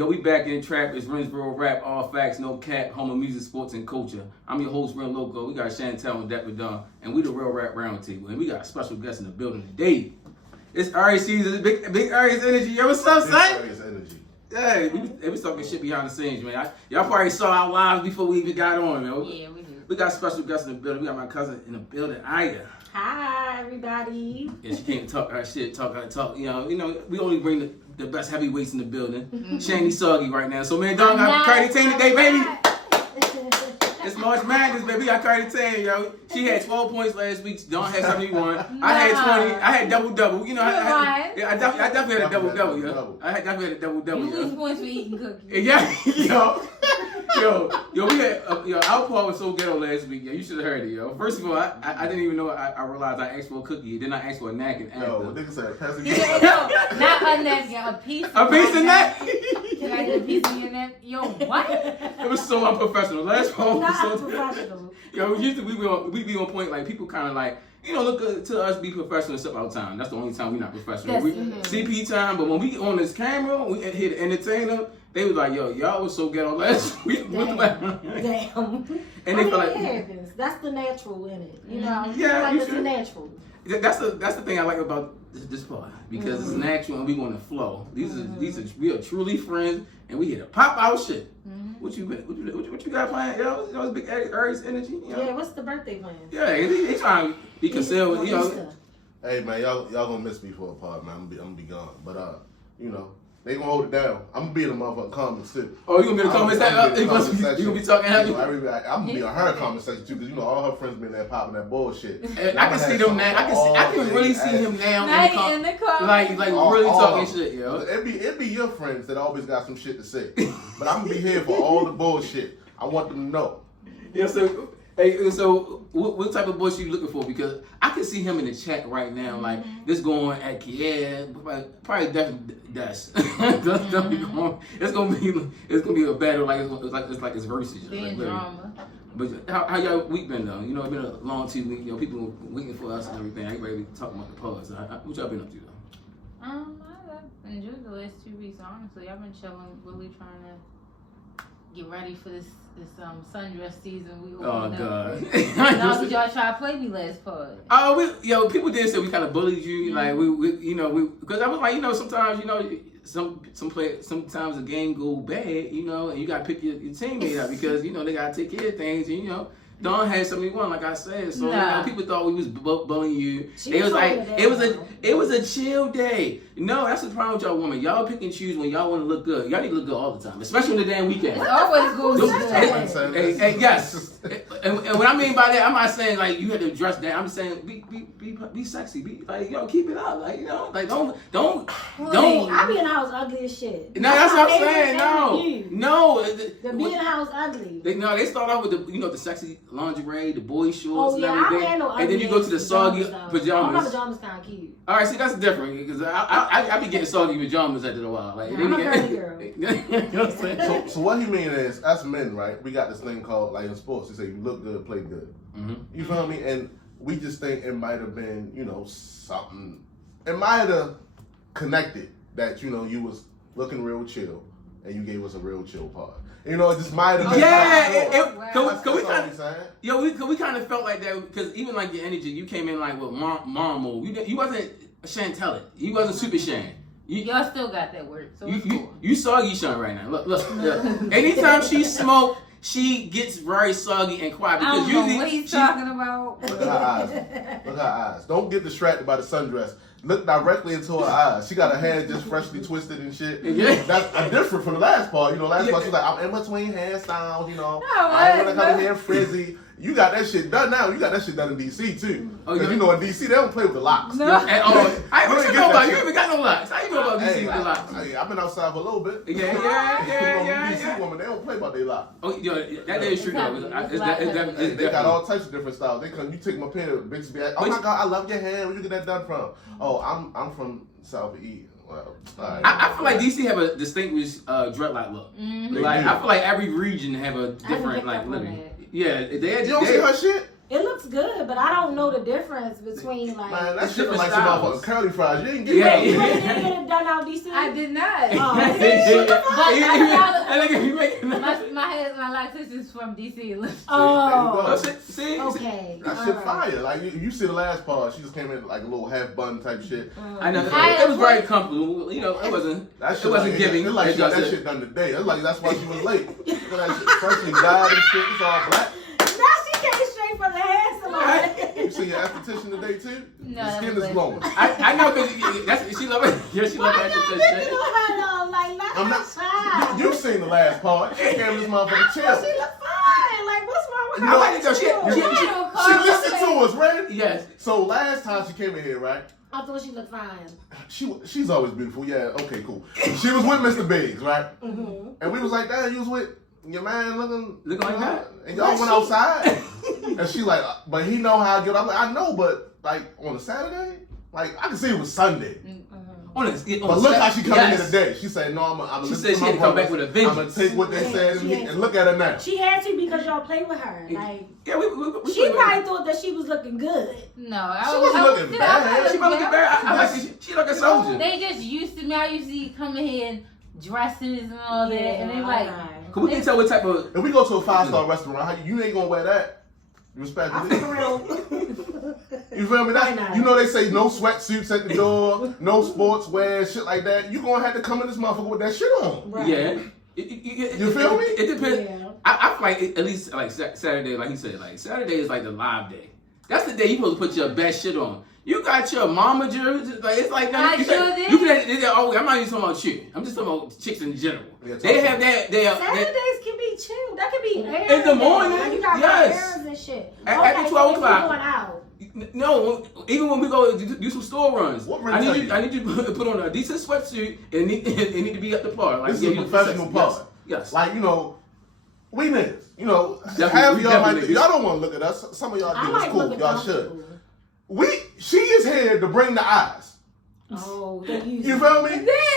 Yo, we back in the trap. It's Rinsboro Rap, all facts, no cap, home of music, sports, and culture. I'm your host, Rin Loco. We got Shantel and Dapper Don, and we the Real Rap Roundtable. And we got a special guest in the building today. It's RRR season, big RRR energy. Yo, what's up, son? RRR energy. Yeah, we was talking shit behind the scenes, man. Y'all probably saw our lives before we even got on, man. Yeah, we do. We got special guests in the building. We got my cousin in the building, Ida. Hi, everybody. Yeah, she can't talk our shit, talk. You know, we only bring the best heavyweights in the building. Shanny Soggy right now. So, man, Don got Cardi Tane today, baby. It's March Madness, baby. We got Cardi Tane, yo. She had 12 points last week. Don had 71. I had 20. I had double. You know, I definitely had a double, yo. I definitely had a double. You lose points for eating cookies. Yeah, yo, we had our part was so ghetto last week. Yo, you should have heard it, yo. First of all, I didn't even know. I realized I asked for a cookie. Then I asked for a napkin after. Yo, nigga said, pass it. Not a napkin, a piece. A piece of napkin. Can I get a piece of your napkin? Yo, what? It was so unprofessional. Last part was Not so unprofessional. Yo, usually we be on point. Like people kind of like. You know, look to us be professional except our time. That's the only time we're not professional. Yes, We CP time, but when we on this camera, we here to entertain them. They was like, yo, y'all was so ghetto last week. Damn. And they feel like it happens. That's the natural in it. You know? Yeah, like you it's should. natural. that's the thing I like about this part because it's natural and we want to flow. We are truly friends and we here to pop our shit. What you got planned? Yo, you know, it's big RRR energy. You know? Yeah, what's the birthday plan? Yeah, they trying to be concealed. You know. Hey man, y'all gonna miss me for a part, man. I'm gonna be gone, but you know. They gonna hold it down. I'm gonna be in the motherfucking comments too. Oh, you gonna be in the comments section? You gonna be talking heavy? I'm gonna be in her comment section too, because you know all her friends been there popping that bullshit. And I can see them now. I can really see him now in the car. like really talking shit, yo. It be your friends that always got some shit to say, but I'm gonna be here for all the bullshit. I want them to know. Yeah. So what type of bullshit you looking for? Because I can see him in the chat right now, like this going at probably definitely that's definitely going. It's gonna be a battle like it's versus. Being drama. But how y'all week been though? You know, it's been a long 2 weeks. You know, people waiting for us and everything. Everybody talking about the pause. What y'all been up to though? I've enjoyed the last 2 weeks. Honestly, I've been chilling, really trying to get ready for this sundress season. We God. Now did y'all try to play me last part? Oh, people did say we kind of bullied you, like we because I was like, sometimes sometimes the game go bad, and you gotta pick your teammate up because they gotta take care of things, and Dawn had 71, like I said, so people thought we was bullying you. It was like it was a chill day. No, that's the problem with y'all women. Y'all pick and choose when y'all want to look good. Y'all need to look good all the time, especially on the damn weekend. It's always good. Yes. And what I mean by that, I'm not saying like you had to dress down. I'm saying be sexy. Be like keep it up. Like don't. I be in the house ugly as shit. No, that's what I'm saying. No. The be in the house ugly. They start off with the sexy lingerie, the boy shorts, and I everything. had no And then you go to the soggy pajamas. My pajamas kind of cute. All right, see that's different because I be getting soggy pajamas after a while. Like I'm a girly girl. You know what I'm saying? So what he mean is, as men, right? We got this thing called like in sports. They say you look good, play good. You feel me? And we just think it might have been, something. It might have connected that you was looking real chill, and you gave us a real chill part. It just might have been. We kind of felt like that because even like your energy, you came in like with mom move. You wasn't Shantel. You wasn't super Shan. Y'all still got that word. So you soggy Shan right now. Look. Anytime she smoke, she gets very soggy and quiet because I don't know what he's talking about. Look at her eyes. Look at her eyes. Don't get distracted by the sundress. Look directly into her eyes. She got her hair just freshly twisted and shit. Yeah. That's different from the last part. Last part she was like, I'm in between hairstyles, I don't want to come in here frizzy. You got that shit done now. You got that shit done in DC too. Because in DC they don't play with the locks. No. What you know about? You ain't even got no locks. How you know about DC with the locks? I've been outside for a little bit. Yeah. DC women, they don't play about their locks. Oh, that is true though. They got all types of different styles. You take my pen, bitches be like, oh my God, I love your hair. Where you get that done from? Oh, I'm from Southeast. Well, I feel like DC have a distinguished dreadlock look. Like I feel like every region have a different like look. Yeah, you don't see her shit? It looks good, but I don't know the difference between like. Man, that shit different like some styles. motherfucking curly fries. You ain't get Yeah, that. You yeah. really didn't get it done out DC? I did not. Oh, And look at you making my lactation is from DC. Oh. See? Okay. That shit fire. Like you see the last part, she just came in like a little half bun type shit. I know. It was very comfortable. You know, it wasn't giving. It's like she got that shit done today. It's like that's why she was late. Look at that shit freshly dyed and shit. It's all black. Now she came straight from the hair salon. You see your esthetician today too? No, The skin is glowing. I know because she love it. Yeah, she love that shit. I'm not. You seen the last part? She gave this motherfucker She chill. look fine. Like, what's wrong with her? I like it though. She listened to us, right? Yes. So last time she came in here, right? I thought she looked fine. She's always beautiful. Yeah. Okay. Cool. She was with Mr. Biggs, right? Mm-hmm. And we was like, "Damn, you was with your man looking like that." And y'all went outside. And she like, but he know how I get. I'm like, I know, but like on a Saturday, like I can see it was Sunday. But look how she coming in today. She said, "No, I'm." She said she had to come back with a vengeance. I'm gonna take what they said and look at her now. She had to because y'all play with her. Like, yeah, we she probably thought that she was looking good. No, She wasn't looking bad. She wasn't looking bad. I like she like a soldier. They just used to me. I usually come in here in dresses and all that, and they like. Can we tell what type of? If we go to a 5-star restaurant, you ain't gonna wear that. You respect I'm me? for real. You feel me? Why not? You know they say no sweatsuits at the door, no sportswear, shit like that. You gonna have to come in this motherfucker with that shit on. Right. Yeah. You feel me? It depends. Yeah. I feel like at least like Saturday, like he said, like Saturday is like the live day. That's the day you supposed to put your best shit on. You got your mama jersey, like it's like that. I sure did. You can. Oh, I'm not even talking about you. I'm just talking about chicks in general. Yeah, They have that. Saturdays can be chill. That could be In the morning, like you got yes. errands and shit. After 12 o'clock. Going out. No, even when we go do some store runs, What I need you to put on a decent sweatsuit and it need to be up to par. Like, This is a professional part. Yes. Like, you know, we niggas. You know, Definitely, half of we y'all definitely y'all don't want to look at us. Some of y'all I do. like It's cool. looking Y'all comfortable. should. She is here to bring the eyes. Oh, they use You feel me?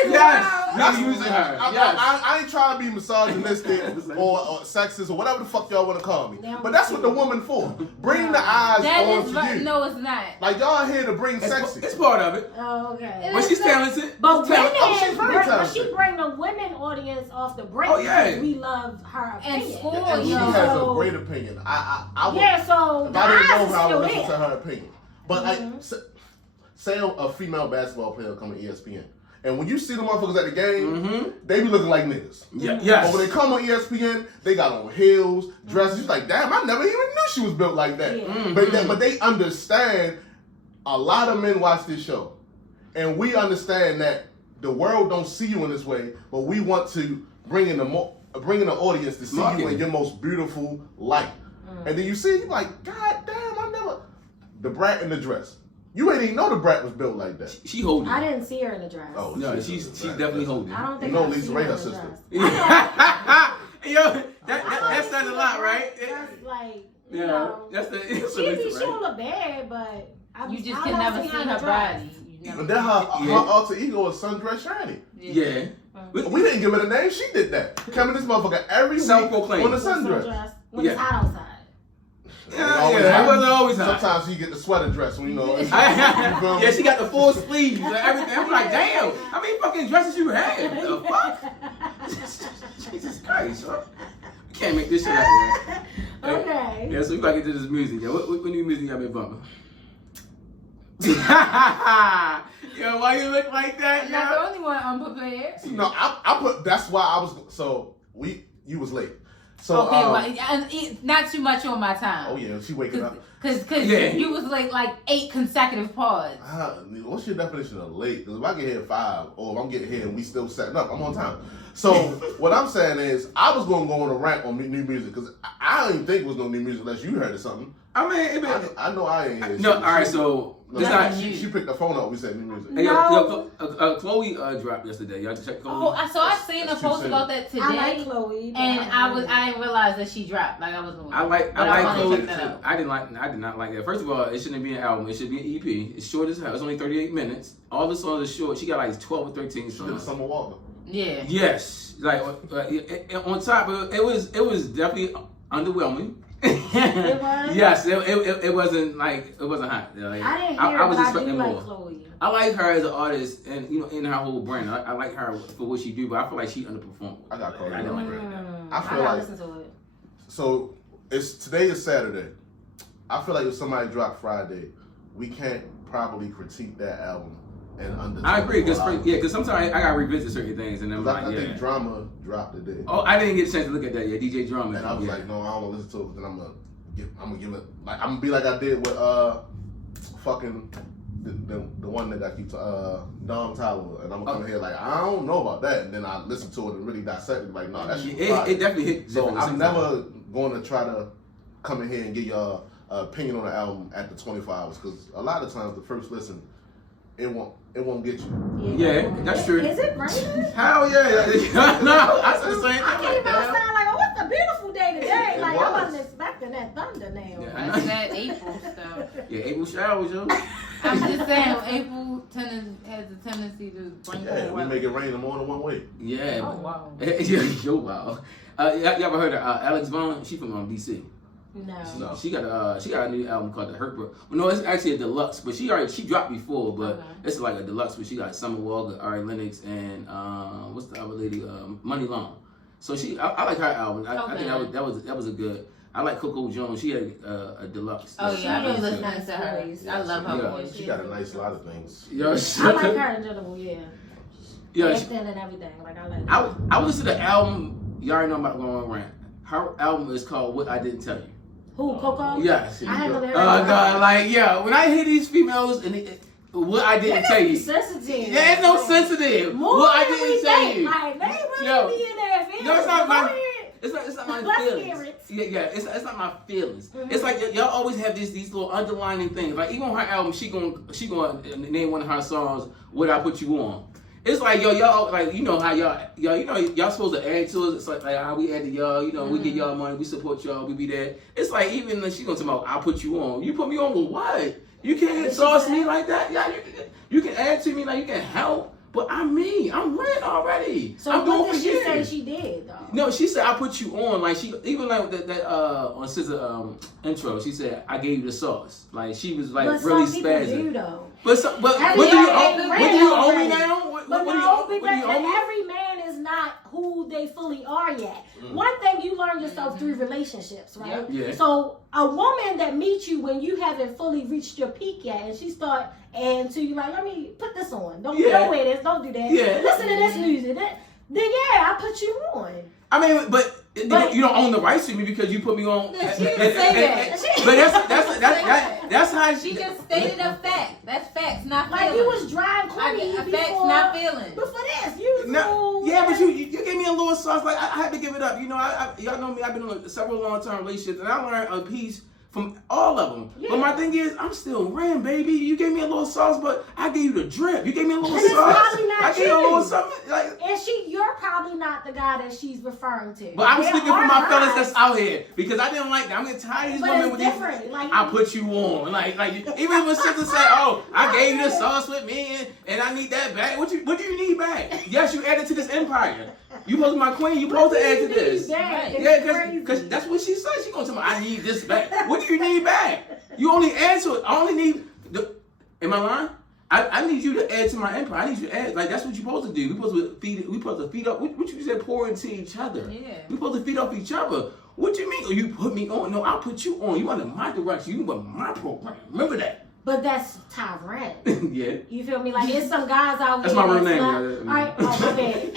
Yes. That's You're using her. I, Yes. I ain't trying to be misogynistic or sexist or whatever the fuck y'all want to call me. But that's what the woman for. Bring the eyes That on is to right. you. No, it's not. Like y'all here to bring sexy. It's part of it. Oh, okay. But she's talented. But She's talented. Oh, she's very but talented. she bring the women audience off the break Oh, yeah. because we love her And opinion. school, And she yo. has a So- great opinion. I would, Yeah, so if the I didn't know eyes her, I is would still listen to there. her opinion. But say a female basketball player come to ESPN. And when you see the motherfuckers at the game, they be looking like niggas. Yeah, yes. But when they come on ESPN, they got on heels, dresses. You're like, damn, I never even knew she was built like that. Yeah. But they understand a lot of men watch this show. And we understand that the world don't see you in this way, but we want to bring in the audience to see you in your most beautiful light. And then you see, you're like, God damn, I never. The brat in the dress. You ain't even know the brat was built like that. She holding. I didn't see her in the dress. Oh, No, she's definitely holding. I don't think You know I've Lisa seen Ray, her her in the sister. dress. Yo, that says a lot, right? That's like, you Yeah, know. that's the. She don't look bad, but You just can never see her body. You never And then her Yeah. alter ego is Sundress Shiny. Yeah. We didn't give it a name. She did that. Coming this motherfucker every week Self-proclaimed. on the sundress. When it's hot outside. Yeah, it wasn't always hot. Sometimes you get the sweater dress when you know. Yeah, she got the full sleeves and everything. I'm like, damn, how many fucking dresses you have? The fuck? Jesus Christ, bro. You can't make this shit up, man. Okay. Yeah, so we gotta get to this music. Yeah, what new music y'all been bumping? Yo, why you look like that, I'm not the yo? only one unprepared. No, I put. That's why I was. So you was late. So Okay, well, not too much on my time. oh yeah, she waking up. Cause Yeah. you was like 8 consecutive pods. What's your definition of late? Because if I get here at 5, or if I'm getting here and we still setting up, I'm on time. So what I'm saying is, I was gonna go on a rant on new music because I didn't think it was gonna be music unless you heard of something. I mean, I know I ain't here. no, all right, so this not. She picked the phone up. We said new music. Hey, yo, Chloe dropped yesterday. Y'all check Chloe. Oh, so I seen a That's too post soon. about that today, I like Chloe. but and don't I didn't realize that she dropped. Like I wasn't. I like wanna Chloe check that too. out. I did not like that. First of all, it shouldn't be an album. It should be an EP. It's short as hell. It's only 38 minutes. All the songs are short. She got like 12 or 13 She did songs. Summer Walker. Yeah. Yes, like on top of it was definitely underwhelming. It was? Yes, it wasn't like it wasn't hot. Like, I didn't hear it, was but I expecting do like more. Chloe. I like her as an artist and in her whole brand. I like her for what she do, but I feel like she underperformed. I got Chloe. I don't like her. I feel gotta like listen to it. so. Today is Saturday. I feel like if somebody dropped Friday, we can't probably critique that album and under. I agree, because sometimes I gotta revisit certain things, and I'm like, I think Drama dropped today. Oh, I didn't get a chance to look at that yet. DJ Drama, and I was like, no, I don't want to listen to it. Then I'm gonna give it like I'm gonna be like I did with fucking the one that got you to Dom Tyler, and I'm gonna come here like I don't know about that, and then I listen to it and really dissect it like no, that shit. It definitely hit. So I'm never going to try to come in here and give y'all opinion on the album at the 24 hours because a lot of times the first listen it won't get you. Yeah, that's true. Is it raining? Hell yeah! No, I said the same thing. I came outside like, oh, what's a beautiful day today. It Like was. I wasn't expecting that thunder now. Yeah. That's that April stuff. Yeah, April showers, yo. I'm just saying, April has a tendency to bring Yeah, cold we weather. make it rain more than one way. Yeah. Oh wow. Yo, wow. Y'all ever heard of Alex Vaughn? She from DC. No. She got a new album called The Hurt Book. Well, no, it's actually a deluxe, but she dropped before, but it's like a deluxe. But she got Summer Walker, Ari Lennox, and what's the other lady? Money Long. So I like her album. I think that was a good. I like Coco Jones. She had a deluxe. Oh yeah, I've been She has a listening nice to her. voice. I love her Yeah. voice. She got a nice lot of things. Yo, I like her in general, yeah. Yeah, Acting and everything. Like I like her. I would listen to the album. You already know I'm about going on rant. Her album is called What I Didn't Tell You. Who, Coco? Yes. I haven't heard God, that. like when I hear these females and what I didn't tell you. Sensitive. Yeah, it's no sensitive. More What I than we didn't tell think. you. Like they really Yo. be in there. No, it's not my. It's It's not my Let's feelings. hear it. Yeah, it's not my feelings. It's like y'all always have these little underlining things. Like even on her album, she gonna name one of her songs "What I Put You On." It's like y'all like you know how y'all supposed to add to it. It's like how we add to y'all. You know we give y'all money, we support y'all, we be there. It's like even when she gonna talk about "I put you on." You put me on with what? You can't sauce me like that. Yeah, you can add to me like you can help. But I'm me. I'm Rin already. So I'm what did she you. say she did though? No, she said I put you on. Like she even like that on SZA intro. She said I gave you the sauce. Like she was like But really some people spazzing. do though. But what do you owe me now? What do you owe me? Every man is not who they fully are yet. One thing you learn yourself through relationships, right? Yeah. So a woman that meets you when you haven't fully reached your peak yet, and she start adding to you like, let me put this on. Don't wear this. Don't do that. Yeah. Listen to this music. Then I put you on. I mean, but you don't own the rights to me because you put me on. She didn't say that. But that's how She just stated a fact. That's facts, not Like feelings. you was drying clean Facts, before. not feelings. Before this, you No, yeah, but you gave me a little sauce. Like I had to give it up. You know, y'all know me. I've been in several long-term relationships, and I learned a piece from all of them. Yeah. But my thing is, I'm still Rin, baby. You gave me a little sauce, but I gave you the drip. You gave me a little And it's sauce. probably not I gave you a you. little something. Like, And you're probably not the guy that she's referring to. but I'm There speaking for are my fellas guys, that's out here because I didn't like that. I'm getting tired of these But women it's with different. these. Like, I put you on, like even when sisters say, "Oh, I gave you the sauce with me, and I need that back." What do you need back? Yes, you added to this empire. You supposed to be my queen. You supposed to add to this. Right. Yeah, because that's what she said. She gonna tell me, "I need this back." What do you need back? You only add to it. I only need the. Am I lying? I need you to add to my empire. I need you to add. Like that's what you're supposed to do. We supposed to feed up. What you said? Pour into each other. Yeah. We supposed to feed off each other. What you mean? Oh, you put me on? No, I put you on. You under my direction. You under my program. Remember that. But that's Tyrese. Yeah. You feel me? Like there's some guys out That's here. my real name. Alright, oh my bad.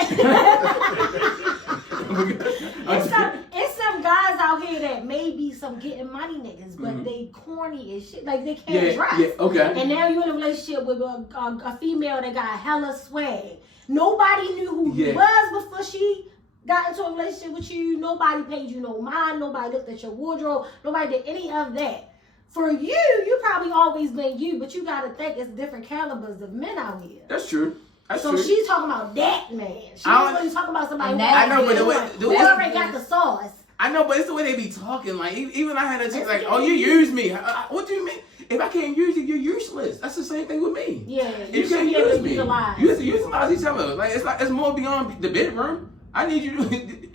It's some guys out here that may be some getting money niggas, but they corny as shit. Like they can't dress. Yeah. Okay. And now you in a relationship with a female that got hella swag. Nobody knew who you was before she got into a relationship with you. Nobody paid you no mind. Nobody looked at your wardrobe. Nobody did any of that. For you probably always been you, but you gotta think it's different calibers of men out here. That's true. That's So true. she's talking about that man. She's really talking about somebody I know, but the way who already got the sauce. I know, but it's the way they be talking. Like even I had a chick like, "Oh, you use me." What do you mean? If I can't use you, you're useless. That's the same thing with me. Yeah, you can't use me. You have to utilize each other. Like it's more beyond the bedroom. I need you to.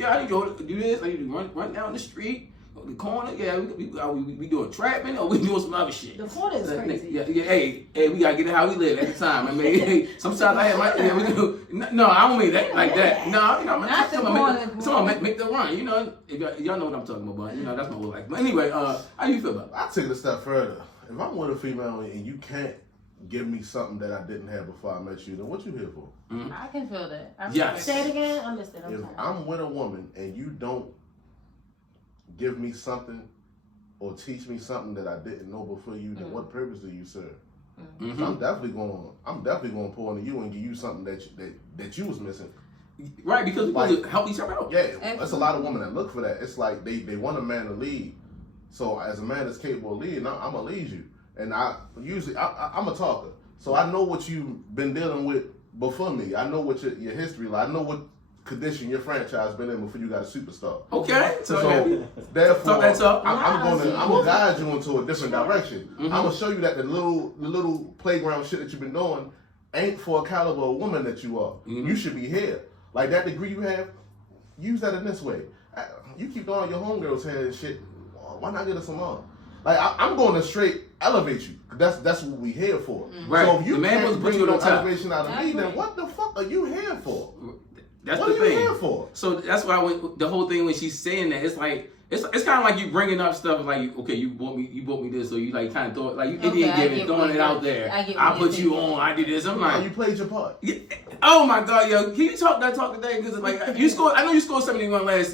I need you to do this. I need you to run down the street. The corner, yeah, we doing trapping or we doing some other shit. The corner is crazy. Yeah, hey, we gotta get it how we live at the time. I mean, hey, sometimes I have my, we do. No, I don't mean that like that. No, you know, someone make the run. You know, if y'all know what I'm talking about. But, that's my whole life. But anyway, how do you feel about it? I take it a step further. If I'm with a female and you can't give me something that I didn't have before I met you, then what you here for? Mm-hmm. I can feel that. Yes. Say it again. I missed it. If I'm with a woman and you don't give me something or teach me something that I didn't know before you, then what purpose do you serve? Mm-hmm. So I'm definitely going to pour into you and give you something that you was missing. Right, because we want to help each other out. Yeah, that's a lot of women that look for that. It's like they want a man to lead. So as a man that's capable of leading, I'm gonna lead you. And I'm a talker, so I know what you've been dealing with before me. I know what your history like. I know what condition your franchise been in before you got a superstar. Okay, so therefore, I'm gonna guide you into a different direction. Mm-hmm. I'm gonna show you that the little playground shit that you've been doing ain't for a caliber of woman that you are. Mm-hmm. You should be here. Like that degree you have, use that in this way. You keep throwing your homegirls here and shit. Why not get us some more? Like I'm going to straight elevate you. That's what we here for. Right. So if you can't bring you no on top. elevation out of me, then what the fuck are you here for? That's what the are you thing. here for? So that's why the whole thing when she's saying that, it's like it's kind of like you bringing up stuff like, okay, you bought me this, so you like kind of throw it, like you Indian giving, throwing it out there. I put you on, I did this. I'm like, you played your part. Yeah. Oh my God, yo, can you talk today? Because like you scored, I know you scored 71 last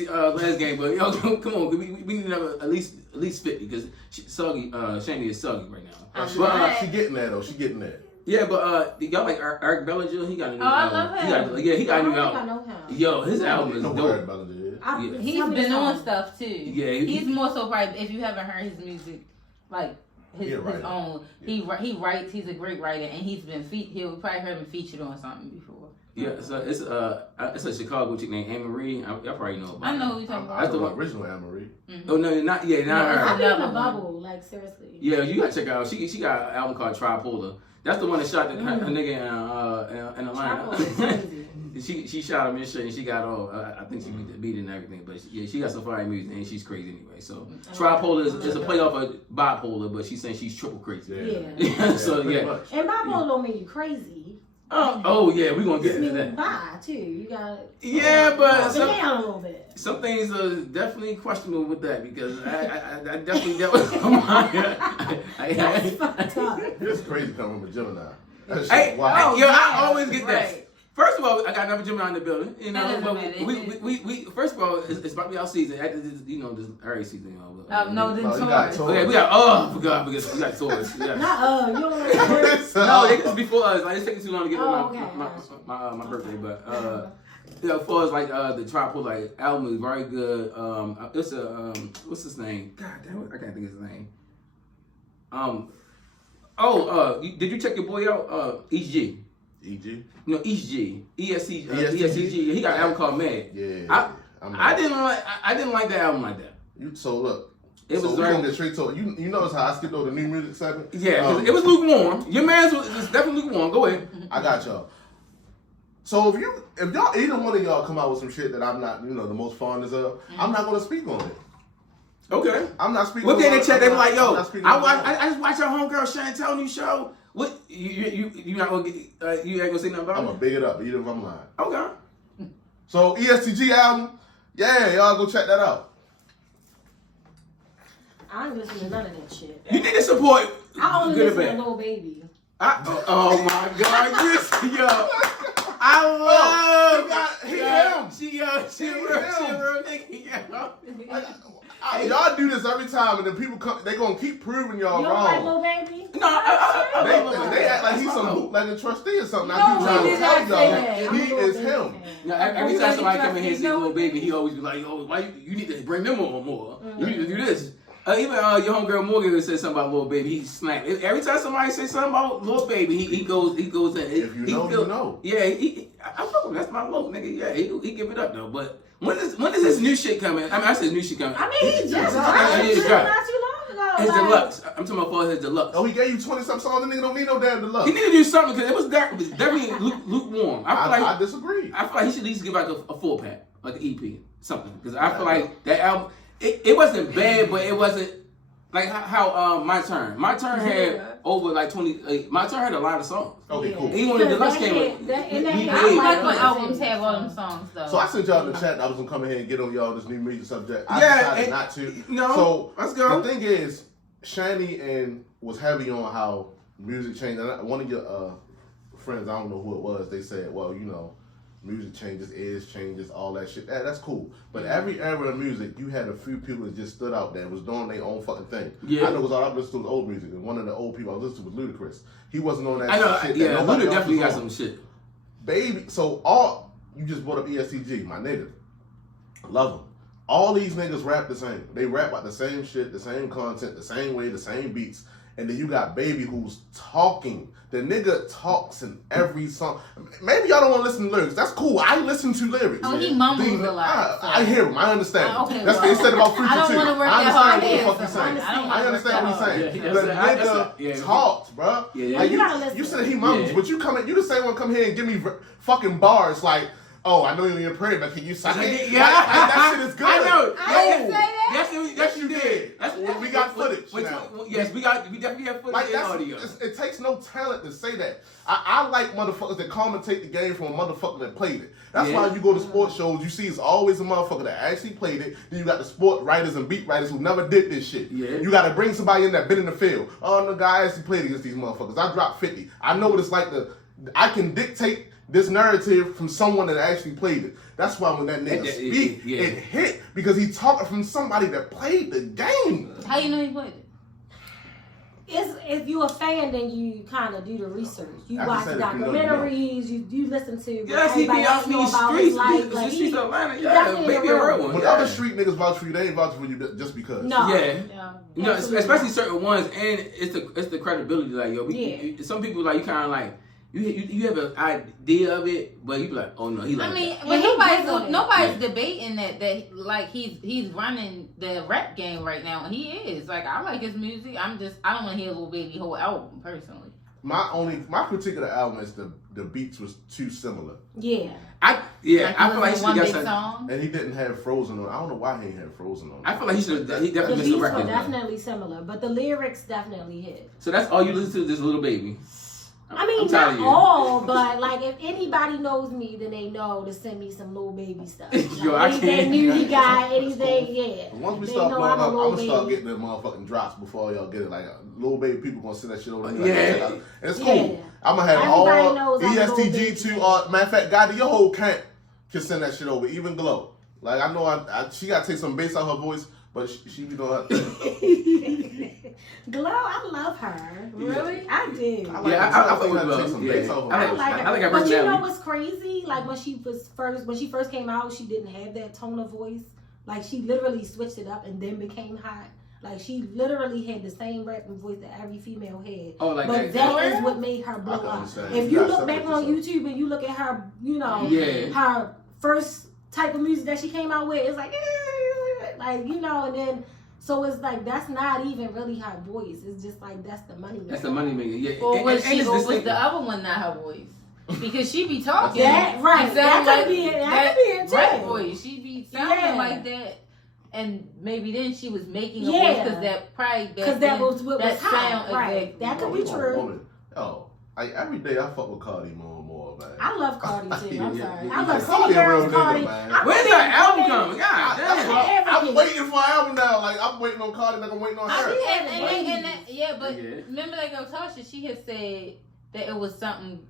game, but yo, come on, we need to have at least 50 because Shani is soggy right now. She getting there though. She getting there. Yeah, but y'all like Eric Bellinger? He got a new album. I love him. He got a new album. I know him. Yo, his album is dope. He's been on stuff too. Yeah, he's more so probably if you haven't heard his music, like his own. He writes. He's a great writer, and he's been he'll probably heard him featured on something before. Yeah, so it's a Chicago chick named Anne Marie. Y'all probably know about. I know who you're talking about. That's the original Anne Marie. Mm-hmm. Oh no, not her. I'm in a bubble, like seriously. Yeah, you gotta check her out. She got an album called Tripolar. That's the one that shot her nigga in Atlanta. She shot him in shit and she got all. I think she beat it and everything, but she got some fire music and she's crazy anyway. So Tripolar is a play off of bipolar, but she's saying she's triple crazy. Yeah. So much. And bipolar don't mean you crazy. Oh yeah, we gonna get into that. Bi too. You got. Yeah, but down a little bit. Some things are definitely questionable with that because I definitely dealt with. That's fucked up. It's crazy coming from a Gemini. Wow. I always get that. First of all, I got another Gemini in the building. You know, but we first of all, it's about to be our season. After this, this early season. No, then Taurus. Okay, we got I forgot because we got Taurus. You don't like Taurus? No, it's before us. Like it's taking too long to get my birthday, but as far as like the Tripolar like album is very good. It's a what's his name? God damn it, I can't think of his name. Did you check your boy out? EG. EG? No, ESG. ESCG. He got an album called Mad. Yeah. I didn't like that album like that. So look. It was very. Get straight to it. You notice how I skipped over the new music segment? Yeah, it was lukewarm. Your man's was definitely lukewarm. Go ahead. I got y'all. So if y'all either one of y'all come out with some shit that I'm not, the most fondest of, I'm not gonna speak on it. Okay. I'm not speaking. What did they check? They were like, "Yo, I just watched your homegirl Shantel new show. What you not gonna get? You ain't gonna say nothing about it? I'm gonna big it up, even if I'm lying. Okay. So ESTG album, y'all go check that out. I ain't listening to none of that shit. You need to support. I only listen to Lil Baby. Oh my God, yo. I love him. She real nigga. Y'all do this every time, and then people come. They gonna keep proving y'all you wrong. You don't like Lil Baby? No, they act like he's some bootlegging trustee or something. I keep trying to tell y'all, he is him. Every time somebody come in here and say Lil Baby, he always be like, "Oh, why you need to bring them on more? You need to do this." Even your homegirl Morgan said something about Lil Baby. He snapped. Every time somebody says something about Lil Baby, he goes in. If you know, you know. Yeah, I fuck him. That's my Lil nigga. Yeah, he give it up though. But when is his new shit coming? I mean, I said new shit coming. I mean, he just dropped shit not too long ago. His deluxe. I'm talking about for his deluxe. Oh, he gave you 20-something songs. The nigga don't need no damn deluxe. He need to do something because it was definitely lukewarm. I disagree. I feel like he should at least give out a full pack, like an EP, something. Because I feel like that album. it wasn't bad, but it wasn't like how My Turn. My Turn had over like 20. My Turn had a lot of songs. Okay, cool. Even when the deluxe came with, I like when albums have all them songs though. So I sent y'all in the chat. I was gonna come in here and get on y'all this new music subject. I decided not to. No. So let's go. The thing is, Shani and was heavy on how music changed. And one of your friends, I don't know who it was, they said, well, you know, music changes, eras changes, all that shit. That's cool. But every era of music, you had a few people that just stood out there, was doing their own fucking thing. Yeah. I know because all I listened to was old music, and one of the old people I listened to was Ludacris. He wasn't on that I know, shit. yeah, Luda definitely got some shit. Baby, so you just brought up ESTG, my nigga. I love him. All these niggas rap the same. They rap about the same shit, the same content, the same way, the same beats. And then you got Baby who's talking. The nigga talks in every song. Maybe y'all don't want to listen to lyrics. That's cool. I listen to lyrics. Oh, he mumbles a lot. I hear him. I understand. Okay, that's what they said about Future too. I don't want to work that hard. I understand what he's saying. The nigga talks, bro. Yeah, like you said he mumbles, but you the same one come here and give me fucking bars like, oh, I know you ain't praying, but can you suck it? Yeah, like, that shit is good. I know. I didn't say that. Yes, you did. We got footage now. Yes, we definitely have footage like, and audio. It takes no talent to say that. I like motherfuckers that commentate the game from a motherfucker that played it. That's why you go to sports shows, you see it's always a motherfucker that actually played it. Then you got the sport writers and beat writers who never did this shit. Yeah. You got to bring somebody in that been in the field. Oh, the guy actually played against these motherfuckers. I dropped 50. I know what it's like I can dictate this narrative from someone that actually played it. That's why when that nigga speak, it hit because he talking from somebody that played the game. How you know he played it? If you're a fan, then you kind of do the research. You watch said, documentaries. You listen to. Yes, he be out these streets. The streets of Atlanta. Yeah, maybe a real one. When other street niggas vouch for you, they ain't vouching for you just because. No. Yeah. Especially certain ones, and it's the credibility. Like some people like you kind of like. You have an idea of it, but you be like, oh no, he like. I mean, that. nobody's debating that like he's running the rap game right now, and he is. Like, I like his music. I don't want to hear Lil Baby whole album personally. My critique of the album is the beats was too similar. Yeah. I feel like he one should big have song. And he didn't have Frozen on. I don't know why he ain't had Frozen on. I feel like he definitely The missed beats the were record. definitely similar, but the lyrics definitely hit. So that's all you listen to, this Lil Baby. I mean, not all, but like if anybody knows me, then they know to send me some Lil Baby stuff. Like, anything new he got, anything, yeah. Once we start blowing up, I'm gonna start getting the motherfucking drops before y'all get it. Like Lil Baby people gonna send that shit over. And it's cool. Yeah. I'm gonna have Everybody all ESTG to matter of fact, God, your whole camp can send that shit over. Even Glow. Like I know she gotta take some bass out her voice, but she be doing her thing. Glow, I love her. Really? I do. I like her to take some bass out her voice. I like her. I like her But you personality. know what's crazy? Like when she first came out, she didn't have that tone of voice. Like she literally switched it up and then became hot. Like she literally had the same rapping voice that every female had. Oh, like but that is what made her blow up. If you look back on YouTube and you look at her, you know, her first type of music that she came out with, it's like you know, and then so it's like that's not even really her voice. It's just like that's the money maker. That's the money maker. Yeah. Or was the other one not her voice? Because she be talking. That right. That could be it too. Rap voice. She be sounding like that. And maybe then she was making a voice because that probably that was what that was hot. sound Right. That could be true. Oh, every day I fuck with Cardi more and more, man. I love Cardi too. I'm sorry. I love City Girls, Cardi. When's her album coming? God damn. I'm waiting for an album now. Like I'm waiting on Cardi, like I'm waiting on her. But remember, like Tasha, she had said that it was some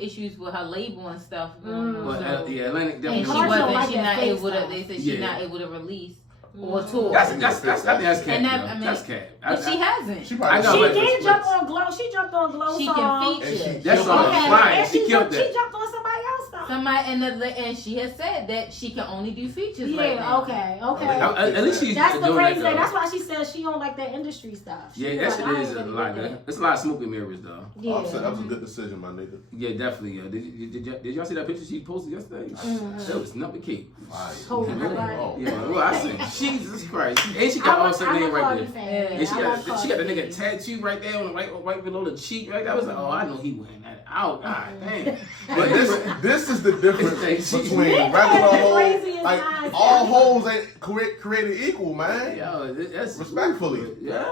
issues with her label and stuff. Atlantic definitely. And she wasn't. She not able to. They said she's not able to release or tour. I think that's cat. That's cat. But she hasn't. She did jump on Glow. She jumped on Glow. She song. can feature. That song was flying. She killed that. She jumped on somebody else though. And she has said that she can only do features. Yeah. Right now. Okay. At least she's that's the doing crazy that. thing. That's why she says she don't like that industry stuff. Yeah, that shit is a lot. It's a lot of smoke and mirrors though. Yeah. That was a good decision, my nigga. Yeah, definitely. Did y'all see that picture she posted yesterday? That was number cake. Yeah, well, I said, Jesus Christ. And she got all her name right there. And she got the nigga tattoo right there on the right below the cheek. Right, that was like, oh, I know he wearing that. out. God damn. But this is the difference between regular hoes. Like all hoes ain't created equal, man. Yo, that's respectfully. Yeah.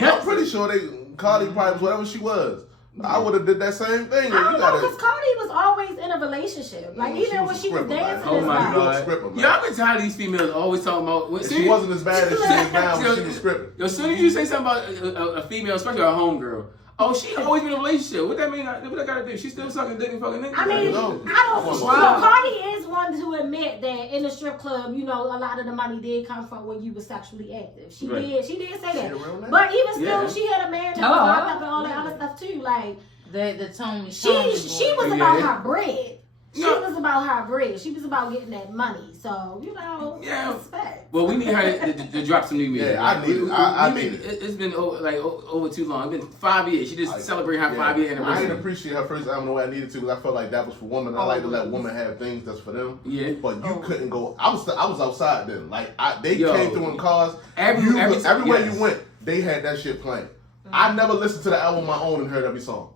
I'm pretty sure Cardi probably was whatever she was. I would have did that same thing. I don't know, because Cardi was always in a relationship. Like, even when she was dancing. Oh my God. Y'all been tired of these females always talking about. She wasn't as bad as she is now when she was scripting. As soon as you say something about a female, especially a homegirl, oh, she always been in a relationship. What that mean? What I gotta do? She still sucking dick and fucking niggas? I mean, I don't. So Cardi is one to admit that in the strip club, you know, a lot of the money did come from when you were sexually active. She did say that. But even still, she had a man that was locked up and all that other stuff too. Like the Tony. She was about her bread. She was about her bread. She was about getting that money. So, you know, respect. Well, we need her to drop some new music. Yeah, I need it. It's been over too long. It's been 5 years. She just celebrated her 5-year anniversary. I didn't appreciate her first album the way I needed to because I felt like that was for women. I like to let women have things that's for them. Yeah. But you couldn't go. I was outside then. Like they came through in cars. Everywhere you went, they had that shit playing. I never listened to the album on my own and heard every song.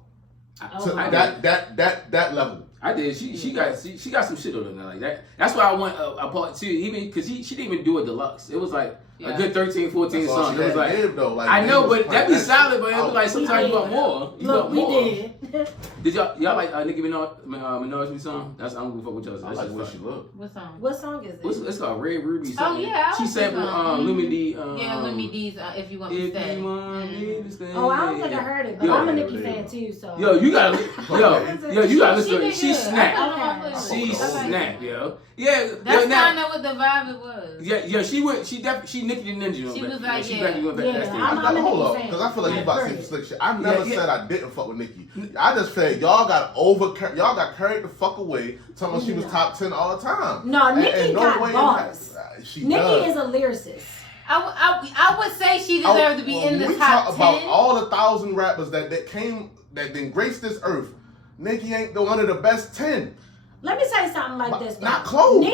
To that level. I did. She got some shit on her like that. That's why I want a part 2, even because she didn't even do a deluxe. It was like a good 13, 14 songs. It was like I know, but that'd be solid. But it was like sometimes you want more. Look, we did. Did y'all like Nicki Minaj's song? That's I'm gonna fuck with y'all. I like what she look. What song? What song is it? It's called Red Ruby. Oh yeah. She sampled Lumi D. Lumi D's If You Want Me to Stay. Oh, I don't think I heard it, but I'm a Nicki fan too. So you gotta listen to it. She snapped. She She snapped, yo. Yeah, that's kind of what the vibe it was. Yeah. She Nicki the Ninja. She was like, Hold up, because I feel like you about to say slick shit. I never said I didn't fuck with Nicki. I just said y'all got carried the fuck away, telling she was top 10 all the time. No, Nicki got bars. Nicki is a lyricist. I would say she deserved to be in the top 10. We talk about all the 1,000 rappers that then graced this earth. Nicki ain't one of the best 10. Let me say something like this. Not close.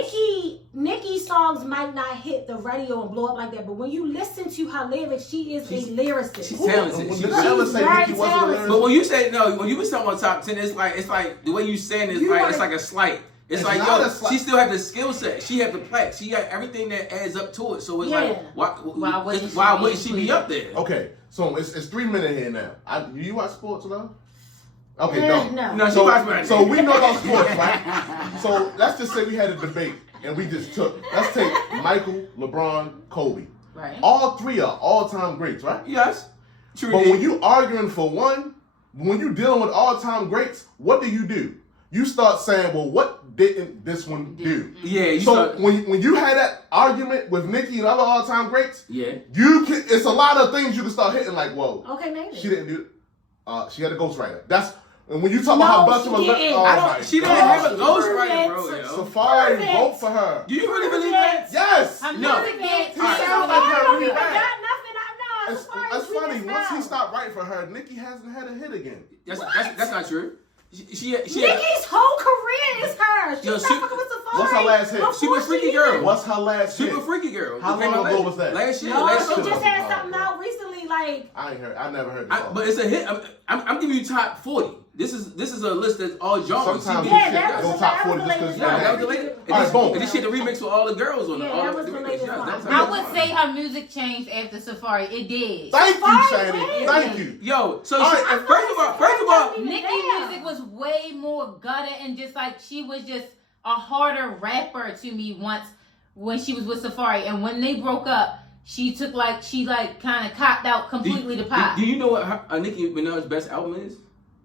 Nicki's songs might not hit the radio and blow up like that, but when you listen to her lyrics, she is a lyricist. She's talented. She's very talented. But when you say when you was talking about top 10, it's like the way you saying it, it's like a slight. It's like she still have the skill set. She have the plaque. She got everything that adds up to it. So it's like why wouldn't she be up there? Okay, so it's 3 minutes here now. You watch sports, love? Okay, no. So we know about sports, right? So let's just say we had a debate and we just let's take Michael, LeBron, Kobe. Right. All 3 are all-time greats, right? Yes. True. But when you arguing for one, when you dealing with all-time greats, what do? You start saying, well, what didn't this one do? Yeah. When you had that argument with Nicki and other all-time greats, it's a lot of things you can start hitting like, whoa. Okay, maybe. She didn't do she had a ghostwriter. And when you talk about her best she didn't have a ghostwriter, bro. Safari vote for her. Do you really believe that? Yes. No. He sounds like her really bad. It's funny. Once he stopped writing for her, Nicki hasn't had a hit again. That's not true. Nicki's whole career is her. She's not fucking with Safari. What's her last hit? Super Freaky Girl. What's her last hit? Super Freaky Girl. How long ago was that? Last year. She just had something out recently. Like I never heard the song. But it's a hit. I'm giving you top 40. This is a list that's all genres. Sometimes that go was top 40 just because that was the latest. Alright, boom. And this shit the remix with all the girls on it. That was the latest one. I would say her music changed after Safari. It did. Thank you, Shani. Thank you. Yo, so first of all, Nicki's music was way more gutter and just like she was just a harder rapper to me once when she was with Safari, and when they broke up, she kind of copped out completely to pop. Do you know what Nicki Minaj's best album is?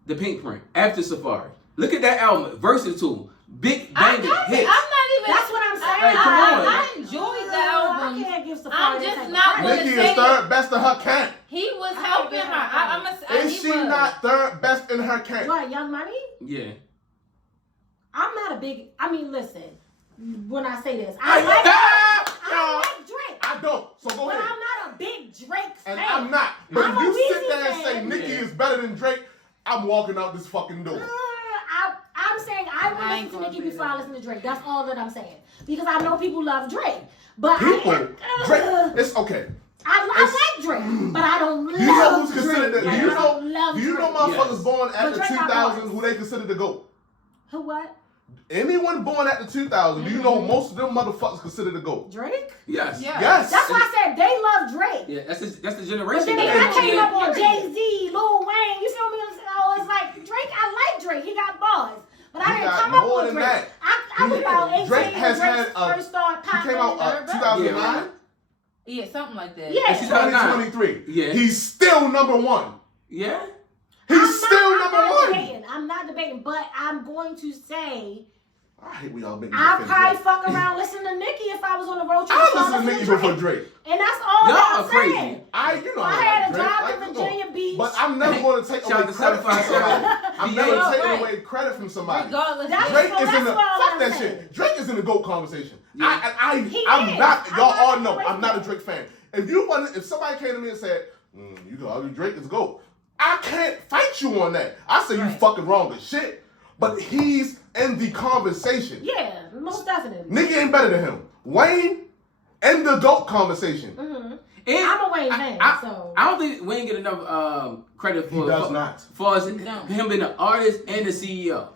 The Pink Print. After Safari. Look at that album. Versatile. Big banging hits. I'm not even. That's what I'm saying. I enjoyed the album. I can't give Safari. I'm just not going to say. Nicki is third best in her camp. He was helping her. Is she not third best in her camp? What, Young Money? Yeah. I'm not a big. I mean, listen. When I say this, I like Drake. I don't. So go ahead. But I'm not a big Drake fan. And I'm not. But if you sit there and say fan. Nicki is better than Drake, I'm walking out this fucking door. I'm saying I would listen to Nicki before I listen to Drake. That's all that I'm saying. Because I know people love Drake. But Drake, it's okay. I like Drake, but I don't love Do you know who's considered Drake. the, Like, do you I don't love know Drake. motherfuckers born at But the Drake got 2000s boys. who they consider the GOAT? Who what? Anyone born at the 2000s, do you know who most of them motherfuckers consider the GOAT? Drake? Yes. Yes. That's why I said they love Drake. Yeah, that's the But generation. then that- I came up on Jay-Z, Lil Wayne, you feel me? Oh, it's like Drake, I like Drake. He got bars. But I He didn't got come up more on than Drake. that. I was about 18 Drake has when had Drake a- first started He popping. came out 2009, Yeah, something like that. Yeah. She's got 2023. Yeah. He's still number one. Yeah. He's still number one. Debating. I'm not debating, but I'm going to say I hate we all make I'd probably fuck around listening to Nicki if I was on the road trip. I so listen to Nicki before Drake. And that's all Y'all I'm are crazy. saying. I I had a Drake, job like, in come on. Virginia Beach. But I'm never going to take Shout away out to credit from 757. somebody. I'm Yeah. never taking Right. away credit from somebody. Regardless. That's- Drake so is in that's the what fuck I'm that saying. shit. Drake is in the GOAT conversation. Yeah. I'm is. not. I'm Y'all not all a know Drake I'm not a fan. Drake fan. If somebody came to me and said, "You go argue Drake is GOAT," I can't fight you on that. I say you Right. fucking wrong as shit. But he's in the conversation. Yeah, most definitely. Nigga ain't better than him. Wayne in the GOAT conversation. Mm-hmm. And I'm a Wayne fan, so. I don't think Wayne get enough credit for He does not. for us, don't. him being an artist and the CEO.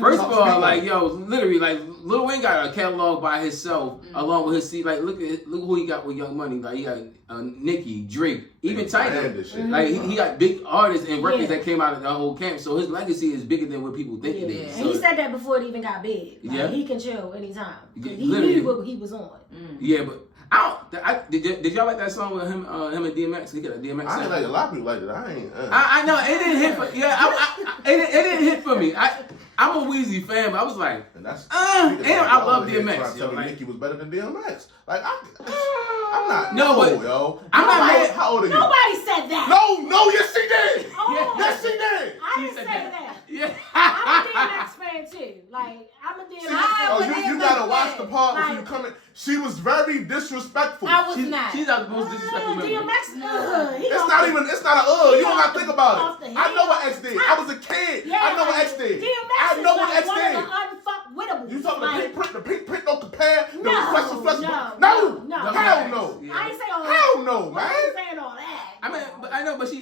First of all, like literally, like Lil Wayne got a catalog by himself along with his C. Like look who he got with Young Money. Like he got Nicki, Drake, even Tyler. Like he got big artists and records that came out of the whole camp. So his legacy is bigger than what people think it is. And he said that before it even got big. Like, Yeah. he can chill anytime. Yeah, He literally. knew what he was on. Yeah, but did y'all like that song with him and DMX? He got a DMX. I song. ain't like a lot of people like that. I ain't. I know it didn't hit for it didn't hit for me. I'm a Weezy fan, but I was like, And that's and I love DMX. Trying to tell me Like, Nicki was better than DMX. Like I'm not. No, but yo. I'm not mad. How old are you? Nobody said that. No, yes she did. Oh, Yes she did. I She didn't said say that. that. Yeah. I'm a DMX fan too. Like, I'm a DMX fan. Oh, you gotta watch the part before you Like- come in. She was very disrespectful. I was not. She's not the most disrespectful member. DMX, he It's off not the- even. It's not he you don't off gotta the- think about off it. the I head, know what off X the did. top. I was a kid. Yeah, I know what like, X did. DMX I know is what like X one did. of the unfuckwittables. You talking like, the pink print don't compare? The No, special festival? no. Hell no. Yeah. I ain't say all that. Hell no, I man. ain't saying all that. I mean, but I know, but she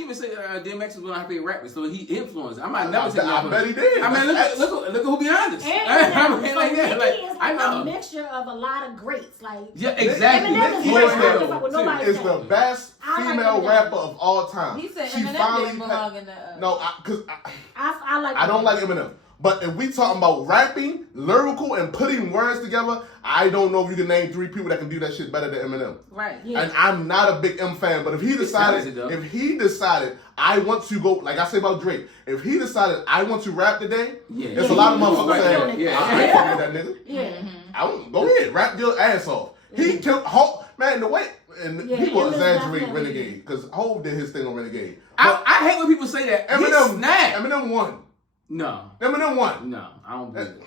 even said DMX was one of her favorite rappers, so he influenced. I might never say I bet he did. I mean, look who behind us. And I mean, so like, yeah, Nicki like, is I like a know. mixture of a lot of greats. Like, Yeah, exactly. Eminem is Nicki great. is I don't give a fuck what nobody Is says. the best I like female Eminem. rapper of all time. He said She Eminem finally didn't belong in the. No, because I like. I don't like Eminem. But if we talking about rapping, lyrical, and putting words together, I don't know if you can name 3 people that can do that shit better than Eminem. Right. Yeah. And I'm not a big M fan, but if he decided, I want to go, like I say about Drake, if he decided I want to rap today, Yeah. there's a lot of motherfuckers Right, saying, yeah. I ain't fucking with that nigga. Yeah. I don't, go ahead, rap your ass off. He killed man, the way, and Yeah, people Eminem's exaggerate definitely- Renegade, because Hov did his thing on Renegade. I hate when people say that. Eminem won. No, Eminem won. no, I don't believe it.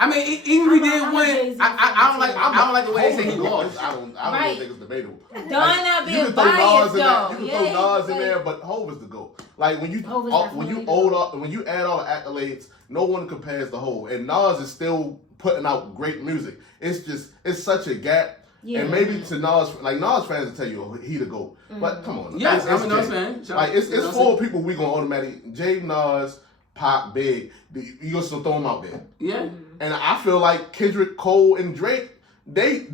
I mean, even if he did I'm a win, Jay-Z I don't like the way they say he lost. I don't Right. really think it's debatable. Don not You being can throw Nas biased in there. though. You can Yeah, throw Nas in like- there, but Hov is the GOAT. Like when you Hov is when you definitely when you add all the accolades, no one compares to Hov. And Nas is still putting out great music. It's such a gap. Yeah. And maybe to Nas, like Nas fans will tell you, oh, he the GOAT. But come on, Yes, it's I'm a Nas Jay. fan. Shout Like out- it's you know what I'm four people we gonna automatically Jay, Nas, Pop, Big. You gonna still throw them out there. Yeah. And I feel like Kendrick, Cole, and Drake, they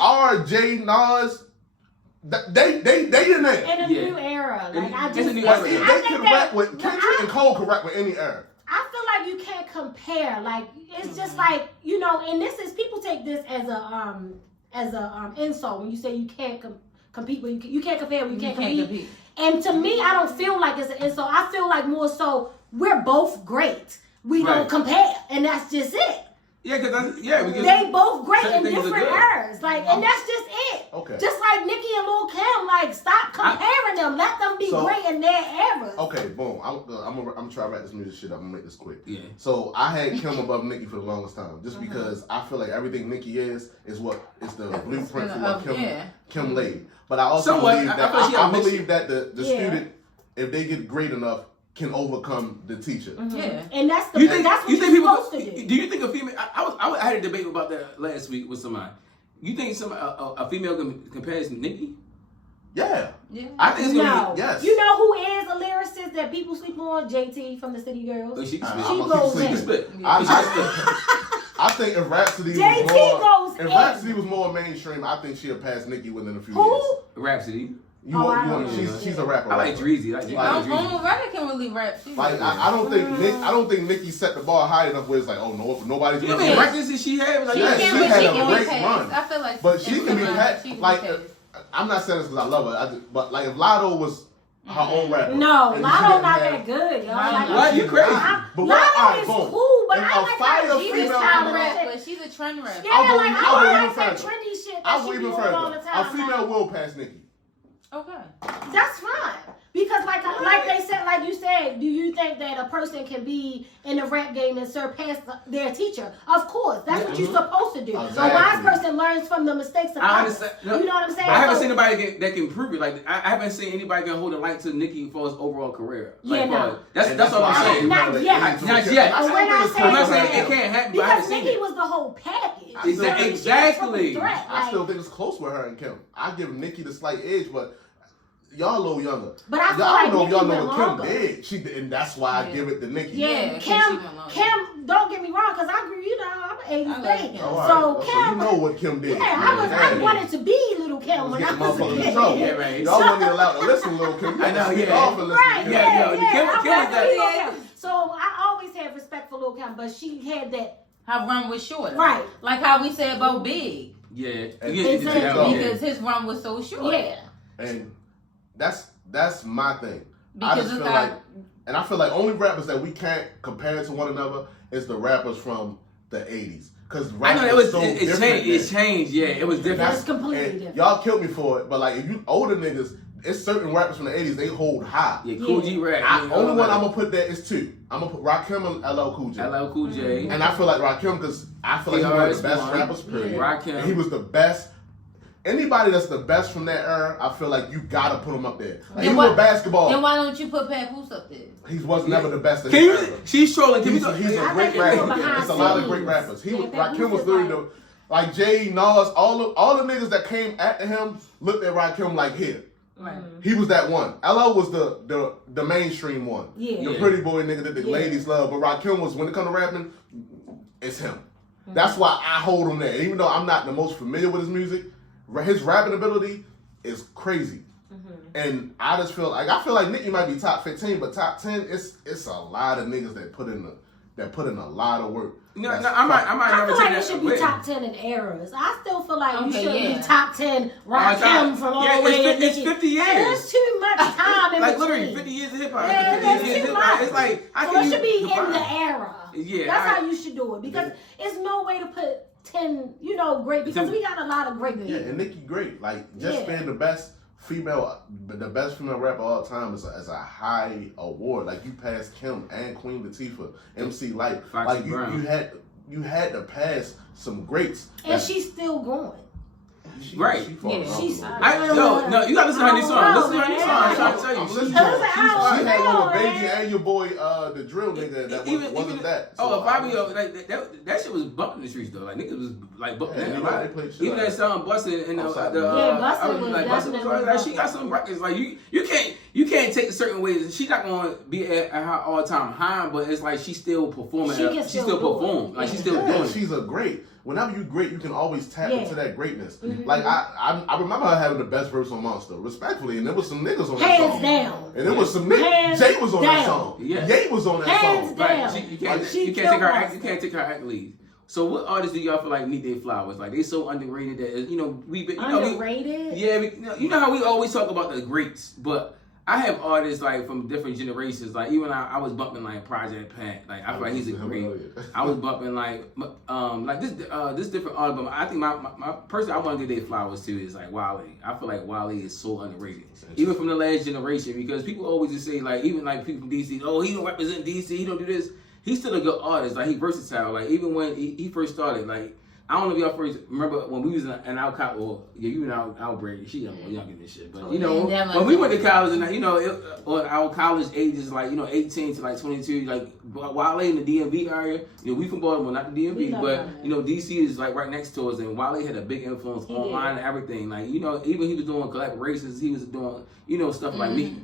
are Jay, Nas. They in there. In a Yeah. new era. Like, It's I a just new But era. they I think can that- rap with Kendrick and Cole can rap with any era. I feel like you can't compare. Like, it's just like, you know, and this is, people take this as a insult when you say you can't compete with, you can't compare when you can't compete. And to me, I don't feel like it's an insult. I feel like more so we're both great. We Right. don't compare, and that's just it. Yeah, because They both great certain in things are different good. eras. Like, and that's just it. Okay. Just like Nicki and Lil Kim, like, stop comparing them. Let them be So- great in their eras. Okay, boom. I'm gonna try to wrap this music shit up. I'm gonna make this quick. Yeah. So I had Kim above Nicki for the longest time, just because I feel like everything Nicki is what is the blueprint for what Kim laid. But I also Somewhat. believe I that feel she had I a mixture. believe that the Yeah. student, if they get great enough, can overcome the teacher. Yeah. And that's the You think that's what you you're think people? supposed to do. Do you think a female? I had a debate about that last week with somebody. You think a female can pass Nicki? Yeah. I think it's gonna be, yes. You know who is a lyricist that people sleep on? JT from the City Girls. Oh, she can spit. She goes in. I think if Rhapsody was more mainstream, I think she'll pass Nicki within a few years. Rhapsody. She's a rapper. I like Tyrese. Riley can really rap. I don't think Nicki set the bar high enough where it's like, oh no, nobody's gonna. The records that she had, she had a great run. I feel like, but she can be like. I'm not saying this because I love her, but like if Lotto was her own rapper. No, Lotto not that good, yo. What? You crazy? Lotto is cool, but I like her. She's a trend rapper. She's a trend rapper. Yeah, I like that trendy shit that she be doing all the time. A female will pass Nicki. Okay. That's fine. Because like they said, like you said, do you think that a person can be in the rap game and surpass their teacher? Of course. That's what you're supposed to do. Exactly. A wise person learns from the mistakes of others. You know what I'm saying? I haven't seen anybody that can prove it. Like I haven't seen anybody can hold a light to Nicki for his overall career. Like, no. That's all I'm saying. Not yet. Not yet. I'm not saying it can't happen. Because Nicki was the whole package. Exactly. I still think it's close with her and Kim. I give Nicki the slight edge, but y'all a little younger. But I feel like don't know if y'all know longer. what Kim did. She did, and that's why I give it to Nicki. Yeah, Kim, don't get me wrong, because I agree, I'm an 80s baby. So Kim, you know what Kim did. Yeah, I wanted to be little Kim when I was a kid. Yeah, right. Y'all wasn't allowed to listen to little Kim. I know, Right, yeah. So I always had respect for Lil Kim, but she had that. Her run was short. Right. Like how we said about Big. Yeah. Because his run was so short. Yeah. And that's my thing. Because I feel like only rappers that we can't compare to one another is the rappers from the 80s. Because I know it changed. Yeah, it was different. That's completely different. Y'all killed me for it, but like if you older niggas, it's certain rappers from the 80s they hold high. Yeah, Cool G rap. Only one I'm gonna put there is two. I'm gonna put Rakim and LL Cool J. LL Cool J. And I feel like Rakim because I feel like he was one of the best rappers. Period. Rakim. And he was the best. Anybody that's the best from that era, I feel like you gotta put him up there. And he was basketball. Then why don't you put Papoose up there? He was never the best. She's trolling. He's a great rapper. There's a lot of great rappers. Rakim was literally like Jay, Nas, all the niggas that came after him looked at Rakim like here. Right. He was that one. LL was the mainstream one. Yeah. The pretty boy nigga that the ladies love. But Rakim was, when it comes to rapping, it's him. That's why I hold him there. Even though I'm not the most familiar with his music, his rapping ability is crazy. And I just feel like Nicki might be top 15, but top 10, it's a lot of niggas that put in a lot of work. I feel like it should be top 10 in eras. I still feel like you should be top 10 Rakim from all the way. It's 50 years. There's too much time in like between. Literally 50 years of hip hop. It's like it should be in the era. Yeah, that's how you should do it because it's no way to put 10, great because we got a lot of great people. Yeah, and Nicki great. Like just being the best female rapper of all time is a high award. Like you passed Kim and Queen Latifah, MC Lyte. Like you had to pass some greats. And she's still going. Right. You gotta listen to her new song. Listen to her new song. I'm trying to tell you. She had one with Baby and your boy, the drill nigga. That wasn't that. So Fabio, like that shit was bumping the streets though. Like niggas was like bumping that a lot. Even that song "Bustin'" and Bustin' was like she got some records. Like you can't take certain ways. She's not gonna be at her all time high, but it's like she's still performing. She still perform. Like she's still doing. She's a great. Whenever you great, you can always tap into that greatness. Like I remember her having the best verse on Monster, respectfully, and there was some niggas on that song. Hands down. And there was some niggas. Jay was on that song. Yeah. Ye was on that song. Down. You can't take her accolades. So what artists do y'all feel like need their flowers? Like they so underrated that underrated. You know how we always talk about the greats, but I have artists like from different generations. Like even I was bumping like Project Pat. Like I feel like he's a great. I was bumping like this different album. I think my person I want to give their flowers to is like Wale. I feel like Wale is so underrated, even from the last generation, because people always just say like even like people from DC, oh he don't represent DC, he don't do this. He's still a good artist. Like he versatile. Like even when he first started, like I don't know if y'all first remember when we was in Outcast, or you in Outbreak, she young in this shit. But you know, when we went to college and you know, or our college ages like 18 to like 22, like Wale in the DMV area. You know, we from Baltimore, not the DMV, but you know, DC is like right next to us, and Wale had a big influence online and everything. Like you know, even he was doing collaborations, he was doing stuff like me.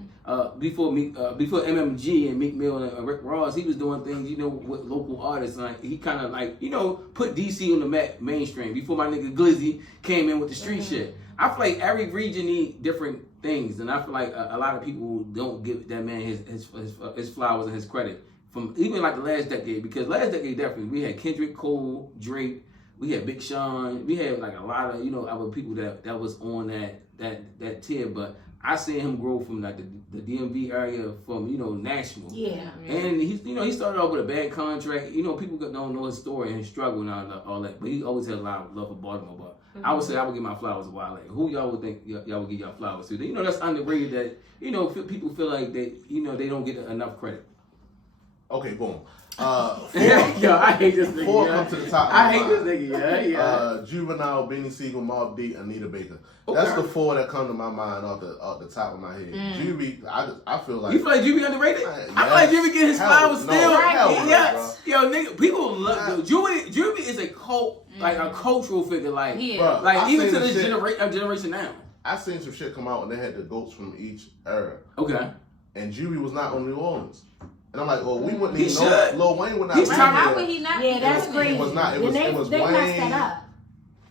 Before MMG and Meek Mill and Rick Ross, he was doing things, with local artists. Like he kind of like, put DC on the mainstream. Before my nigga Glizzy came in with the street shit. I feel like every region need different things, and I feel like a lot of people don't give that man his flowers and his credit from even like the last decade. Because last decade definitely we had Kendrick, Cole, Drake, we had Big Sean, we had like a lot of other people that was on that tier, but I seen him grow from like the DMV area from Nashville. Yeah. And he started off with a bad contract. People don't know his story and his struggle and all that. But he always had a lot of love for Baltimore. But I would say I would give my flowers a while. Like who y'all would think y'all would give y'all flowers to? That's underrated. That people feel like they they don't get enough credit. Okay, boom. Yo, I hate this nigga. Four come to the top. I hate this nigga. Yeah. Juvenile, Benny Siegel, Mobb Deep, Anita Baker. Okay. That's the four that come to my mind off the top of my head. Juvie, I feel like. You feel like Juvie underrated? Yes. I feel like Juvie get his flowers still. Yes. Yo, nigga, people love Juvie is a cult, like a cultural figure, like even to this generation now. I seen some shit come out and they had the goats from each era. Okay. And Juvie was not on New Orleans. And I'm like, well, we wouldn't even know. Lil Wayne would not. How would he not? Yeah, that's crazy. It was not. It was they Wayne, messed that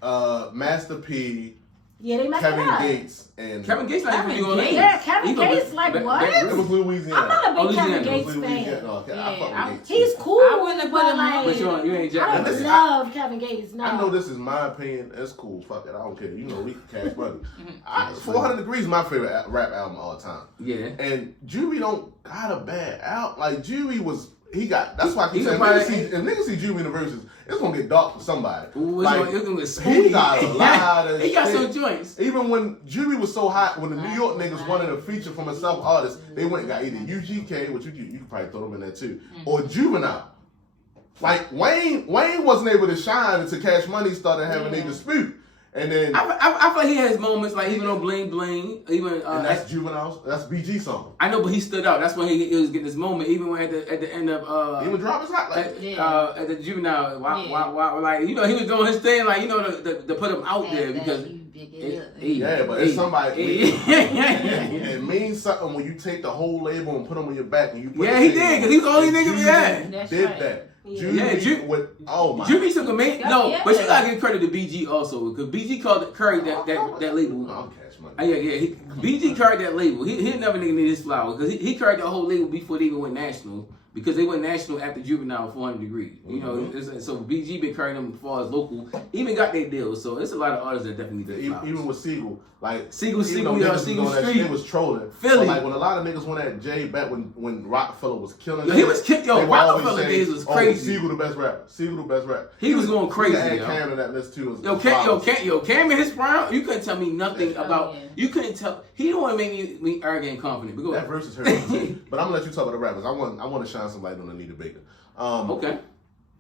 up. Master P, Yeah, they messed Kevin it up. Gates, and Kevin Gates not even New Orleans. Yeah, Kevin Gates, like what? It was Louisiana. I'm not a big Kevin Louisiana. Gates fan. No, I fuck with Gates. He's cool. I wouldn't have put him like, on. But you ain't Jack. I don't love Kevin Gates. No. I know this is my opinion. It's cool. Fuck it. I don't care. We can cash money. 400 Degrees is my favorite rap album of all time. Yeah. And Juvie don't got a bad album. Like Juvie was. That's why I keep saying if niggas see Juvie in the verses, it's gonna get dark for somebody. Ooh, like, it's gonna get spooky. He got a lot of He got shit. some joints. Even when Juvie was so hot, when the New York niggas wanted a feature from a self artist, they went and got either UGK, which you could probably throw them in there too, or Juvenile. Like Wayne wasn't able to shine until Cash Money started having a dispute. And then I feel like he had his moments, like even on Bling Bling, even and that's Juvenile's, that's BG song. I know, but he stood out. That's when he was getting his moment. Even when at the end of he would drop his hot like at the Juvenile, like he was doing his thing, like to put him out there because but it's somebody. It means something when you take the whole label and put them on your back and you. Put he did because he's the only nigga we had. Did that. Juvie took a main. But you gotta give credit to BG also because BG carried that label. Oh, Cash Money. BG carried that label. He never nigga need his flowers because he carried the whole label before they even went national. Because they went national after Juvenile 400 Degrees. So BG been carrying them as far as local. Even got their deals. So it's a lot of artists that definitely need flowers. Even with Siegel. Like Siegel Street. They was trolling. Philly. But like when a lot of niggas went at Jay back when Rockefeller was killing he was Rockefeller days was crazy. Siegel the best rapper. He was going crazy. He had Cam in that list too. Cam in his prime, you couldn't tell me nothing about. You couldn't tell. He don't want to make me arrogant and confident. That verse is hurt. But I'm gonna let you talk about the rappers. I want to shine some light on Anita Baker. Okay.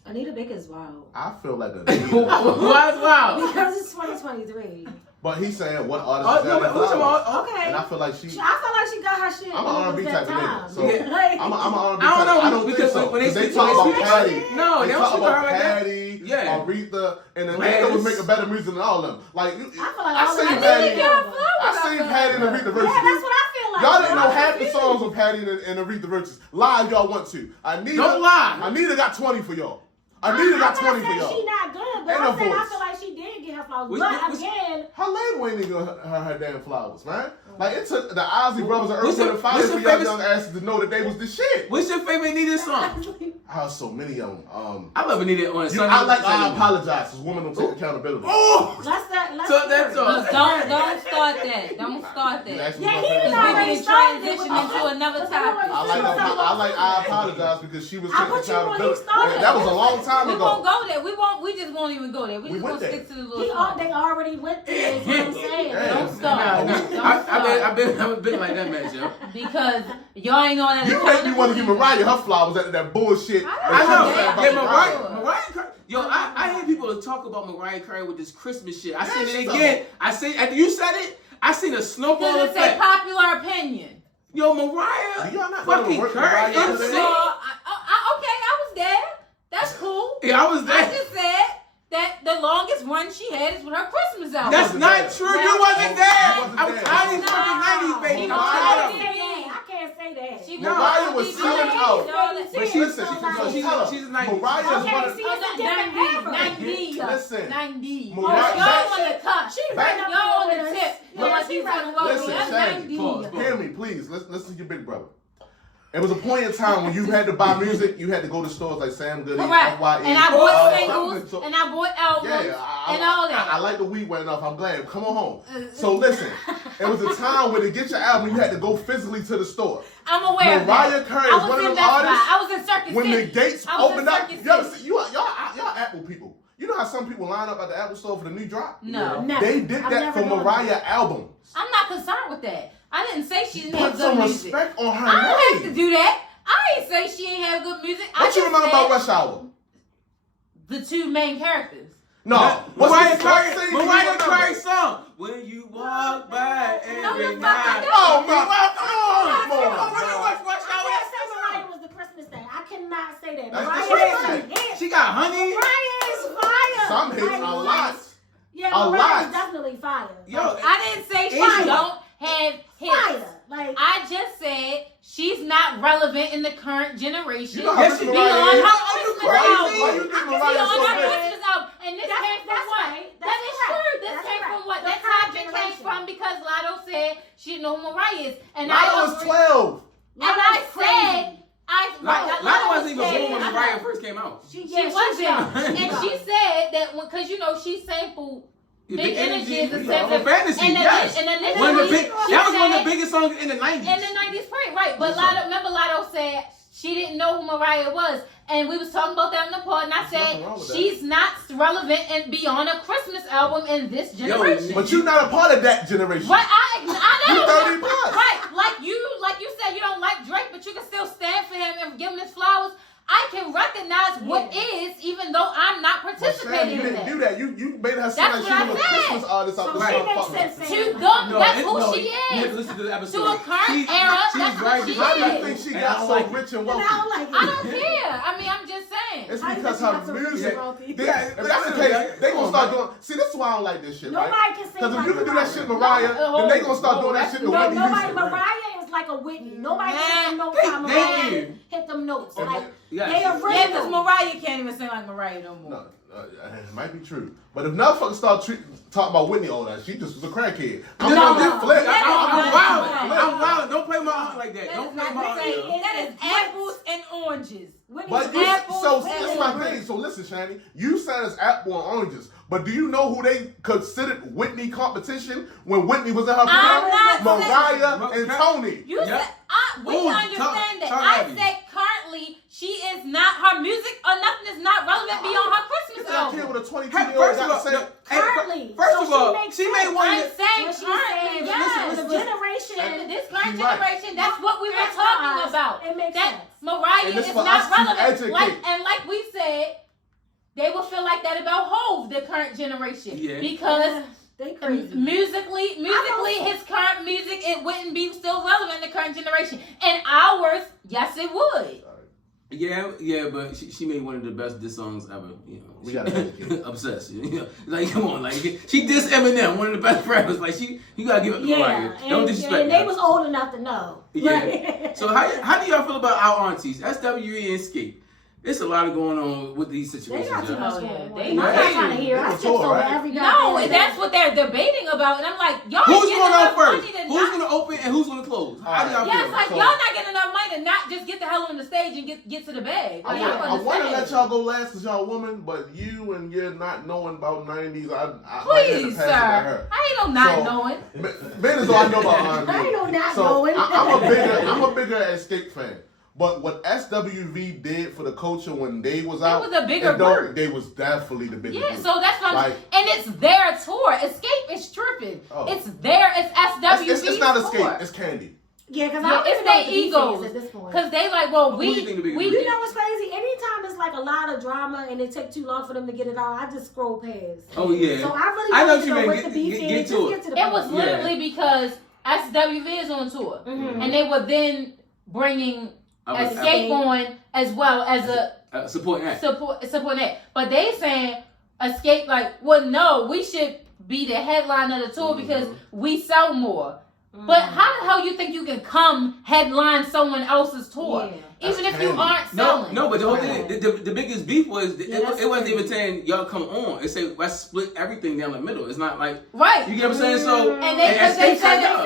Anita Baker's wild. I feel like Anita. Why is wild? Because it's 2023. But he's saying what artist is that? Okay. And I feel like she got her shit. I'm an R&B type of nigga. So like, I'm an R&B I don't know. I don't think so. When they talk about Patty. They talk about Patty, Aretha, and Aretha was making better music than all of them. Like I seen Patty and Aretha verses. Yeah, that's what I feel like. Y'all didn't know half the songs on Patty and Aretha verses. Lie if y'all want to. Don't lie. Anita got 20 for y'all. Anita got 20 for y'all. She not good, but I feel like she did get her flowers. But again, her label ain't even her damn flowers, man. Like it took the Ozzy brothers and Earth, Wind and Fire for y'all young asses to know that they was the shit. What's your favorite Anita song? I have so many of them. I love Anita on Sunday. I apologize. This woman don't take accountability. Oh, that's all. Don't start that. Don't start that. Yeah, he's already transition into another topic. I apologize because she was taking accountability. That was a long time ago. We won't go there. We just won't even go there. We just gonna stick to the little. They already went there. Is what I'm saying. Don't start. I've been like that match, yo. Because y'all ain't on that. You made me want to give Mariah her flowers after that bullshit. I know. Yeah, Mariah Carey. Yo, I hear people talk about Mariah Carey with this Christmas shit. I seen it again. I say after you said it, I seen a snowball Does it say effect. popular opinion? Yo, Mariah fucking Carey. Okay, I was there. That's cool. Yeah, I was there. I just said that the longest run she had is with her Christmas album. That's not true. You wasn't there. I'm tired of fucking 90s, baby. I'm tired of it. I can't say that. Mariah was selling out. But she's a Mariah is one of the 90s. Listen, 90s. Mariah, y'all on the cut. Y'all on the tip. Listen, hear me, please. Listen to your big brother. It was a point in time when you had to buy music, you had to go to stores like Sam Goody, FYE. And I bought singles, and I bought albums, and all that. I like the weed well enough. I'm glad. Come on home. So listen, it was a time when to get your album, you had to go physically to the store. I'm aware Mariah of that. Carey is one of them artists. I was in Circus when City. The gates opened up, y'all Apple people. You know how some people line up at the Apple store for the new drop? No. They did that for Mariah albums. I'm not concerned with that. I didn't say she didn't have Put good some music. respect on her I don't have name. to do that. I ain't say she ain't have good music. What you remember about Rush Hour? The two main characters. No. Mariah Carey song. When you walk by every night. Oh my God. Mariah was the Christmas thing. I cannot say that. Mariah she got honey. Mariah is fire. Some hits a lot. Yeah, Mariah is definitely fire. Yo, I didn't say she don't have hits. Fire. I just said she's not relevant in the current generation. You know how Be on her Christmas album. Why you think Mariah so big? Christmas album. And this came from what? That is true. This came from what? That topic came from because Lotto said she didn't know who Mariah is. And Lotto was 12. And I said... Lotto wasn't even born when Mariah first came out. She wasn't. And she said that because she sampled Big Energy is a sample. Fantasy, yes. That was one of the biggest songs in the 90s. In the 90s, right. But Lotto said she didn't know who Mariah was. And we was talking about that in the pod, and I said she's not relevant and be on a Christmas album in this generation. But you're not a part of that generation. Right, I know. You're 30 plus. Right, like you said, you don't like Drake, but you can still stand for him and give him his flowers. I can recognize what is, even though I'm not participating in that. You didn't do that. You made her seem like she was a Christmas artist out the That's who she is. You have to listen to the episode. To a current era, that's what she is. How do you think she got so rich and wealthy? I don't care. I mean, I'm just saying. It's because her music. If that's the case, they gonna start doing. See, this is why I don't like this shit, right? Nobody can sing Because if like you can do that shit, Mariah, then they gonna start doing that shit to Whitney Houston. Mariah is like a Whitney. Nobody can sing notes how Mariah hit them notes. They original. Yeah, because Mariah can't even sing like Mariah no more. No, it might be true. But if motherfuckers start talking about Whitney all that, she just was a crackhead. I'm wild. Don't play my aunt like that. Don't play my aunt. That is apples and oranges. But this is my thing. So listen, Shani, you said it's apple and oranges. But do you know who they considered Whitney competition when Whitney was in her prime? Mariah and Tony. You said, we understand that. I said currently she is not, her music or nothing is not relevant beyond her Christmas album. Get with a 22-year-old got to say. Currently. First of all, she made one. I'm saying currently, yes. The generation. This current generation, that's what we were talking about. It makes sense. Mariah is not relevant. Like we said, they will feel like that about Hov, the current generation. Yeah. Because musically, his current music, it wouldn't be still relevant in the current generation. And ours, yes, it would. Yeah, but she made one of the best diss songs ever. You know, we got obsessed. You know, like come on, like she dissed Eminem, one of the best rappers. Like you gotta give it to Mariah. Don't disrespect. And they was old enough to know. Yeah. So how do y'all feel about our aunties, SWV Xscape? There's a lot going on with these situations. They got too much going on. I'm not trying to hear. I skipped over every No, that's what they're debating about, and I'm like, y'all. Who's going on first? Who's going to open and who's going to close? How do y'all feel? Yeah, it's like y'all not getting enough money to not just get the hell on the stage and get to the bag. Like, I want to let y'all go last because y'all woman, but you and you're not knowing about 90s. Please, sir. I ain't no not knowing. Man, as though I know about R&B. I ain't no not knowing. I'm a bigger Xscape fan. But what SWV did for the culture when they was out, it was a bigger group. They was definitely the bigger group. So that's what like, and it's their tour. Xscape is tripping. It's SWV it's not tour. Xscape, it's Candy. Yeah, because I it's their egos. at this point. Because they like, well, we you know what's crazy? Anytime it's like a lot of drama and it take too long for them to get it out, I just scroll past. Oh yeah. So I really want to know what the beef is. Get to it. It was literally because SWV is on tour, and they were then bringing Xscape on as well as a support that. Support that. But they saying Xscape like, well, no, we should be the headline of the tour because we sell more. But how the hell you think you can come headline someone else's tour? Yeah. Even if you aren't selling. No, but the whole thing, the biggest beef was, it wasn't even saying, y'all come on. It said, let's split everything down the middle. It's not like, right. You get what I'm saying? So, and they said they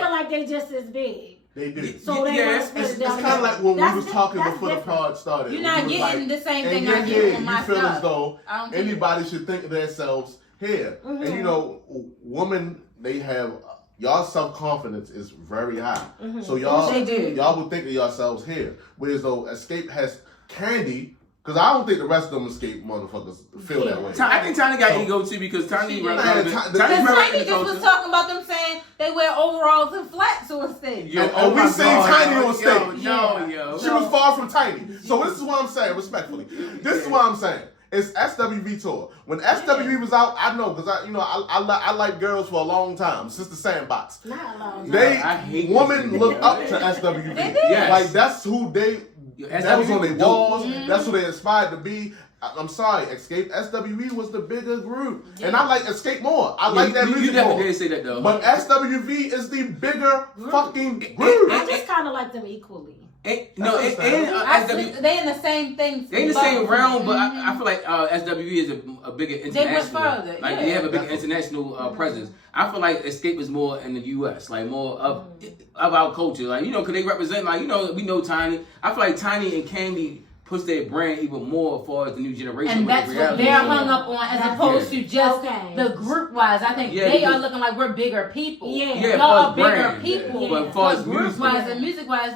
feel like they just as big. They do. So it's kind of like when we was talking before the pod started. You're not getting the same thing I get get from my stuff. You feel as though anybody should think of themselves here. And you know, women, they have... Y'all self-confidence is very high. So y'all would think of yourselves here. Whereas though Xscape has Candy, because I don't think the rest of them Xscape motherfuckers feel that way. I think Tiny got ego too because Tiny just was talking about them saying they wear overalls and flats on stage. And we seen Tiny on stage. Yo. She was far from Tiny. So this is what I'm saying, respectfully. This is what I'm saying. It's SWV tour. When SWV was out, I know because I like girls for a long time since the Sandbox. Not a long time. Women look up to SWV. Yes. Like that's who that was on their walls. That's who they aspired to be. I'm sorry, Xscape. SWV was the bigger group, and I like Xscape more. I like that music You definitely more. did say that though. But SWV is the bigger fucking group. I just kind of like them equally. They in the same thing. They in the same realm, but I feel like SWV is a bigger international. They went further. Like they have a bigger international presence. I feel like Xscape is more in the U.S., like more of our culture, like because they represent, like we know Tiny. I feel like Tiny and Candy push their brand even more as far as the new generation. And that's what they're hung up on as opposed to just the group wise. I think they are looking like we're bigger people. Y'all are bigger people. But as far as group wise and music wise.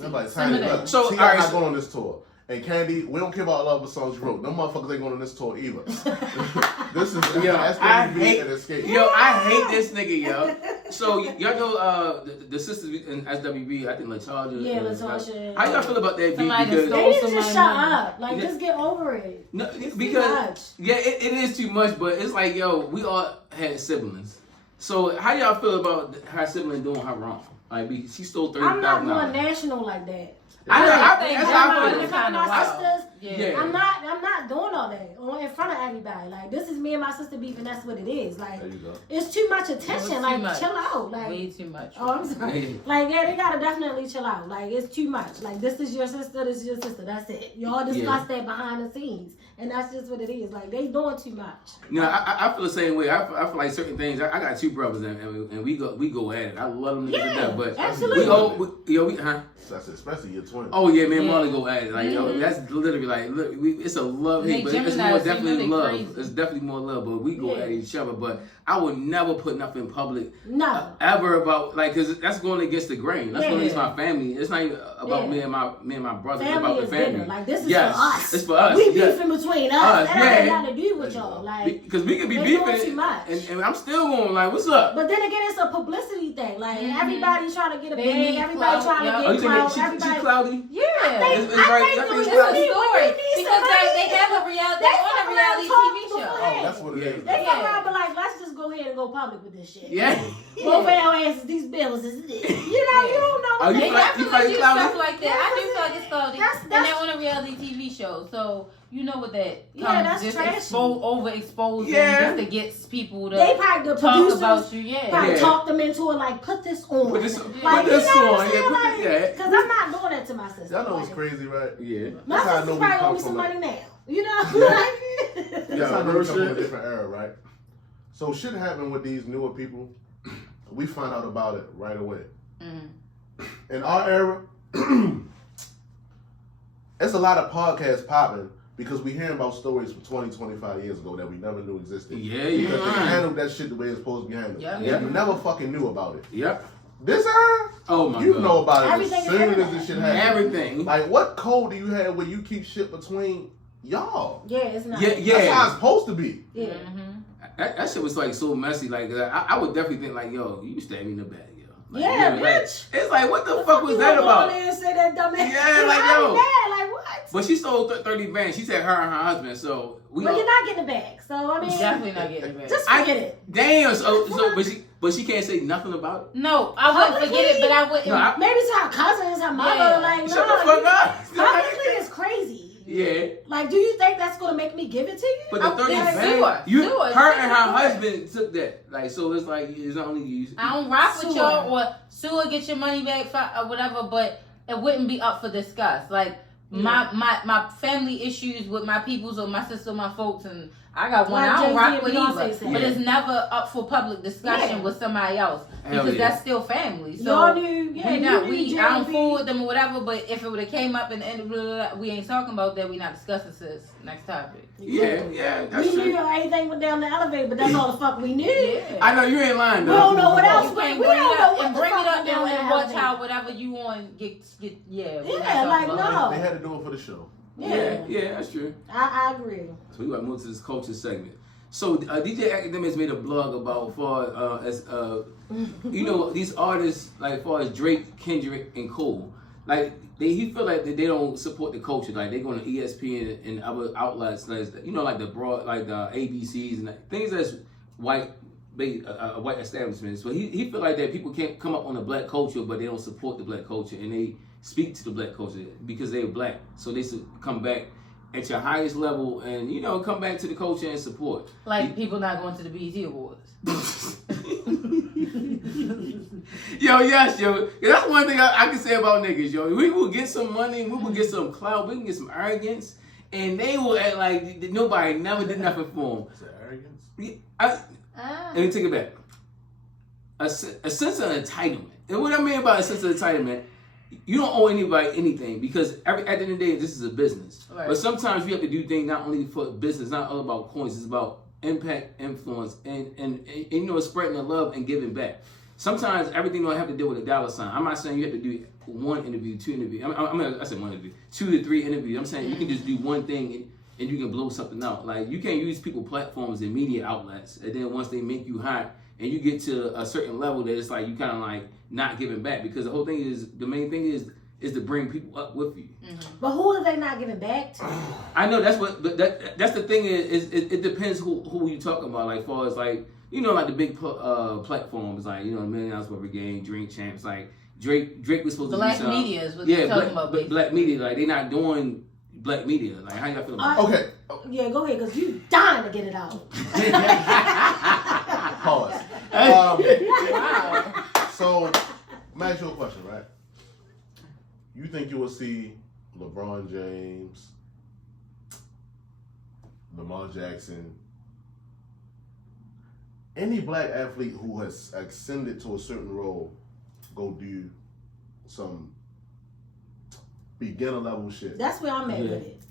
Like, Tiny, look, so y'all not going on this tour. And Candy, we don't care about all the songs you wrote. No motherfuckers ain't going on this tour either. This is SWV and Xscape. I hate this nigga, yo. So y'all know the sisters in SWV, I think LaTasha. Yeah, LaTasha. How y'all feel about that beef? Because they need to just shut up. Like, just get over it. No, because it is too much. But it's like, we all had siblings. So how y'all feel about her sibling doing her wrong? Like she stole $30,000. I'm not going national like that. I'm not doing all that in front of everybody. Like this is me and my sister beef, and that's what it is. Like it's too much attention. Like chill out. Like way too much. Oh, I'm sorry. Like they gotta definitely chill out. Like it's too much. Like this is your sister. This is your sister. That's it. Y'all discuss that behind the scenes, and that's just what it is. Like they doing too much. No, I feel the same way. I feel like certain things. I got two brothers, and we go at it. I love them to death, but absolutely. That's especially your twin. Oh yeah, man, Marley go at it. Like that's literally like, look, it's a love hate, but it's more definitely love. Crazy. It's definitely more love, but we go at each other. But I would never put nothing public, ever about because that's going against the grain. That's going against my family. It's not even about me and my brother. It's about the family. Bigger. Like this is for us. It's for us. We beefing between us. That ain't nothing to do with y'all. Like because we could be beefing, and I'm still going like, what's up? But then again, it's a publicity thing. Like everybody's trying to get a bag. Everybody trying to get clout. She cloudy? Yeah, I think it's a story because they have a reality TV show. Oh, that's what it is. They come around, but like, let's just go ahead and go public with this shit. Yeah. Both our asses, these bills is this. You don't know what they definitely do stuff like that. I do feel like it's cloudy, and they're on a reality TV show, so. You know what that comes that's just overexposing just to get people to talk about you. Probably talk them into it, like put this on. Put this on. Because I'm not doing that to my sister. Y'all know what's crazy, right? Yeah. My sister probably owe me some money now. You know? That's how I know we come from a different era, right? So shit happened with these newer people. We find out about it right away. In our era, it's a lot of podcasts popping because we hearing about stories from 20, 25 years ago that we never knew existed. Yeah. Because they handled that shit the way it's supposed to be handled. Yeah. You never fucking knew about it. Yep. This her? Oh my god. You know about it Everything as soon as this shit happens. Everything. Like, what code do you have where you keep shit between y'all? Yeah, it's not. Yeah. That's how it's supposed to be. Yeah. That shit was like so messy. Like I would definitely think like, yo, you stabbed me in the back, yo. Like, Yeah, you know, like, bitch. it's like, what the fuck was that about? You say that dumb ass. Yeah, like, yo. Like what? But she sold 30 bands. She said her and her husband. So But you're not getting it back. So I mean, Definitely not getting it back. just forget it. Damn. But she can't say nothing about it. No, I wouldn't forget it, but I wouldn't. No, Maybe it's her cousins, her mother. Yeah. Like, Shut no, the fuck up. publicly is crazy. Yeah. Like, do you think that's gonna make me give it to you? But the 30 Yeah, bands, sure. her and her husband took that. Like, so it's like, it's not only you. I don't rock with Sure. y'all or sue or get your money back or whatever, but it wouldn't be up for discuss. Like my family issues with my peoples or my sister or my folks, and I got one Like I don't Jay-Z rock and with Beyonce either. said. But it's never up for public discussion Yeah. with somebody else Hell because yeah. that's still family. So Y'all knew, yeah, we you not knew we I don't Jay-Z. fool with them or whatever. But if it would have came up and we ain't talking about that, we not discussing sis. Next topic. Yeah, that's We true. knew everything went down the elevator, but that's all the fuck we knew. Yeah. I know you ain't lying We though. don't know what else. You We can't don't bring it know up what and the bring fuck it up went down and the watch elevator. how whatever you want get yeah. we're not Yeah, talking like, about no. that. They had to do it for the show. Yeah, that's true. I agree. So we got to move to this culture segment. So DJ Akademiks made a blog about you know, these artists like far as Drake, Kendrick, and Cole. Like he feel like that they don't support the culture. Like they go on ESPN and other outlets, like, you know, like the broad, like the ABCs and like, things that's white establishments. So he feel like that people can't come up on the black culture, but they don't support the black culture and they speak to the black culture because they're black. So they should come back at your highest level and, you know, come back to the culture and support. Like people not going to the BET Awards. Yo, yes, yo. That's one thing I can say about niggas, yo. We will get some money, we will get some clout, we can get some arrogance, and they will act like nobody never did nothing for them. Is that arrogance? Let me take it back. A sense of entitlement. And what I mean by a sense of entitlement, you don't owe anybody anything because at the end of the day, this is a business. Right. But sometimes you have to do things not only for business, not all about coins, it's about impact, influence, and you know, spreading the love and giving back. Sometimes everything don't have to deal with a dollar sign. I'm not saying you have to do one interview, two interviews. I said one interview, 2 to 3 interviews. I'm saying you can just do one thing and you can blow something out. Like you can't use people platforms and media outlets, and then once they make you hot and you get to a certain level that it's like you kind of like not giving back because the whole thing is the main thing is to bring people up with you. But who are they not giving back to? I know that's what, but that's the thing is it depends who you talking about. Like far as like, you know, like the big platforms like, you know, $1 Million per game, Drink Champs, like Drake was supposed to Black do some media is what they're talking about. But black media, like they're not doing black media. Like how y'all feel about Okay. Yeah, go ahead, because you dying to get it out. Pause. Wow. So, I'm ask you a question, right? You think you will see LeBron James, Lamar Jackson, any black athlete who has ascended to a certain role go do some beginner level shit? That's where I'm at with it.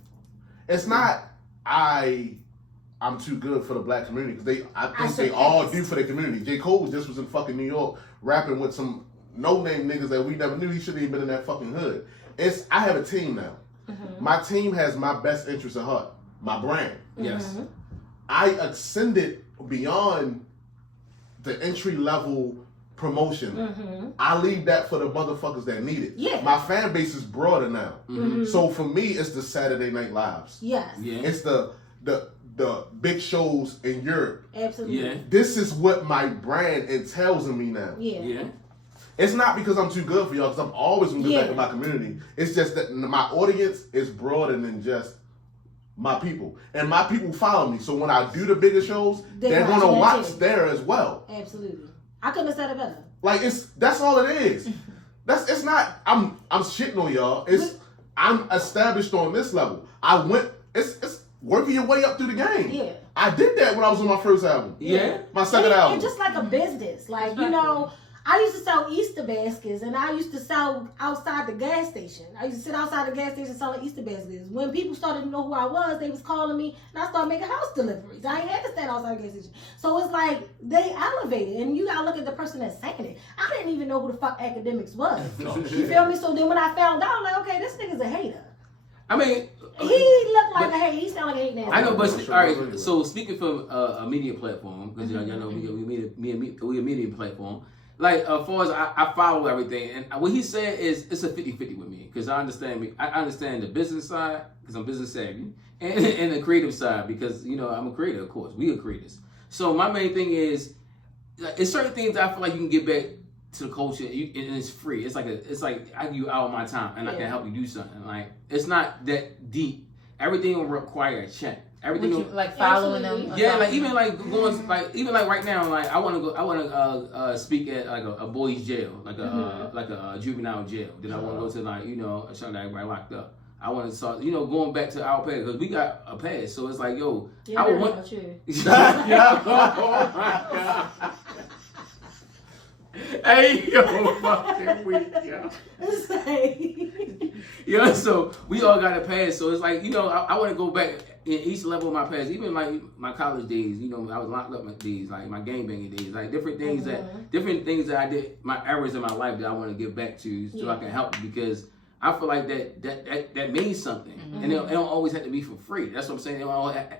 It's not I'm too good for the black community because I think they surpassed. all do for the community. J. Cole just was in fucking New York rapping with some no-name niggas that we never knew. He shouldn't even been in that fucking hood. I have a team now. Mm-hmm. My team has my best interest at heart. My brand. Yes. Mm-hmm. I ascended beyond the entry level promotion. Mm-hmm. I leave that for the motherfuckers that need it. Yeah. My fan base is broader now. Mm-hmm. So for me, it's the Saturday Night Lives. Yes. Yeah. It's the big shows in Europe. Absolutely. Yeah. This is what my brand entails in me now. Yeah. Yeah. It's not because I'm too good for y'all, because I'm always going to give back Yeah. to my community. It's just that my audience is broader than just my people. And my people follow me. So when I do the bigger shows, they're going to watch there as well. Absolutely. I couldn't have said it better. Like, that's all it is. It's not, I'm shitting on y'all. I'm established on this level. It's working your way up through the game. Yeah. I did that when I was on my first album. Yeah. My second album. It's just like a business. Like, you know, I used to sell Easter baskets, and I used to sell outside the gas station. I used to sit outside the gas station selling Easter baskets. When people started to know who I was, they was calling me, and I started making house deliveries. I ain't had to stand outside the gas station. So it's like they elevated, and you gotta look at the person that's saying it. I didn't even know who the fuck Akademiks was. You feel me? So then when I found out, I'm like, okay, this nigga's a hater. I mean, he looked like a hater. He sounded like a hater. I know, but all right. So speaking from a media platform, because y'all know we a media platform. Like, as far as I follow everything, and what he said is it's a 50-50 with me, because I understand the business side, because I'm business savvy, and the creative side, because, you know, I'm a creator, of course. We are creators. So my main thing is, it's certain things that I feel like you can get back to the culture, and it's free. It's like I give you all my time, and I can help you do something. Like, it's not that deep. Everything will require a check. Everything you, like following them. Yeah, like even like going like right now, like I want to speak at like a boys' jail, like a juvenile jail. Then I want to go to like, you know, a something that everybody locked up. I want to start, you know, going back to our past, because we got a pass. So it's like, yo, I would want. Oh my God. Hey, yo, fucking weak, yo. Yo, so we all got a pass. So it's like, you know, I want to go back in each level of my past, even like my college days. You know, I was locked up my days, like my gangbanging days, like different things that I did, my errors in my life that I want to give back to, so I can help, because I feel like that means something, and it don't always have to be for free. That's what I'm saying. It don't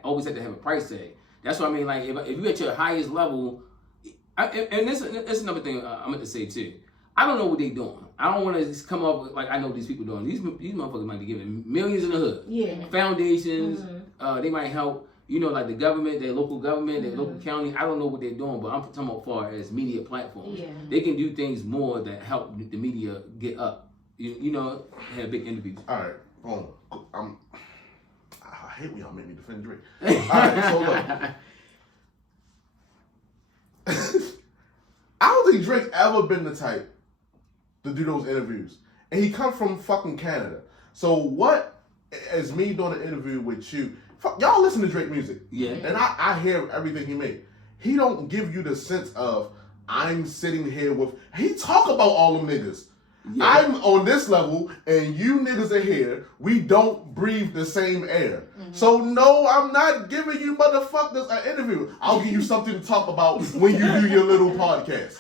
always have to have a price tag. That's what I mean. Like if you at your highest level. And this is another thing I'm going to say too. I don't know what they doing. I don't want to come up with, like, I know what these people doing. These motherfuckers might be giving millions in the hood. Yeah. Foundations. They might help, you know, like the government, their local government, their local county. I don't know what they're doing, but I'm talking about far as media platforms. Yeah. They can do things more that help the media get up. You know, have big interviews. All right. I hate when y'all make me defend Drake. All right, so look. I don't think Drake ever been the type to do those interviews. And he come from fucking Canada. So what is me doing an interview with you? Y'all listen to Drake music. Yeah. And I hear everything he made. He don't give you the sense of, I'm sitting here with, he talk about all them niggas. Yeah. I'm on this level, and you niggas are here. We don't breathe the same air. So no, I'm not giving you motherfuckers an interview. I'll give you something to talk about when you do your little podcast.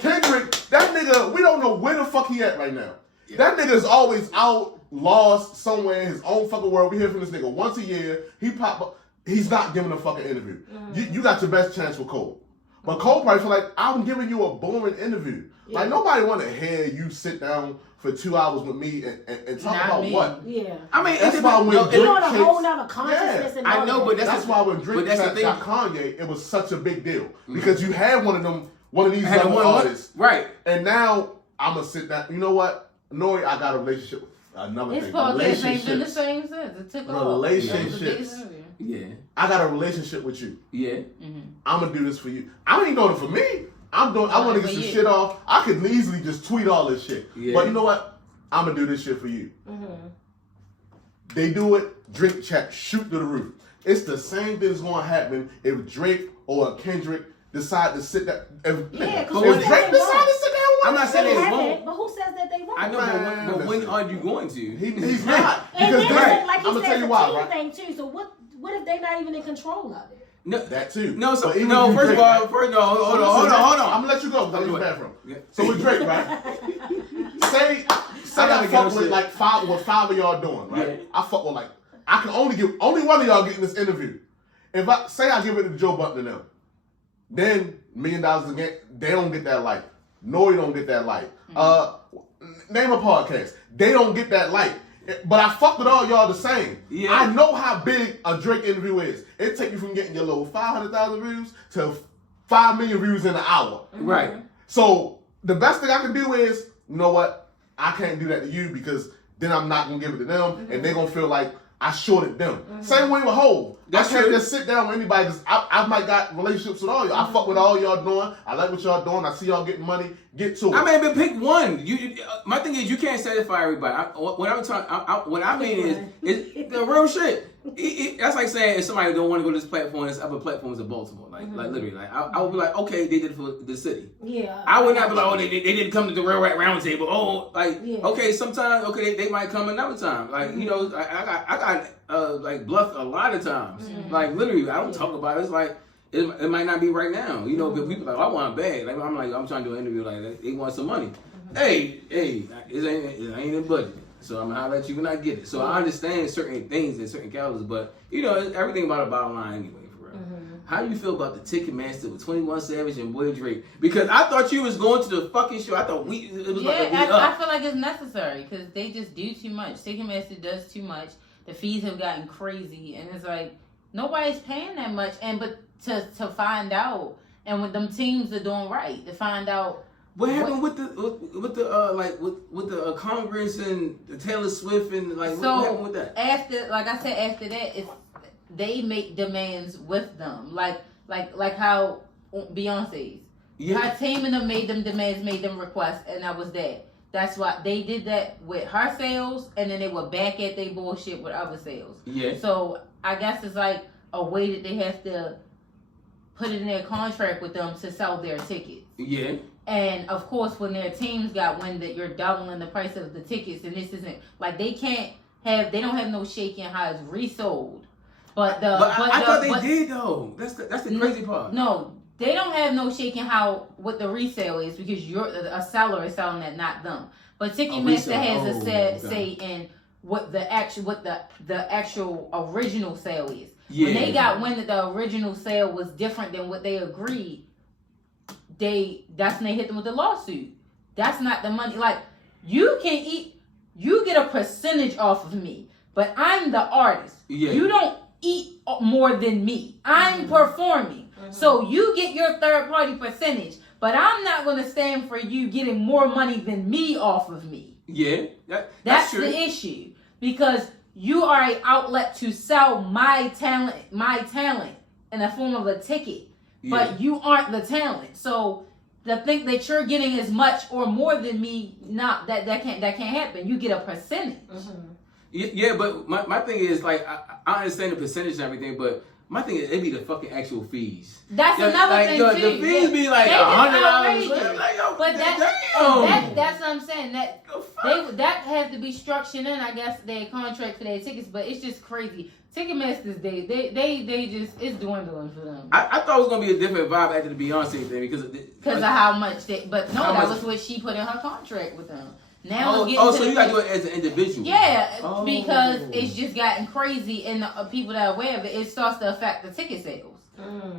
Kendrick, that nigga, we don't know where the fuck he at right now. Yeah. That nigga's always out, lost somewhere in his own fucking world. We hear from this nigga once a year. He pop up. He's not giving a fucking interview. You got your best chance with Cole. But Cole probably feel like, I'm giving you a boring interview. Yeah. Like, nobody want to hear you sit down for 2 hours with me and talk about what? Yeah. I mean, that's why when Drake you're on a whole nother consciousness. Yeah, I know, but that's why when Drake got Kanye, it was such a big deal. Because you had one of these level artists. Right. And now, I'm going to sit down. You know what? Nori, I got a relationship with another thing. It's probably been the same since. It took off. Relationships. Yeah. I got a relationship with you. Yeah. I'm going to do this for you. I ain't doing it for me. I want to get some shit off. I could easily just tweet all this shit. Yeah. But you know what? I'm going to do this shit for you. They do it, Drake chat, shoot to the roof. It's the same thing that's going to happen if Drake or Kendrick decide to sit down. If Drake decide to sit down, I'm not saying they won't. But who says that they won't? I know, but when are you going to? He's not. And because then, like I'm he going to tell said, you why, right? Thing too. So what if they're not even in control of it? No, that too. No, so first of all, hold on. I'm gonna let you go because I'm in the bathroom. Yeah. So with Drake, right? say I fuck with like five of y'all doing, right? Yeah. I fuck with like I can only one of y'all getting this interview. If I give it to Joe Button and them, then $1 million again, they don't get that light. Nori don't get that light. Name a podcast, they don't get that light. But I fuck with all y'all the same. Yeah. I know how big a Drake interview is. It take you from getting your little 500,000 views to 5 million views in an hour. Right. So the best thing I can do is, you know what? I can't do that to you because then I'm not gonna give it to them, and they're gonna feel like I shorted them. Same way with Hov. I can't just sit down with anybody. I might got relationships with all y'all. I fuck with all y'all doing. I like what y'all doing. I see y'all getting money. Get to it. I mean, but pick one. My thing is, you can't satisfy everybody. What I mean is the real shit. That's like saying if somebody don't want to go to this platform, there's other platforms in Baltimore. Like literally, like I would be like, okay, they did it for the city. Yeah. I would not be like, oh, they didn't come to the Roundtable. Oh, like okay, sometimes they might come another time. Like you know, I got like bluffed a lot of times. Like literally, I don't talk about it. It's like it might not be right now. You know, but people like, I want a bag. Like I'm trying to do an interview. Like they want some money. Hey, it ain't in budget. So I'm gonna holler at you when I get it. So I understand certain things and certain calibers, but you know everything about a bottom line anyway. For real. How do you feel about the Ticketmaster with 21 Savage and Boy Drake? Because I thought you was going to the fucking show. I thought it was like I feel like it's necessary because they just do too much. Ticketmaster does too much. The fees have gotten crazy, and it's like nobody's paying that much. And but to find out, and when them teams are doing right, to find out. What happened with the Congress and the Taylor Swift and like what happened with that? After that, they make demands with them, like how Beyonce's. Her team and them made them demands, made them requests, and that was that. That's why they did that with her sales, and then they were back at their bullshit with other sales. Yeah. So I guess it's like a way that they have to put it in their contract with them to sell their tickets. Yeah. And of course, when their teams got wind that you're doubling the price of the tickets, and this isn't like they don't have no shaking how it's resold. I thought they did though. That's the crazy part. No, they don't have no shaking how what the resale is because a seller is selling that, not them. But Ticketmaster has a say in what the actual original sale is. Yeah. When they got wind that the original sale was different than what they agreed. That's when they hit them with the lawsuit. That's not the money. Like you get a percentage off of me, but I'm the artist. Yeah. You don't eat more than me. I'm performing. So you get your third party percentage, but I'm not going to stand for you getting more money than me off of me. Yeah. That's true. The issue because you are an outlet to sell my talent in the form of a ticket. Yeah. But you aren't the talent, so to think that you're getting as much or more than me, that can't happen. You get a percentage. Yeah, but my thing is like I understand the percentage and everything, but my thing is it be the fucking actual fees. That's another thing too. The fees be like $100. But that's what I'm saying. That has to be structured in, I guess, their contract for their tickets. But it's just crazy. Ticketmasters, they just it's dwindling for them. I thought it was gonna be a different vibe after the Beyonce thing because of how much that was what she put in her contract with them. Now so you gotta do it as an individual. Yeah, because it's just gotten crazy, and the people that are aware of it, it starts to affect the ticket sales.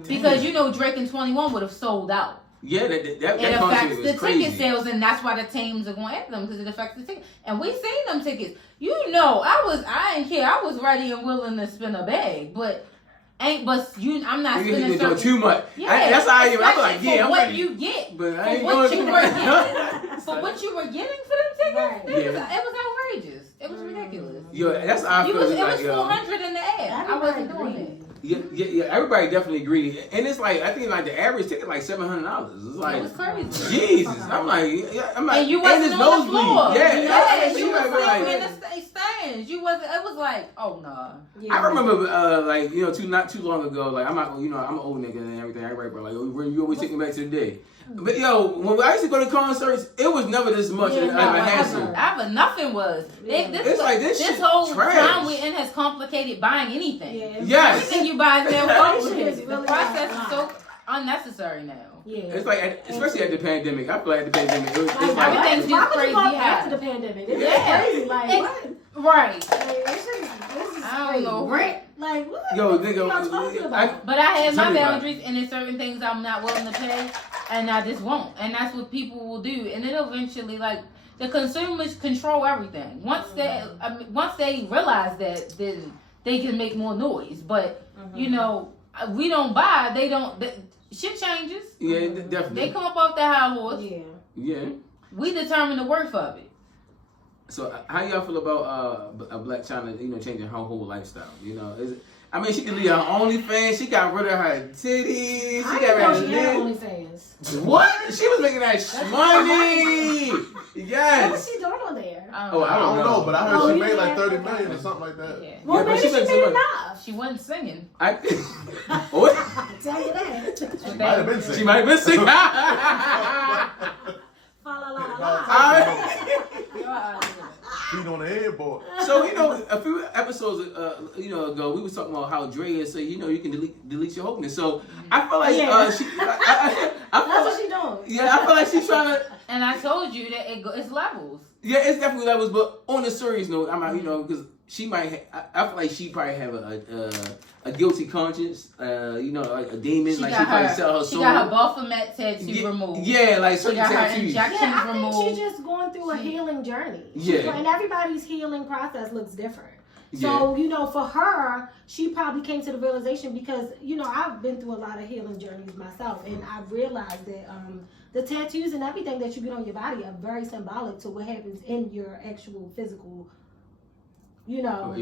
Because Drake and 21 would have sold out. Yeah, that it affects the crazy. Ticket sales, and that's why the teams are going after them because it affects the ticket. And we seen them tickets. I didn't care. I was ready and willing to spend a bag, but I'm not spending too much. Yeah, that's how I am. I'm like, yeah, I'm what ready. you get, but I ain't going too much. For what you were getting for them tickets, it was outrageous. It was ridiculous. Yo, that's how I feel. It was 400 in the air. I wasn't doing it. Yeah. Everybody definitely greedy, and it's like I think like the average ticket like $700. It's like it was crazy. Jesus, I'm like, and you wasn't on the floor. Yeah, you was like in the stands. You wasn't. It was like, oh no. Yeah. I remember not too long ago. Like I'm not, I'm an old nigga and everything. Everybody but like, you always take me back to the day. But when I used to go to concerts, it was never this much of a hassle. Nothing was. This whole time we're in has complicated buying anything. Yes. Everything you buy is now complicated. The process is so unnecessary now. Yeah. It's like, especially at the pandemic. I feel like at the pandemic, it's like everything's just crazy after the pandemic. It's crazy. Like, what? Right. I don't know. Right. Like, what? Talking about? But I have my boundaries, and there's certain things I'm not willing to pay, and I just won't. And that's what people will do. And then eventually, like, the consumers control everything. Once they realize that, then they can make more noise. But, we don't buy. They don't. Shit changes. Yeah, definitely. They come up off the high horse. Yeah. We determine the worth of it. So how y'all feel about Blacc China, changing her whole lifestyle? I mean, she deleted her OnlyFans. She got rid of her titties. She I got didn't know rid she had of OnlyFans. What? She was making that money. What Yes. was she doing on there? Oh, I don't know, but I heard she made like yeah. 30 million or something like that. Yeah. Well, Yeah, but maybe she she makes made some money. enough. She wasn't singing. What? I'll tell you that. She might have been sick. She might have been sick. Fa la la la. Feet on the headboard. So a few episodes ago, we was talking about how Drea said you can delete your hopeness. So I feel like Yeah. she. That's what she doing. Yeah, I feel like she's trying to. And I told you that it's levels. Yeah, it's definitely levels, but on a serious note, I'm not, because she might. I feel like she probably have a guilty conscience. Like a demon. She probably sell her soul. She got her Baphomet tattoo removed. Yeah, like She certain got her tattoos. injections Yeah, I removed. think she's just going through a healing journey. Yeah. And everybody's healing process looks different. So, for her, she probably came to the realization because, I've been through a lot of healing journeys myself. And I realized that the tattoos and everything that you get on your body are very symbolic to what happens in your actual physical realm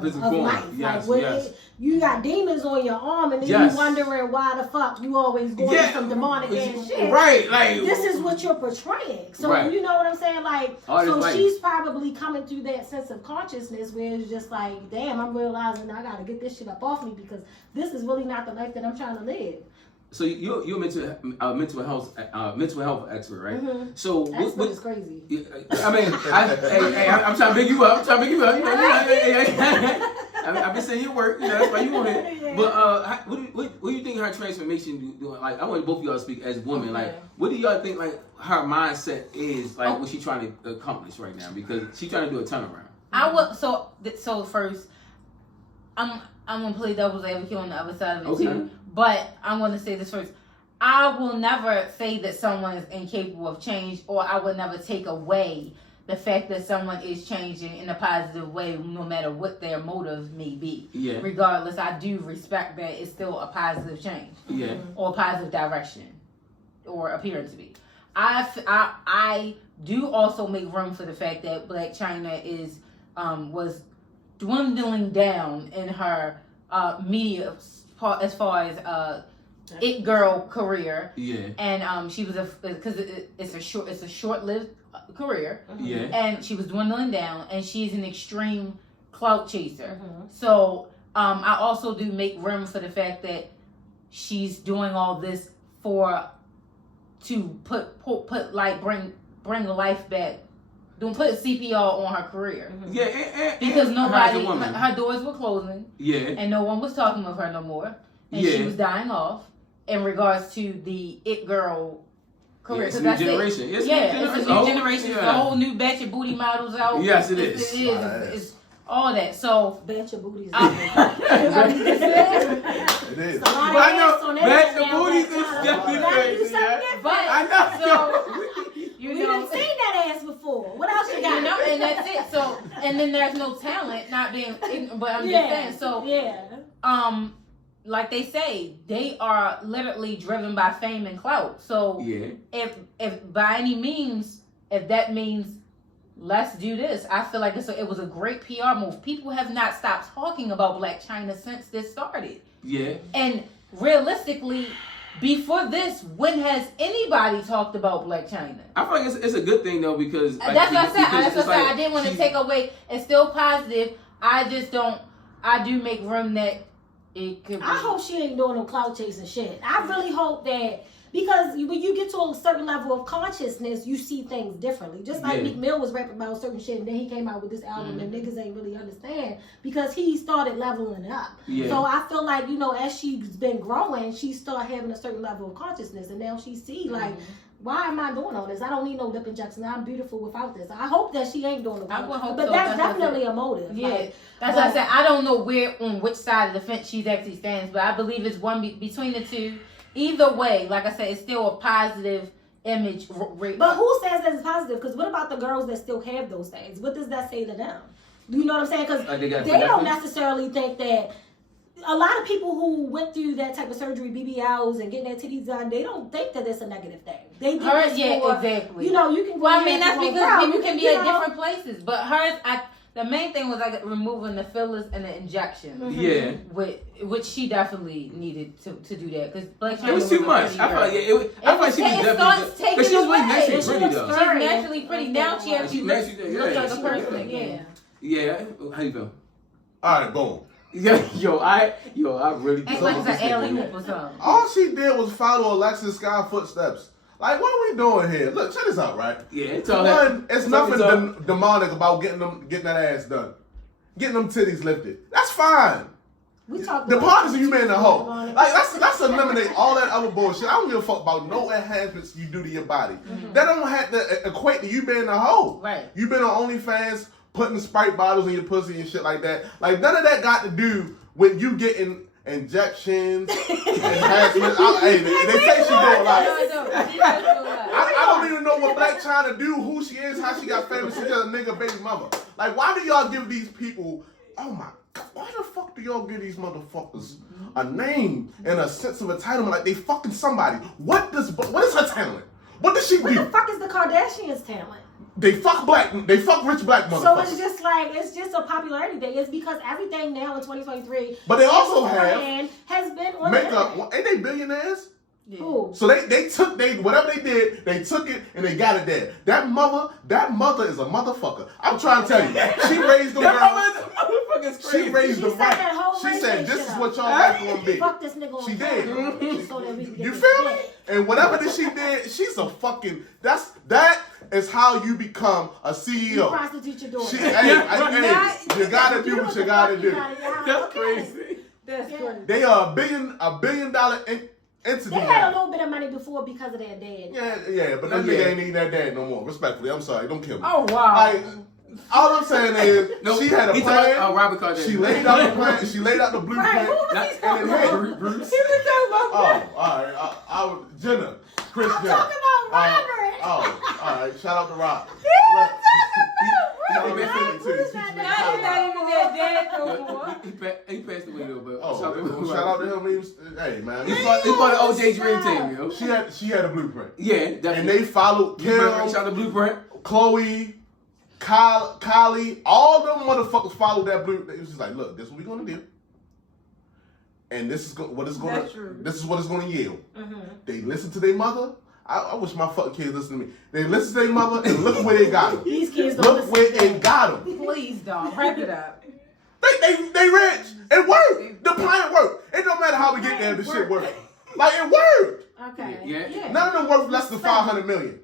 physical of form. life. Yes, like yes. you got demons on your arm and then Yes. you wondering why the fuck you always going through some demonic ass shit. Right, like This is what you're portraying. So Right. you know what I'm saying? Like, All so this life. she's probably coming through that sense of consciousness where it's just like, damn, I'm realizing I gotta get this shit up off me because this is really not the life that I'm trying to live. So you're mental health expert, right? Mm-hmm. So That's what is crazy. I mean, I'm trying to big you up. I'm trying to big you up. I've been seeing your work. That's why you on it. Yeah. But what do you think her transformation doing? Like, I want both of y'all to speak as women. Okay. Like, what do y'all think? Like, her mindset is like what she's trying to accomplish right now because she's trying to do a turnaround. I would so first, I'm gonna play devil's advocate on the other side of it too. But I'm gonna say this first. I will never say that someone is incapable of change, or I will never take away the fact that someone is changing in a positive way, no matter what their motive may be. Yeah. Regardless, I do respect that it's still a positive change. Yeah. Or a positive direction, or appearing to be. I do also make room for the fact that Blacc China was dwindling down in her media as far as it girl career. Yeah. And she was because it's a short-lived career. Yeah. And she was dwindling down, and she's an extreme clout chaser. So I also do make room for the fact that she's doing all this to bring life back. Don't put CPR on her career. Yeah, because her doors were closing. Yeah. And no one was talking with her no more. And she was dying off in regards to the it girl career. It's a new generation. It's a new generation. It's a whole new batch of booty models out. Yes, it is. It is. It's all that. So batch of booties. It is. I know. Batch of booties is definitely crazy. But I know. So we done seen that ass before. What else you got? And that's it. So and then there's no talent, not being ignorant, but I'm just saying. So like they say, they are literally driven by fame and clout. So if by any means, if that means let's do this, I feel like it was a great PR move. People have not stopped talking about Blacc China since this started. Yeah. And realistically, before this, when has anybody talked about Blacc China? I feel like it's a good thing though because that's what I said. I didn't want to take away. It's still positive. I just don't. I do make room that it could be. I hope she ain't doing no clout chasing shit. I really hope that because when you get to a certain level of consciousness, you see things differently. Just like Meek Mill was rapping about certain shit, and then he came out with this album, and niggas ain't really understand because he started leveling up. Yeah. So I feel like as she's been growing, she started having a certain level of consciousness, and now she see like. Why am I doing all this? I don't need no lip injection. I'm beautiful without this. I hope that she ain't doing it. I would hope but so. that's definitely a motive. Yeah, like, that's what I said. I don't know on which side of the fence she actually stands, but I believe it's one between the two. Either way, like I said, it's still a positive image. But who says that it's positive? Because what about the girls that still have those things? What does that say to them? You know what I'm saying? Because they don't necessarily think that. A lot of people who went through that type of surgery, BBLs, and getting their titties done, they don't think that it's a negative thing. They think exactly. You can. Well, I mean, that's because people can be at different places. But hers, The main thing was like removing the fillers and the injection. Mm-hmm. Yeah. Which she definitely needed to do that because Blacc China It was too much. I felt like I felt like she was definitely because she was really naturally pretty though. She's naturally pretty. Now she actually looks like a person again. Yeah. How you feel? All right, boom. Yeah, yo, I really. Ain't like it's an alley-oop or something. All she did was follow Alexis Sky's footsteps. Like, what are we doing here? Look, check this out, right? Yeah, it's all One, that. it's nothing demonic about getting that ass done, getting them titties lifted. That's fine. We talked The about part is you being a hoe. demonic. Like, let's eliminate all that other bullshit. I don't give a fuck about no enhancements you do to your body. That don't have to equate to you being a hoe. Right. You been on OnlyFans putting Sprite bottles in your pussy and shit like that. Like, none of that got to do with you getting injections, enhancements. Hey, they say she doing a lot. I don't even know what Blacc China do, who she is, how she got famous. She's just a nigga baby mama. Like, why do y'all give these people, oh my God, why the fuck do y'all give these motherfuckers a name and a sense of entitlement like they fucking somebody? What is her talent? What does she What the do? fuck is the Kardashians' talent? They fuck rich black motherfuckers. So it's just like, it's just a popularity thing. It's because everything now in 2023. But they also has been on makeup. the Ain't they billionaires? Yeah. Who? So they took whatever they did, they took it and they got it there. That mother is a motherfucker. I'm trying to tell you. She raised the girl. She raised the right. She said, "This is what y'all life gonna be." Fuck this nigga on She camera did. so that we can get You this feel me? dick. And whatever that she did, she's a fucking. That is how you become a You CEO. prostitute your daughter. Hey, you gotta do what you gotta do. That's crazy. That's crazy. They are a billion dollar entity. They had a little bit of money before because of their dad. Yeah, but that nigga ain't eating that dad no more. Respectfully, I'm sorry. Don't kill me. Oh wow. Like, all I'm saying is, she had a plan. Robert Kardashian. She laid out the plan. She laid out the blueprint. Right, who was he talking about? Bruce. He was talking about Oh, all right. I was Jenna. Chris I'm Jenner. talking about Robert. Oh, all right. Shout out to Rob. Who's that Now he's not even their dad no more. He passed away though, but Oh, shout out to him. He was, hey man, He part of the OJ Dream Team, yo. she had a blueprint. Yeah, definitely. And they followed Kim, Shout out to Blueprint. Chloe, Kylie, all them motherfuckers followed that blueprint. It was just like, look, this is what we're gonna do, and this is what it's gonna. This is what it's gonna yield. They listen to their mother. I wish my fucking kids listen to me. They listen to their mother and look where they got them. These kids don't Look where they got them. Please don't wrap it up. They rich. It worked. The plan worked. It don't matter how we get there. The shit worked. Like it worked. Okay. Yeah. None of them worth less than $500 million.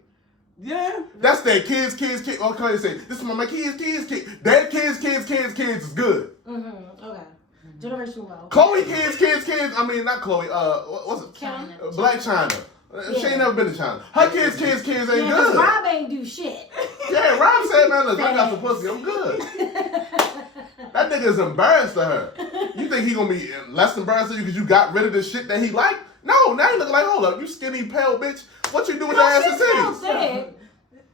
Yeah. That's their kids. Oh, can I say this is my kids. Their kids is good. Okay. Generational wealth. Chloe kids. I mean, not Chloe. What's it? China. Blacc China. She ain't never been to China. Her kids ain't Yeah, good. Rob ain't do shit. Yeah, Rob said, man, look, I got some pussy. I'm good. That nigga is embarrassed to her. You think he gonna be less embarrassed to you because you got rid of the shit that he liked? No, now he look like, hold up, you skinny, pale bitch. What you do with the ass and titties?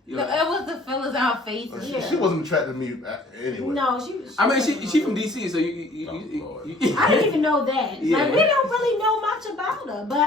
No, it was the fillers on her face. She wasn't attracted to me anyway. No, she was. I mean, she from DC, so you I didn't even know that. Yeah. Like, we don't really know much about her, but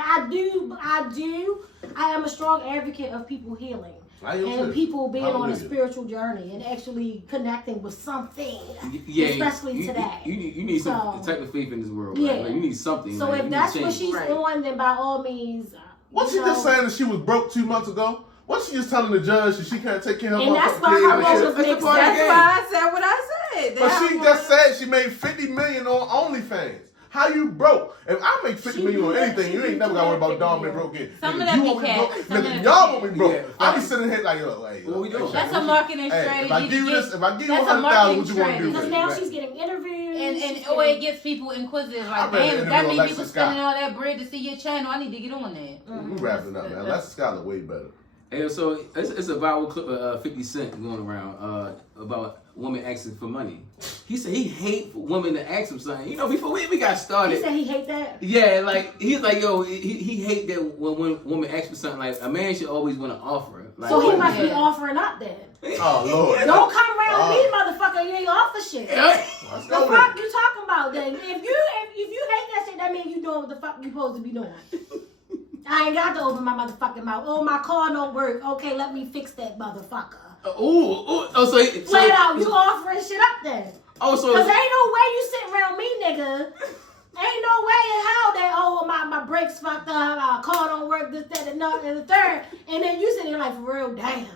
I am a strong advocate of people healing. And people being on a spiritual journey and actually connecting with something, especially today. You need some type of faith in this world. Yeah. Right? Like, you need something. So like, if that's what she's on, then by all means. Was she just saying that she was broke 2 months ago? Was she just telling the judge that she can't take care of her? And that's why her motive makes sense. That's why I said what I said. But she just said she made $50 million on OnlyFans. How you broke? If I make $50 million on anything, you ain't never gotta worry about Dawn being broke in. Some of that be cash. Y'all won't be broke. Yeah. I be sitting here like, yo, hey, what we doing? That's a marketing strategy. If I give you that's $100,000, what you want to do? Because with now it? she's getting interviews. And it gets people inquisitive. Like, damn, that means people spending all that bread to see your channel. I need to get on that. We wrapping up, man. Alexis Sky look way better. Hey, so it's a viral clip of 50 Cent going around about women asking for money. He said he hate for women to ask him something. You know, before we got started. He said he hate that? Yeah, like, he's like, yo, he hate that when women ask for something, like, a man should always want to offer. Like, So he must be offering up then. Oh, Lord. Don't come around me, motherfucker. You ain't offer shit. Let's The go fuck you talking about then? If you hate that shit, that means you doing what the fuck you supposed to be doing. I ain't got to open my motherfucking mouth. Oh, my car don't work. Okay, let me fix that motherfucker. Oh, so flat out, you offering shit up then. Oh, so because ain't no way you sitting around me, nigga. Ain't no way in hell that my brakes fucked up, our car don't work, this, that, and the third, and then you sitting there like for real, damn.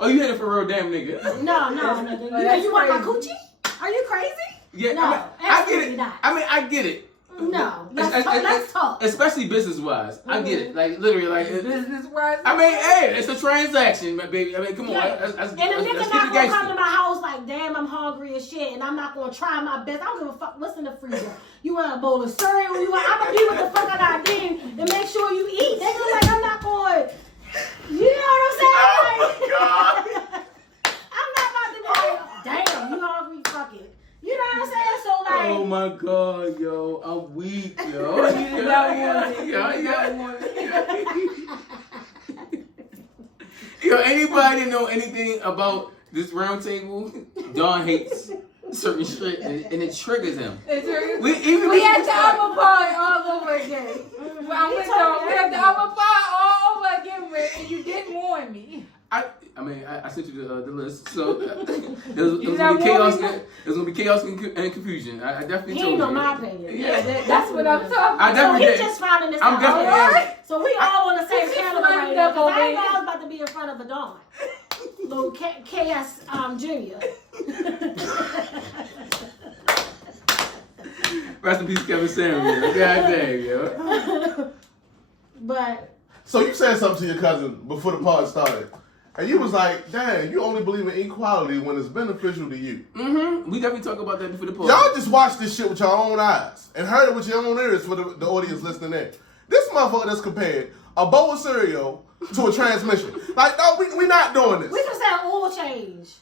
Oh, you hit it for real, damn nigga. No, nigga. You want my coochie? Are you crazy? Yeah, no, I get it. Not. I get it. No, let's talk. Especially business-wise. I get it. Like, literally, like... Business-wise? I mean, hey, it's a transaction, baby. I mean, come on. And the nigga not gonna come to my house like, damn, I'm hungry as shit, and I'm not gonna try my best. I don't give a fuck what's in the freezer. You want a bowl of cereal? I'm gonna do what the fuck I gotta do to make sure you eat. Nigga, like, I'm not going... You know what I'm saying? Oh, my God. I'm not about to be like, damn, you hungry? Fuck it. You know what I'm saying? So like, oh my God, yo, I'm weak, yo. Yo, anybody know anything about this round table? Don hates certain shit, and it triggers him. We had the apple pie all over again. We had the apple pie all over again, and you didn't warn me. I sent you the list, so there's gonna be chaos. There's gonna be chaos and confusion. I definitely told you. He ain't on my opinion. Yeah, that's what I'm talking about. I definitely so he just finding this out. Definitely. So we all on the same channel right now. Because I ain't know I was about to be in front of a Dawn. Little KS Junior. Rest in peace, Kevin Samuel. God damn, yo. But. So you said something to your cousin before the party started. And you was like, dang, you only believe in equality when it's beneficial to you. Mm-hmm. We definitely talk about that before the party. Y'all just watched this shit with your own eyes and heard it with your own ears for the audience listening in. This motherfucker that's compared a bowl of cereal to a transmission. Like, no, we not doing this. We just had oil change.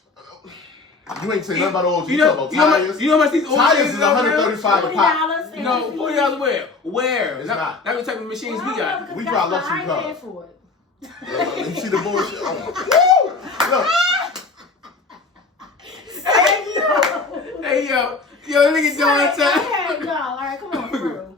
You ain't saying nothing about oil change. You talking about tires. You know how much these oil tires changes is $135 a pop. No, $40 where? Where? It's not. That's the type of machines we got. We drive luxury cars. I ain't for it. You see the bullshit? Oh. Look. Hey, yo, nigga doing time. No, all right, come on, bro.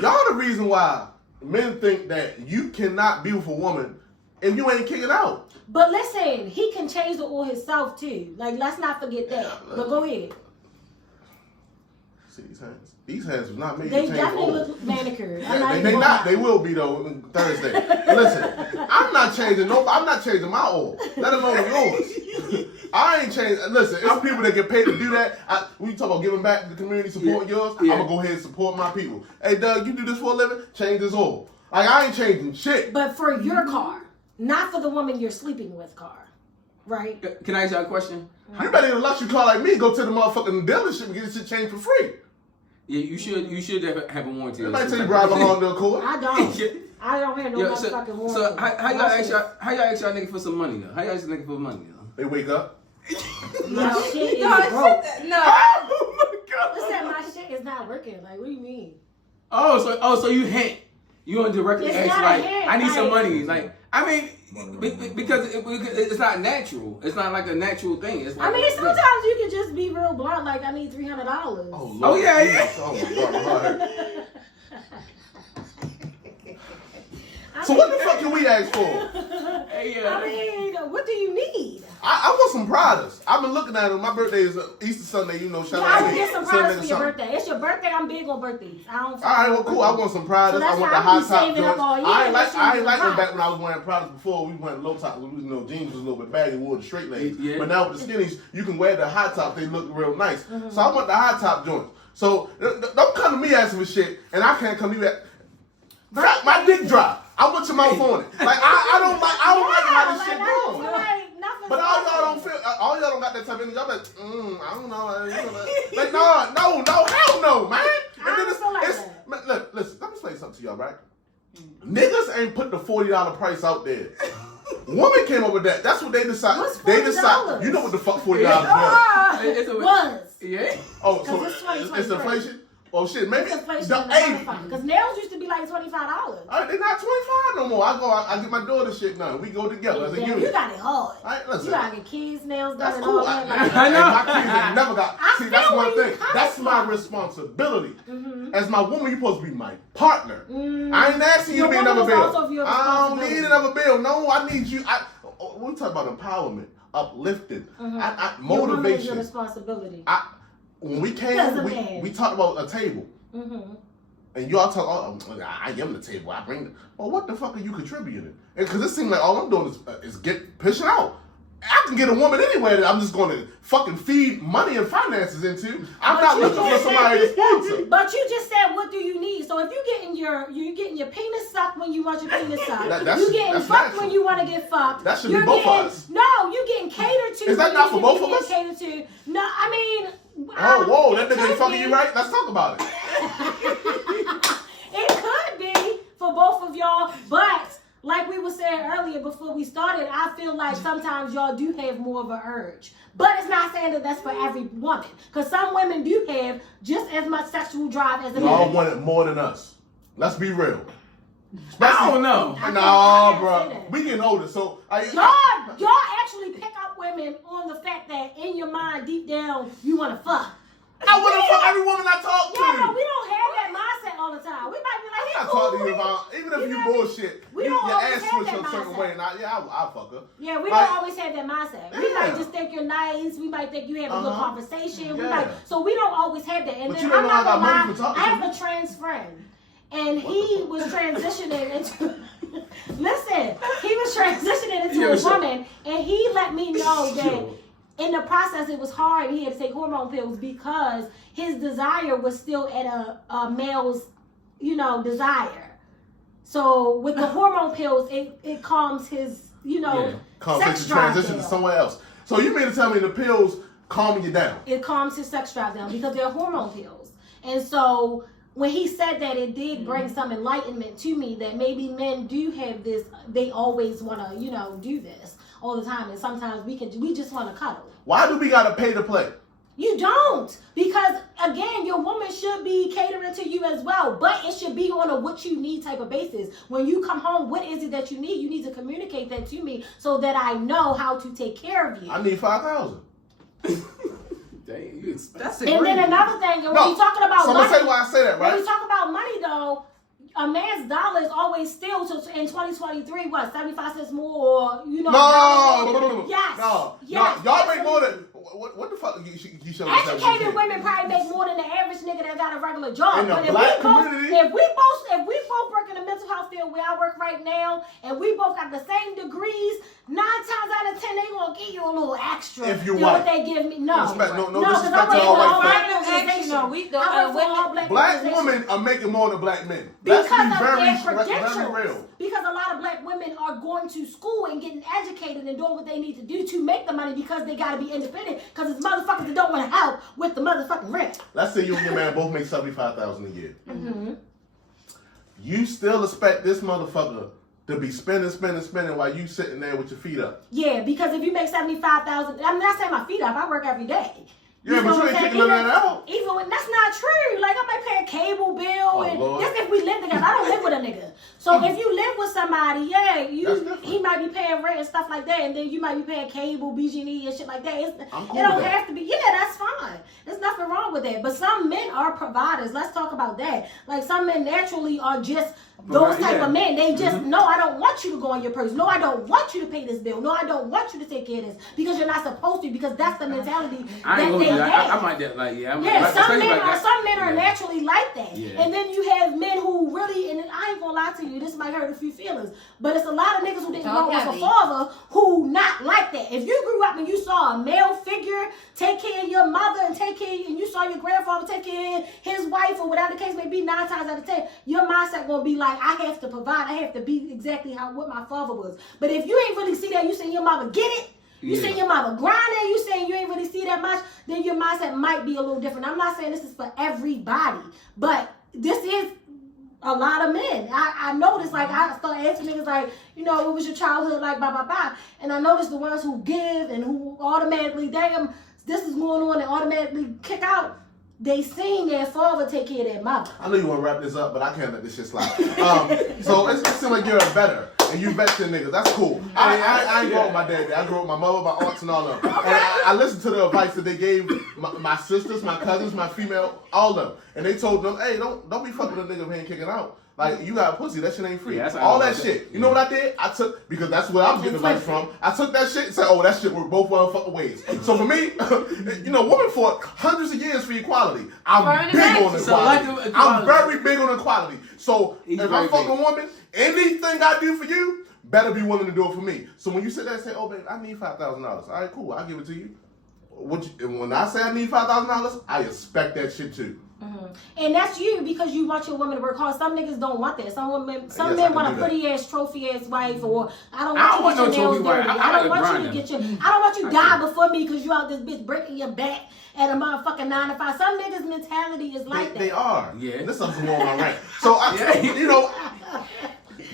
Y'all the reason why men think that you cannot be with a woman and you ain't kicking out. But listen, he can change the oil himself too. Like, let's not forget that. But go ahead. See these hands? These hands was not made they to change definitely oil. look manicured. They not. They will be though Thursday. Listen, I'm not changing my oil. Let alone yours. I ain't changing. Listen, it's people that get paid to do that. We talk about giving back to the community, supporting yours. Yeah. I'm gonna go ahead and support my people. Hey, Doug, you do this for a living? Change this oil. Like, I ain't changing shit. But for your car, not for the woman you're sleeping with car, right? Can I ask you a question? You better in a luxury car like me go to the motherfucking dealership and get this shit changed for free. Yeah, you should have a warranty. Everybody tell you drive a Honda Accord. I don't. I don't have no motherfucking warranty. So how y'all ask y'all nigga for some money though? How y'all ask nigga for money though? They wake up. My shit is broke. No. Oh my God. Listen, my shit is not working. Like, what do you mean? So you hint. You want to directly It's ask not a like, hint, I need some like- money. Like, I mean, because it's not natural. It's not like a natural thing. It's like I mean, sometimes you can just be real blunt. Like, I need $300. Oh, Lord. Oh, yeah. Oh, my God. I So mean, what the fuck can we ask for? Hey, I mean, what do you need? I want some Pradas. I've been looking at them. My birthday is Easter Sunday. You know, shout I out will to get some send products niggas for your something. birthday. It's your birthday. I'm big on birthdays. I don't. All right, well, cool. I want some Pradas. So I that's want how the I high be top saving up joints. all year. I ain't That's like usually them hot. back when I was wearing Pradas before. We went low top. Jeans was a little bit baggy. We wore the straight legs. Yeah. But now with the skinnies, you can wear the high top. They look real nice. So I want the high top joints. So don't come to me asking for shit, and I can't come to you. Fact, my dick dry. I want your mouth on it. Like I don't like how this shit going. But all y'all don't got that type of energy. I'm like, I don't know. Like, no, hell no, man. And then look, listen, let me explain something to y'all, right? Niggas ain't put the $40 price out there. Woman came up with that. That's what they decided. What's $40? They decide. You know what the fuck $40 is? Yeah. Oh, so Because it's inflation? Oh shit, maybe It's inflation the because nails used to be like $25. All right, they're not $25 no more. I get my daughter shit done. We go together as a unit. You got it hard. Right, listen. You gotta get kids nails done That's and cool. all that. I know. And my kids have never got. See, that's one thing. That's my from. responsibility. As my woman, you're supposed to be my partner. I ain't asking you to be Your another woman is also bill. your I don't responsibility. need another bill. No, I need you. We talk about empowerment, uplifting, Your woman is your motivation. responsibility. When we As a came, man. we talked about a table. And y'all talk, I am the table. I bring the. Well, what the fuck are you contributing? Because it seems like all I'm doing is pushing out. I can get a woman anywhere that I'm just going to fucking feed money and finances into. I'm not looking for somebody to sponsor. But you just said, what do you need? So if you're getting your penis sucked when you want your penis sucked, you getting fucked natural. when you want to get fucked. That should be both of us. No, you getting catered to. Is that not for both of us? Catered to. No, I mean. Oh, whoa, that nigga could ain't fucking be. you right? Let's talk about it. It could be for both of y'all, but like we were saying earlier before we started, I feel like sometimes y'all do have more of an urge. But it's not saying that that's for every woman. Because some women do have just as much sexual drive as a Y'all man. want it more than us. Let's be real. I don't know. No, bro. We getting older, so Y'all actually pick up women on the fact that in your mind, deep down, you want to fuck. I want to fuck every woman I talk to. Yeah, no, we don't have that mindset all the time. We might be like, I'm hey, not cool, talking to you Reese. about, even if You you know what I mean? bullshit, We your don't always ass have switch that a certain mindset. way, and I'll fuck her. Yeah, we Like- don't always have that mindset. We Yeah. might just think you're nice. We might think you have a good conversation. We Yeah. might, so we don't always have that. And But then you don't I'm know I not got gonna money lie, for talking I to have a trans friend, and he was transitioning into. Listen, he was transitioning into Yeah, a sure. woman, and he let me know that. Sure. In the process, it was hard. He had to take hormone pills because his desire was still at a male's, desire. So with the hormone pills, it calms his, sex drive transition to down. somewhere else. So you mean to tell me the pills calm you down? It calms his sex drive down because they're hormone pills. And so when he said that, it did bring some enlightenment to me that maybe men do have this. They always want to, do this all the time, and sometimes we just want to cuddle. Why do we gotta pay to play? You don't, because again, your woman should be catering to you as well, but it should be on a what you need type of basis. When you come home, what is it that you need? You need to communicate that to me so that I know how to take care of you. I need 5,000. Dang, you expensive. That's And then another thing, and when we talking about so I'm money, gonna say why I say that, when right? we talk about money though, a man's dollar is always still in 2023 what 75 cents more, or No. Yes. No. Yes. Y'all make more than what the fuck you showing us? Educated women probably make more than the average nigga that got a regular job. In the But black community? if we both work in the mental health field where I work right now, and we both got the same degrees, 9 times out of 10 they gonna give you a little extra If you than white. what they give me. No, Respect- no because disrespect I to all work for white all folks. organizations. No, we don't- I work for all women- Black organizations. women are making more than black men. Because Let's be of very, their very credentials. real. Because a lot of black women are going to school and getting educated and doing what they need to do to make the money because they got to be independent because it's motherfuckers that don't want to help with the motherfucking rent. Let's say you and your man both make $75,000 a year. Mm-hmm. You still expect this motherfucker to be spending while you sitting there with your feet up. Yeah, because if you make $75,000, I'm not saying my feet up. I work every day. Yeah, but know you what ain't I'm kicking saying? none of that out. Even when that's not true. Like I might pay a cable bill, Oh, and Lord. that's if we live together. I don't live with a nigga. So if you live with somebody, yeah, That's different. he might be paying rent and stuff like that, and then you might be paying cable, BG&E, and shit like that. I'm cool it don't with that. have to be. Yeah, that's fine. There's nothing wrong with that. But some men are providers. Let's talk about that. Like some men naturally are just those type of men. They just no, I don't want you to go on your purse. No, I don't want you to pay this bill. No, I don't want you to take care of this because you're not supposed to. Because that's the mentality I ain't that gonna they do that. have. I might that like Yeah, like, some men like are that. naturally like that. Yeah. And then you have men who really, and I ain't gonna lie to you, this might hurt a few feelings, but it's a lot of niggas who didn't grow up with a father who not like that. If you grew up and you saw a male figure take care of your mother and and you saw your grandfather take care of his wife or whatever the case may be, 9 times out of 10, your mindset gonna be like, I have to provide, I have to be exactly what my father was. But if you ain't really see that, you saying your mama get it, you saying your mama grinding, you saying you ain't really see that much, then your mindset might be a little different. I'm not saying this is for everybody, but this is a lot of men. I noticed, like, I started asking niggas, like, what was your childhood like, blah, blah, blah. And I noticed the ones who give and who automatically, damn, this is going on and automatically kick out. they seen their father take care of their mother. I know you want to wrap this up, but I can't let this shit slide. So it seems like you're a better, and you vet your niggas. That's cool. I ain't grow up with my dad. I grew up with my mother, my aunts, and all of them. And I listened to the advice that they gave my sisters, my cousins, my female, all of them. And they told them, hey, don't be fucking with a nigga who ain't kicking out. Like, you got a pussy, that shit ain't free. Yeah, all that shit. You know what I did? I took, because that's where I was getting advice from, I took that shit and said, oh, that shit worked both motherfucking ways. So for me, women fought hundreds of years for equality. I'm big on equality. I'm very big on equality. So if I fuck a woman, anything I do for you, better be willing to do it for me. So when you sit there and say, oh, babe, I need $5,000. All right, cool, I'll give it to you. And when I say I need $5,000, I expect that shit too. Mm-hmm. And that's you because you want your woman to work hard. Some niggas don't want that. Some men want a pretty ass trophy ass wife, or I don't want you to get your nails dirty. I don't want you to get your. I don't want you to die before me because you out this bitch breaking your back at a motherfucking 9 to 5. Some niggas' mentality is like that. They are. Yeah. This something wrong on my rant. So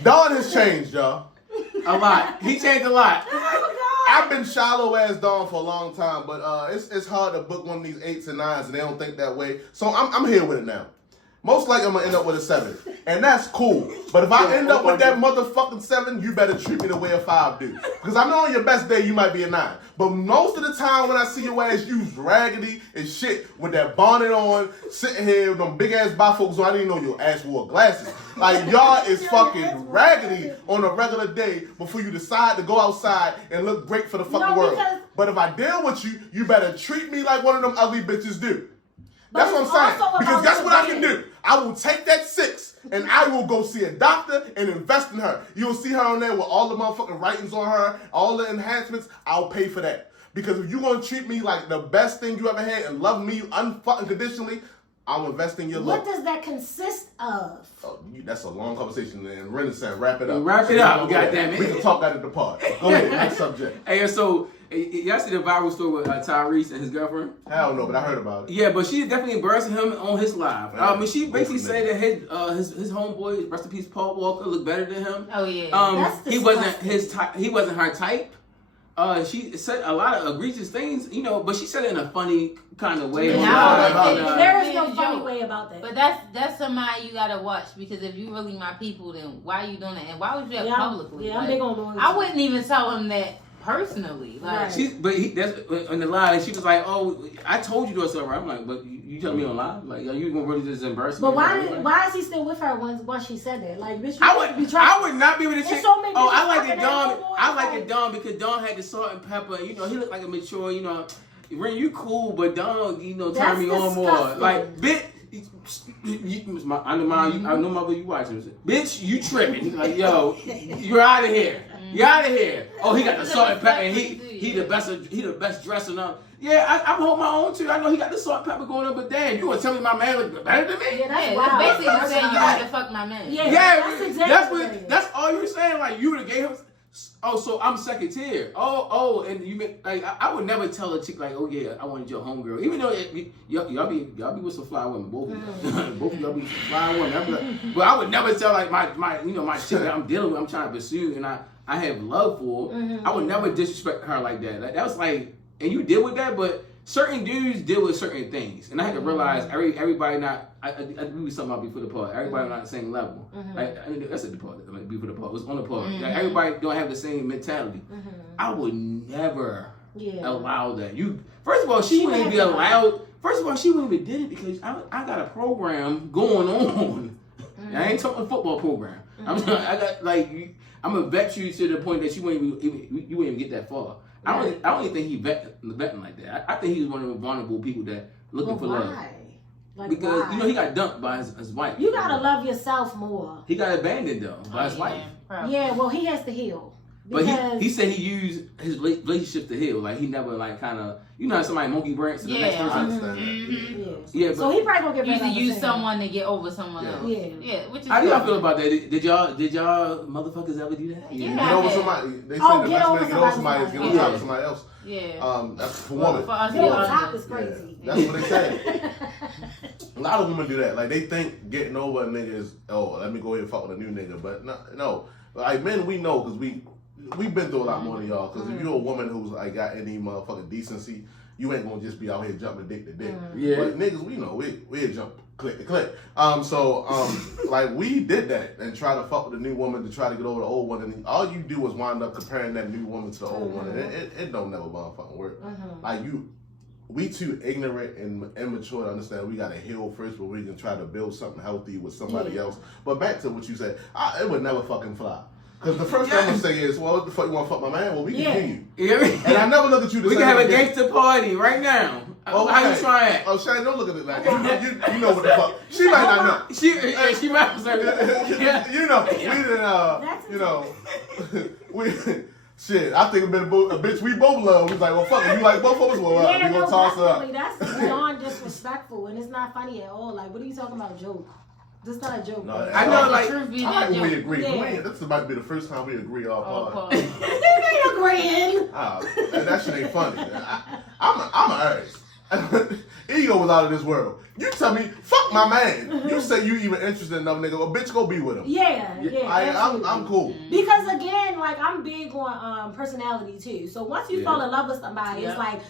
Don has changed, y'all. A lot. He changed a lot. I've been shallow ass Don for a long time, but it's hard to book one of these 8s and 9s, and they don't think that way. So I'm here with it now. Most likely I'm gonna end up with a 7, and that's cool. But if I end up with that motherfucking 7, you better treat me the way a 5 do. Because I know on your best day you might be a 9. But most of the time when I see your ass used raggedy and shit with that bonnet on, sitting here with them big ass bifocals on, I didn't know your ass wore glasses. Like y'all is fucking raggedy on a regular day before you decide to go outside and look great for the fucking world. But if I deal with you, you better treat me like one of them ugly bitches do. That's what I'm saying. Because guess what I can do? I will take that 6 and I will go see a doctor and invest in her. You'll see her on there with all the motherfucking writings on her, all the enhancements. I'll pay for that. Because if you're going to treat me like the best thing you ever had and love me unfucking conditionally, I'll invest in your look. What does that consist of? Oh, that's a long conversation. And Rin said, wrap it up. Wrap it up, goddammit. We can talk out of the part. Go ahead, next subject. Hey, so y'all see the viral story with Tyrese and his girlfriend? Hell no, but I heard about it. Yeah, but she definitely embarrassing him on his live. I mean, she basically said that his homeboy, rest in peace, Paul Walker, looked better than him. Oh yeah. He wasn't his type. He wasn't her type. She said a lot of egregious things, but she said it in a funny kind of way. There is no funny way about that. But that's somebody you gotta watch, because if you really my people, then why are you doing that? And why would you do that publicly? Yeah, I'm big on doing I wouldn't even tell him that personally. Like, that's on the live. She was like, "Oh, I told you to stuff." I'm like, "But you telling me on live? Like, are you gonna really just embarrass me?" But why is he still with her once she said that? Like, bitch, I would not be with a chick. So many I like it Don. I like it Don because Don had the salt and pepper. He looked like a mature. Rin, you cool, but Don, turn me on more. Like, bitch. I know mother you watching this. Bitch, you tripping. Like, yo, you're out of here. You're out of here. Oh, he got the salt and pepper, and he the best dresser now. Yeah, I'm holding my own too. I know he got the salt and pepper going on, but damn, you want to tell me my man look better than me? Yeah, that's basically just saying you have to fuck my man. Yeah, that's exactly that's all you were saying. Like, you would have gave him. Oh, so I'm second tier. Oh, and you like I would never tell a chick like, oh yeah, I wanted your homegirl. Even though y'all be with some fly women, both of y'all be some fly women. But I would never tell like my chick that I'm dealing with, I'm trying to pursue, and I have love for. I would never disrespect her like that. Like, that was like, and you deal with that, but certain dudes deal with certain things, and I had to realize everybody not. I knew something about before the part. Everybody not the same level. Like, that's at the part. Like, before the part, it was on the part. Like, everybody don't have the same mentality. I would never allow that. First of all, she wouldn't be allowed. First of all, she wouldn't even did it because I got a program going on. I ain't talking football program. I'm gonna vet you to the point that you wouldn't even get that far. I don't even think he vetting like that. I think he was one of the vulnerable people that looking for love. Like, because why? he got dumped by his wife. You gotta love yourself more. He got abandoned though by his wife. Yeah, well, he has to heal. But he said he used his relationship to heal. Like, he never like kind of how somebody monkey branch to the next person. I understand that. Yeah, but so he probably gonna get use someone to get over someone else. Yeah. Which is how do y'all feel about that? Did y'all motherfuckers ever do that? Yeah. Get over somebody. They say the best way to get over somebody is get on top of somebody else. Yeah. That's for women. For us, get on top is crazy. That's what they say. A lot of women do that. Like, they think getting over a nigga is, let me go ahead and fuck with a new nigga. But no. Like, men, we know because we've been through a lot more than y'all. Because if you're a woman who's like got any motherfucking decency you ain't gonna just be out here jumping dick to dick. Yeah. But niggas, we jump click to click. Like we did that and try to fuck with the new woman to try to get over the old one, and all you do is wind up comparing that new woman to the old one, and it don't never motherfucking work. Like we too ignorant and immature to understand we gotta heal first, but we can try to build something healthy with somebody else. But back to what you said, it would never fucking fly. Because the first thing I'm gonna say is, well, what the fuck you wanna fuck my man? Well, we can hear you. You hear me? And I never look at you the We same can have a again. gangster party right now. Oh, how you try it? Oh, Shane, don't look at it like that. You know what the fuck. She might not know. She might have yeah. You know, we didn't, shit, I think a bitch we both love. We was like, well, fuck it. You like both of us? Well, we gonna toss her up. That's beyond disrespectful, and it's not funny at all. Like, what are you talking about, joke? This is not a joke. No, I know, like, I like when we agree. This might be the first time we agree all part. They ain't agreeing. That shit ain't funny. I'm an artist. Ego was out of this world. You tell me, fuck my man. You say you even interested in another nigga, well, bitch, go be with him. Yeah. I'm cool. Because again, like I'm big on personality too. So once you fall in love with somebody, it's like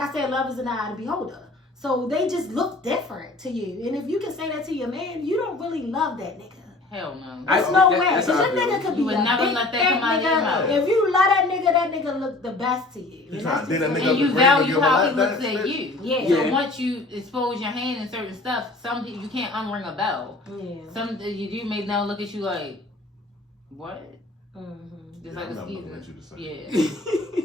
I said, love is in the eye of the beholder. So they just look different to you. And if you can say that to your man, you don't really love that nigga. Hell no. There's no way. Because your nigga could be you would never let that come out of your mouth. If you love that nigga look the best to you. And you value how he looks at you. Yeah. So once you expose your hand in certain stuff, some people you can't unring a bell. Yeah. Some you may now look at you like, what? Just like I'm a looking at you the same. Yeah.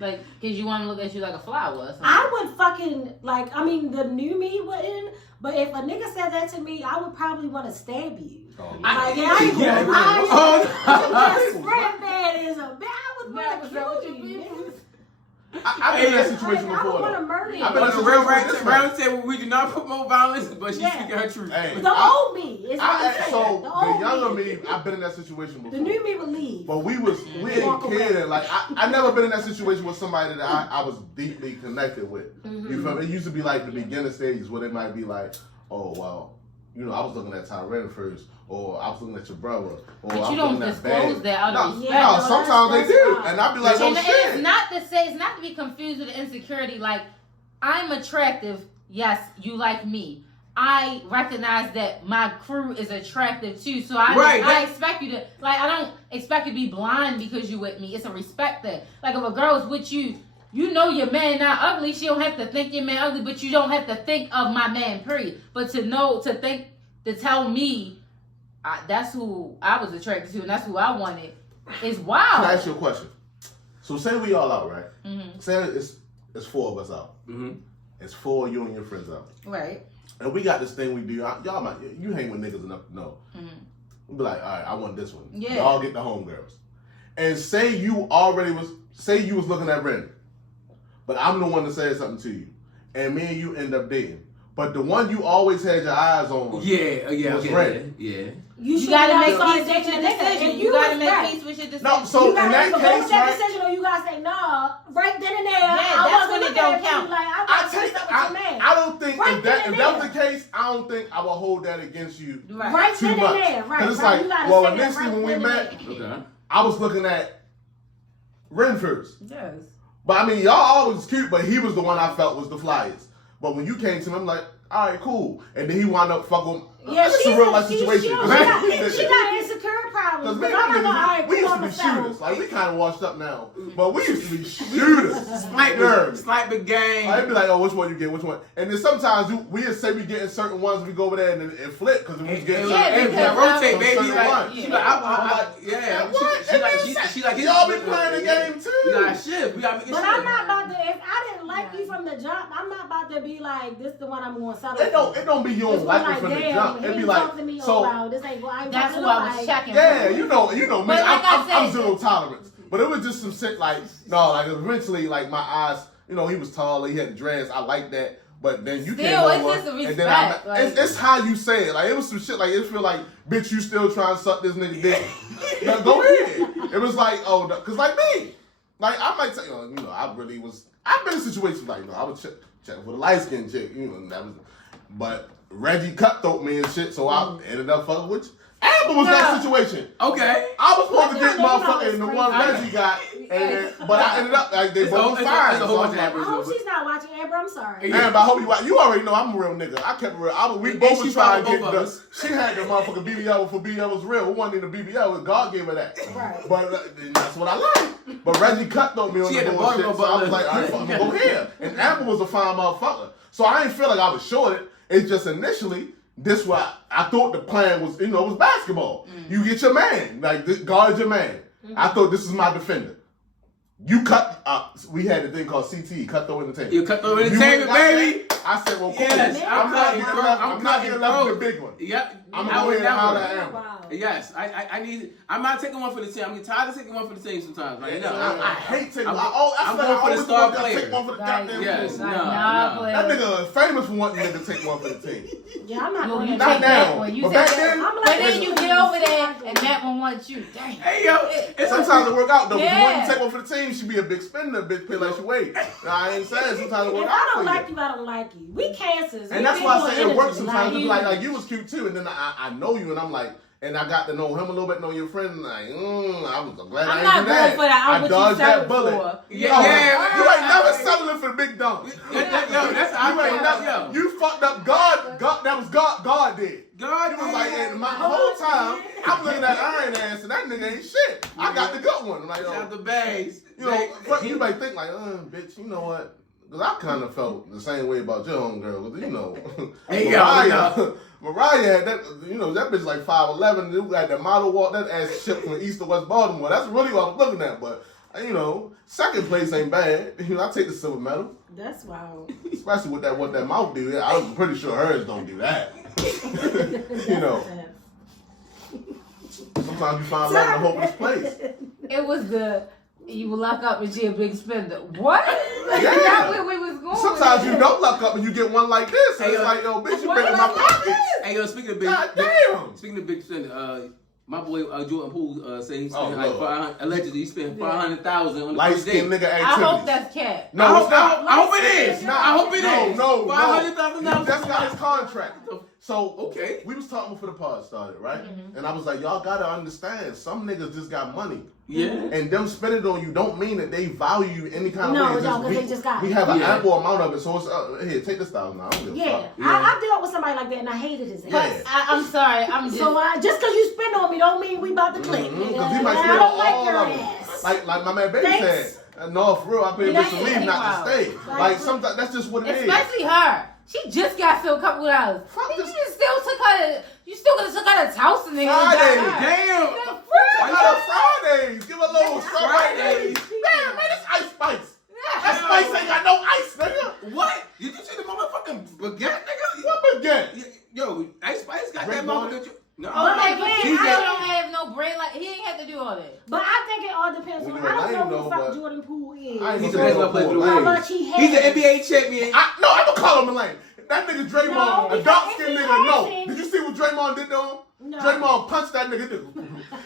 Like, because you want to look at you like a flower or something. I would fucking, the new me wouldn't, but if a nigga said that to me, I would probably want to stab you. I ain't gonna lie. Your friend man is a bitch. I would want to kill you. I've been in that situation before. I would want to murder you. I've been in a real Roundtable. We do not promote violence, but she's speaking her truth. Hey, the old me is what I'm saying. The younger me, I've been in that situation before. The new me would leave. But we ain't kidding. Like I never been in that situation with somebody that I was deeply connected with. You feel me? It used to be like the beginning stages where they might be like, oh well, I was looking at Tyrese first, or I was looking at your brother, or but you don't disclose that out of respect. No, sometimes they do, and I'd be like, oh shit. It's not to be confused with insecurity. Like, I'm attractive. Yes, you like me. I recognize that my crew is attractive too, so I expect you to I don't expect you to be blind because you with me. It's a respect thing. Like if a girl's with you, you know your man not ugly. She don't have to think your man ugly, but you don't have to think of my man. Period. But to tell me that's who I was attracted to and that's who I wanted is wild. Can I ask you a question? So say we all out, right? Say it's 4 of us out. It's 4 of you and your friends out. Right. And we got this thing we do. You hang with niggas enough to know. We'll be like, all right, I want this one. Yeah. Y'all get the homegirls. And say you was looking at Rin, but I'm the one that said something to you, and me and you end up dating. But the one you always had your eyes on was Rin. Yeah. You gotta make peace with your decision. You gotta make peace with your decision. No, so in that case, that decision, or you gotta say no, right then and there. Yeah, that's when it don't count. I don't think if that was the case, I don't think I would hold that against you too much. Because it's like, well, initially when we met, I was looking at Rin first. Yes. But I mean, y'all always cute, but he was the one I felt was the flyest. But when you came to me, I'm like, all right, cool. And then he wound up fucking. Yeah, it's a real life situation. She got insecure problems. We used to be shooters. Like, we kind of washed up now. But we used to be shooters. Snipe the game. I'd be like, oh, which one you get? Which one? And then sometimes we just say we getting certain ones, we go over there and flip because we was getting rotate, baby. She like, y'all be playing the game too. We got shift. But I'm not about to, if I didn't like you from the jump, I'm not about to be like, this is the one I'm going to settle for. It don't be you don't like me from the jump. It'd be like, so this ain't what that's what I was checking. Yeah, you know me. I'm zero tolerance. But it was just some shit eventually my eyes, he was tall, he had the dreads. I like that. But then you came over, and then it's how you say it. Like it was some shit. Like it feel like, bitch, you still trying to suck this nigga dick. Now, go ahead. It was like, oh, cause like me, like I might tell you, I've been in situations like, I would check for the light skinned chick, that was, but Reggie cutthroat me and shit, so I ended up fucking with you. Amber was that situation. Okay. I was supposed to get motherfucker, and the one Reggie got, But I ended up like they both was fine. It's a whole bunch of I Ambers. hope she's not watching. Amber, I'm sorry. Amber, I hope you already know I'm a real nigga. I kept it real. We both was trying to get the. She had the motherfucking BBL for BBL was real. Who wanted the BBL? God gave her that. Right. But that's what I like. But Reggie cut on me on the bullshit. So I was like, all right, fuck, I'm gonna go here. And Amber was a fine motherfucker. So I didn't feel like I was shorted. It's just initially. This what I thought the plan was, it was basketball. You get your man, like guard your man. I thought this is my defender. You cut. We had a thing called CTE, cut through entertainment. You cut through entertainment, baby. I said, well, cool. Yes, I'm not getting left with the big one. Yep. I'm gonna go ahead and holler at Amber. Wow. Yes, I need. I'm not taking one for the team. I'm tired of taking one for the team sometimes. Right? No, I hate taking. I'm I going for the star player. Take one for the goddamn yes, team. no. That nigga is famous for wanting nigga to take one for the team. Yeah, I'm not going to Not now. But back then, But then you get over there and that one wants you. Dang. Hey yo, sometimes it work out though. Yeah. But when you take one for the team, she be a big spender, a big pay like she wait. I ain't saying sometimes it work If out I for don't you. like you, I don't like you. We cancers. And that's why I say it works sometimes. Like, It's like you was cute too, and then I know you, and I'm like, and I got to know him a little bit, know your friend, and like, I was glad I'm I not ain't do going that. for that. I'm I what dodged you that settled bullet. for. Yeah. You ain't never settling for the big dunk. Yo, that's how I You ain't never. yo. You fucked up. God, that was God did. God, He was like, and my whole time, I'm looking at Iron Ass, and that nigga ain't shit. I got the good one. I'm like, Shout the bags. You might think like, bitch, you know what? Because I kind of felt the same way about your homegirl. Because, Hey, Mariah had that, that bitch like 5'11". You got that model walk, that ass shipped from East to West Baltimore. That's really what I was looking at. But, second place ain't bad. I take the silver medal. That's wild. Especially with what that mouth do. I'm pretty sure hers don't do that. Sometimes you find love in a hopeless place. It was you will lock up and she a big spender. What? Yeah. That's where we was going. Sometimes you don't lock up and you get one like this. And it's like, yo, bitch, you been in my pockets. Hey, yo, speaking of big, God damn. Speaking of big spender, my boy Jordan Poole said he spent allegedly he spent $500,000 on the light first skinned date. nigga activities. I hope that's cat. No, it's not. I hope it is. Nah, I hope it is. No. $500,000. He just got his contract. So, Okay. We was talking before the pod started, right? And I was like, y'all gotta understand, some niggas just got money. Yeah. And them spending it on you don't mean that they value you any kind of way. No, because they just got we it. have an ample amount of it, so it's, here, take this $1,000 now. I don't give a Yeah, fuck. I dealt with somebody like that and I hated his ass. Yeah. I'm sorry. I'm just. So just because you spend on me don't mean we about to click. Because he might I spend don't on like all your of them. ass. Like my man Baby Thanks. said, no, for real, I paid bitch to leave, not to stay. Like sometimes that's just what it is. Especially her. She just got filled a couple of hours. You still took her. You still could have took her to house and Friday, Damn. I got Fridays. Give a little Fridays. Damn, man, it's Ice Spice. That Spice ain't got no ice, nigga. What? Did you see the motherfucking baguette, nigga? What baguette? Yo, Ice Spice got Rick that Vaughn? motherfucker. No. Okay, but he He's still a- don't have no brain. Like he ain't have to do all that. But I think it all depends When on. you're I don't lame, know who though, the fuck but- Jordan Poole is. I ain't He's the gonna best call player him for the a How lame. much he has. He's an NBA champion. No, I'm gonna call him a lame. That nigga No, Draymond, a because dark if skinned he nigga, no. hasn't- Did you see what Draymond did to him? No. Draymond punched that nigga.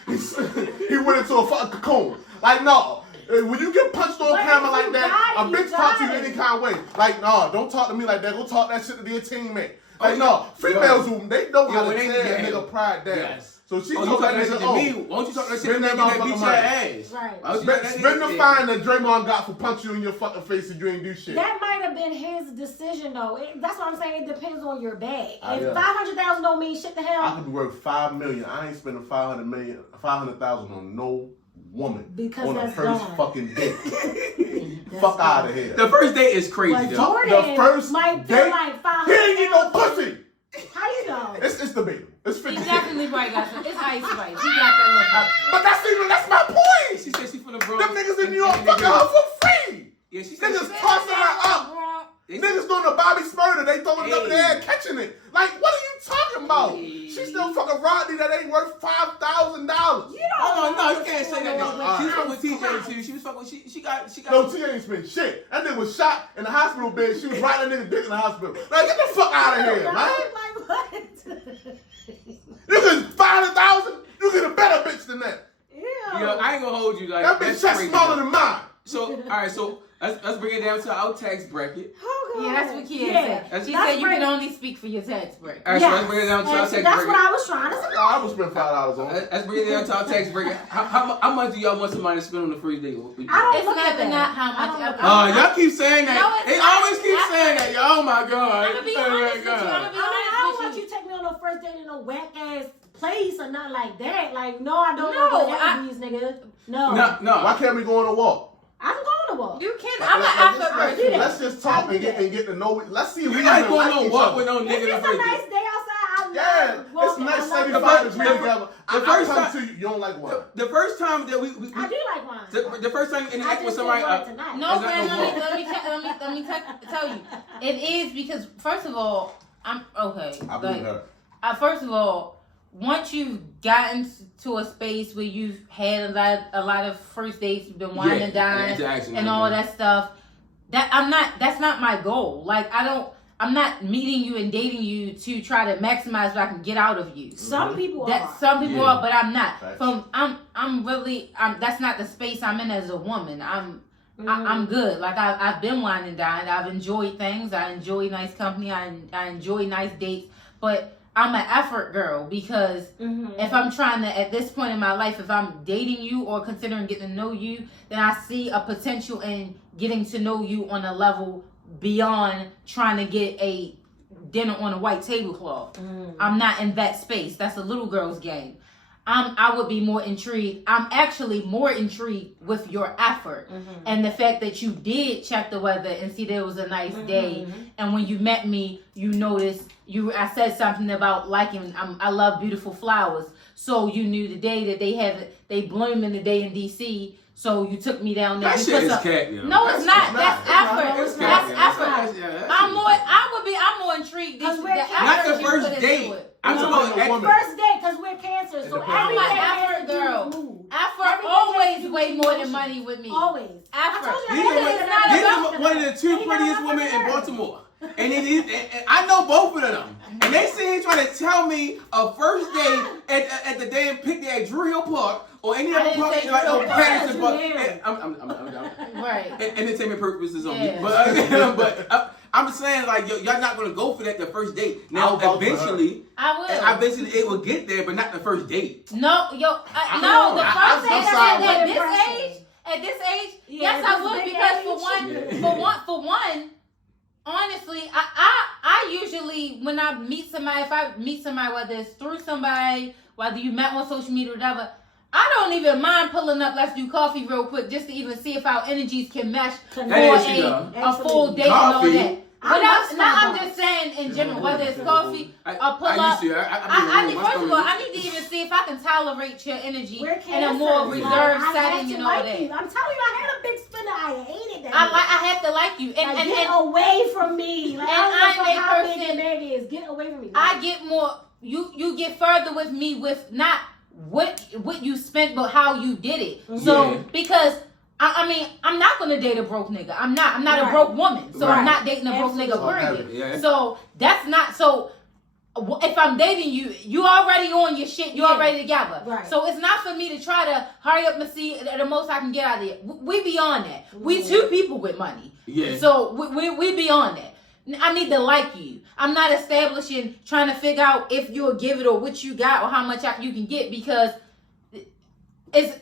He went into a fucking cocoon. Like, no. When you get punched on But camera if like you that, got a it, bitch you talk to you got it. any kind of way. Like, no, don't talk to me like that. Go talk that shit to your teammate. Like, no, females who they know how to they tear a get nigga pride down. Yes. So she Oh, you told that talking that shit nigga, to me? Why don't you talk that shit to spend me? that That beat motherfucking your money. ass. Right. Why don't you talk that Spend the shit? fine that Draymond got for punching you in your fucking face and you ain't do shit. That might have been his decision though. That's what I'm saying. It depends on your bag. If Yeah. 500,000 don't mean shit to hell. I could be worth $5 million. I ain't spending $500,000 on no woman Because on the that's first gone. fucking date. Fuck out of here. The first date is crazy, But though. Jordan The first might feel date, like he 500,000. ain't get no pussy. How you know? It's the baby. It's He 50. definitely probably got some. It's Ice Spice. He got that look. But that's my point. She said she from the Bronx. Them niggas in New York fucking her for free. Yeah, she said Niggas tossing her up. Niggas doing the Bobby Smurder. They throwing it up in the air, catching it. Like, what are you talking about? Hey. She still fucking Rodney that ain't worth $5,000. You don't Oh know no, you can't say that. No, She was alright. fucking with TJ too. She was fucking. She got. No, T ain't spent shit. That nigga was shot in the hospital bed. She was riding that nigga dick in the hospital. Like, get the fuck out of here, man. Like what? You get 500,000. You get a better bitch than that. Ew. Yo, I ain't gonna hold you like That bitch that's chest crazy. smaller than mine. So all right, so Let's bring it down to our tax bracket. Oh, Yeah, that's what Kia said. She said you can only speak for your tax bracket. All right, so let's bring it down to our tax bracket. That's what I was trying to say. I would spend $5 on it. Let's bring it down to our tax bracket. How much do y'all want somebody to spend on the first date? I don't It's look at that. not how much. Y'all keep saying that. No, it's They not. always keep saying that. Oh my God. I'm gonna be honest with you. I don't want you to take me on no first date in no whack ass place or nothing like that. Like, no, I don't No, want to these niggas. No. No. Why can't we go on a walk? I'm going to walk. You can. I'm an effort person. Let's just talk and get to know. Let's see. You not going on walk with no If nigga the it's a first nice date. day outside, Yeah, it's nice 75 degrees together. The first time time to you don't like wine. The first time that we I do like wine. the first time you interact I with just somebody. didn't want it tonight. No, Is that friend, no let me tell you. It is because, first of all, I'm okay. I believe Like, her. first of all, once you've gotten to a space where you've had a lot of first dates, you've been wine and dine and all that stuff, that's not my goal. Like, I'm not meeting you and dating you to try to maximize what I can get out of you. Some people are. Some people are, but I'm not. Right. I'm really that's not the space I'm in as a woman. I'm good. Like I've been wine and dined. I've enjoyed things. I enjoy nice company. I enjoy nice dates. But I'm an effort girl because if I'm trying to, at this point in my life, if I'm dating you or considering getting to know you, then I see a potential in getting to know you on a level beyond trying to get a dinner on a white tablecloth. I'm not in that space. That's a little girl's game. I would be more intrigued. I'm actually more intrigued with your effort and the fact that you did check the weather and see there was a nice day. And when you met me, you noticed I said something about liking. I love beautiful flowers, so you knew the day that they bloom in the day in DC. So you took me down there. That shit is cat, yo. No, it's not. That's effort. That's effort. I'm more intrigued. Because we're not the first date. I'm talking about first date because we're Cancer. So I'm an effort girl. Effort always way more than money with me. Always. Effort. These one of the two prettiest women in Baltimore. And I know both of them. And they sitting trying to tell me a first date at the damn picnic at Drew Hill Park or any other park like Patterson Park. I'm right. Entertainment purposes only. But I'm just saying, like, y'all not gonna go for that the first date. Now, eventually, I will. Eventually, it will get there, but not the first date. No, the first date at this age, yes, I would because for one. Honestly, I usually when I meet somebody, if I meet somebody, whether it's through somebody, whether you met on social media or whatever, I don't even mind pulling up. Let's do coffee real quick just to even see if our energies can mesh for a full date and all that. I'm just saying in general, whether it's coffee or pull up. First of all, I need to even see if I can tolerate your energy in a more reserved setting and all that. I'm telling you, I had a big spinner. I hated that. I have to like you. And get away from me. Like, I don't know how big the bag is. Get away from me. I get more. You get further with me with not what you spent, but how you did it. So because. I mean, I'm not gonna date a broke nigga. I'm not a broke woman, so I'm not dating a broke nigga. Period. Yeah. So that's not. So if I'm dating you, you already on your shit. You already together. Right. So it's not for me to try to hurry up and see the most I can get out of it. We beyond that. We two people with money. Yeah. So we beyond that. I need to like you. I'm not establishing trying to figure out if you'll give it or what you got or how much you can get because.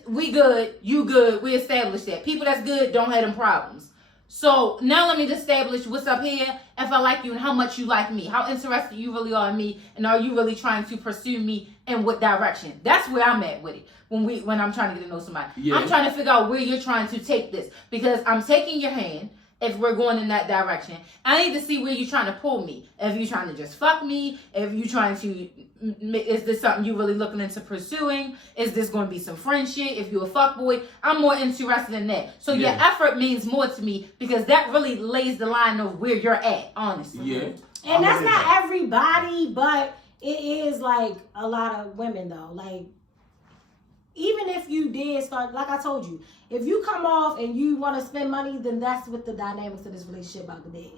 We good, you good, we established that. People that's good don't have them problems. So now let me establish what's up here, if I like you and how much you like me. How interested you really are in me and are you really trying to pursue me in what direction? That's where I'm at with it when I'm trying to get to know somebody. Yeah. I'm trying to figure out where you're trying to take this because I'm taking your hand if we're going in that direction. I need to see where you're trying to pull me. If you're trying to just fuck me, if you're trying to, is this something you're really looking into pursuing? Is this going to be some friendship? If you're a fuckboy, I'm more interested in that. So your effort means more to me because that really lays the line of where you're at, honestly. Yeah. And that's not everybody, but it is like a lot of women though. Like, even if you did start, like I told you, if you come off and you want to spend money, then that's what the dynamics of this relationship about to be.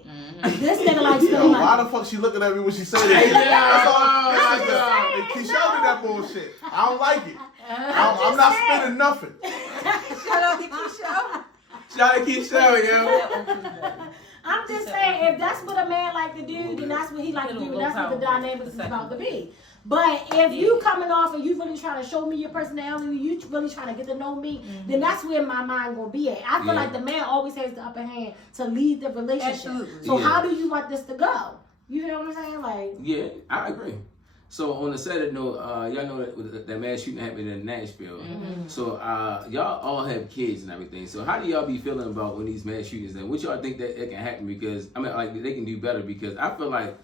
This nigga like spending money. Why the fuck she looking at me when she say that? That's all. She showed me that bullshit. I don't like it. I'm not spending nothing. Shut up, Keisha. Shout out to Keisha, yo. I'm just saying, if that's what a man like to do, then that's what he like to do. That's what the dynamics is about to be. But if you coming off and you really trying to show me your personality, you really trying to get to know me, then that's where my mind gonna be at. I feel like the man always has the upper hand to lead the relationship. Absolutely. So how do you want this to go? You know what I'm saying? Like, yeah, I agree. So on the Saturday note, y'all know that mass shooting happened in Nashville. So y'all all have kids and everything. So how do y'all be feeling about when these mass shootings and what y'all think that it can happen? Because I mean, like they can do better. Because I feel like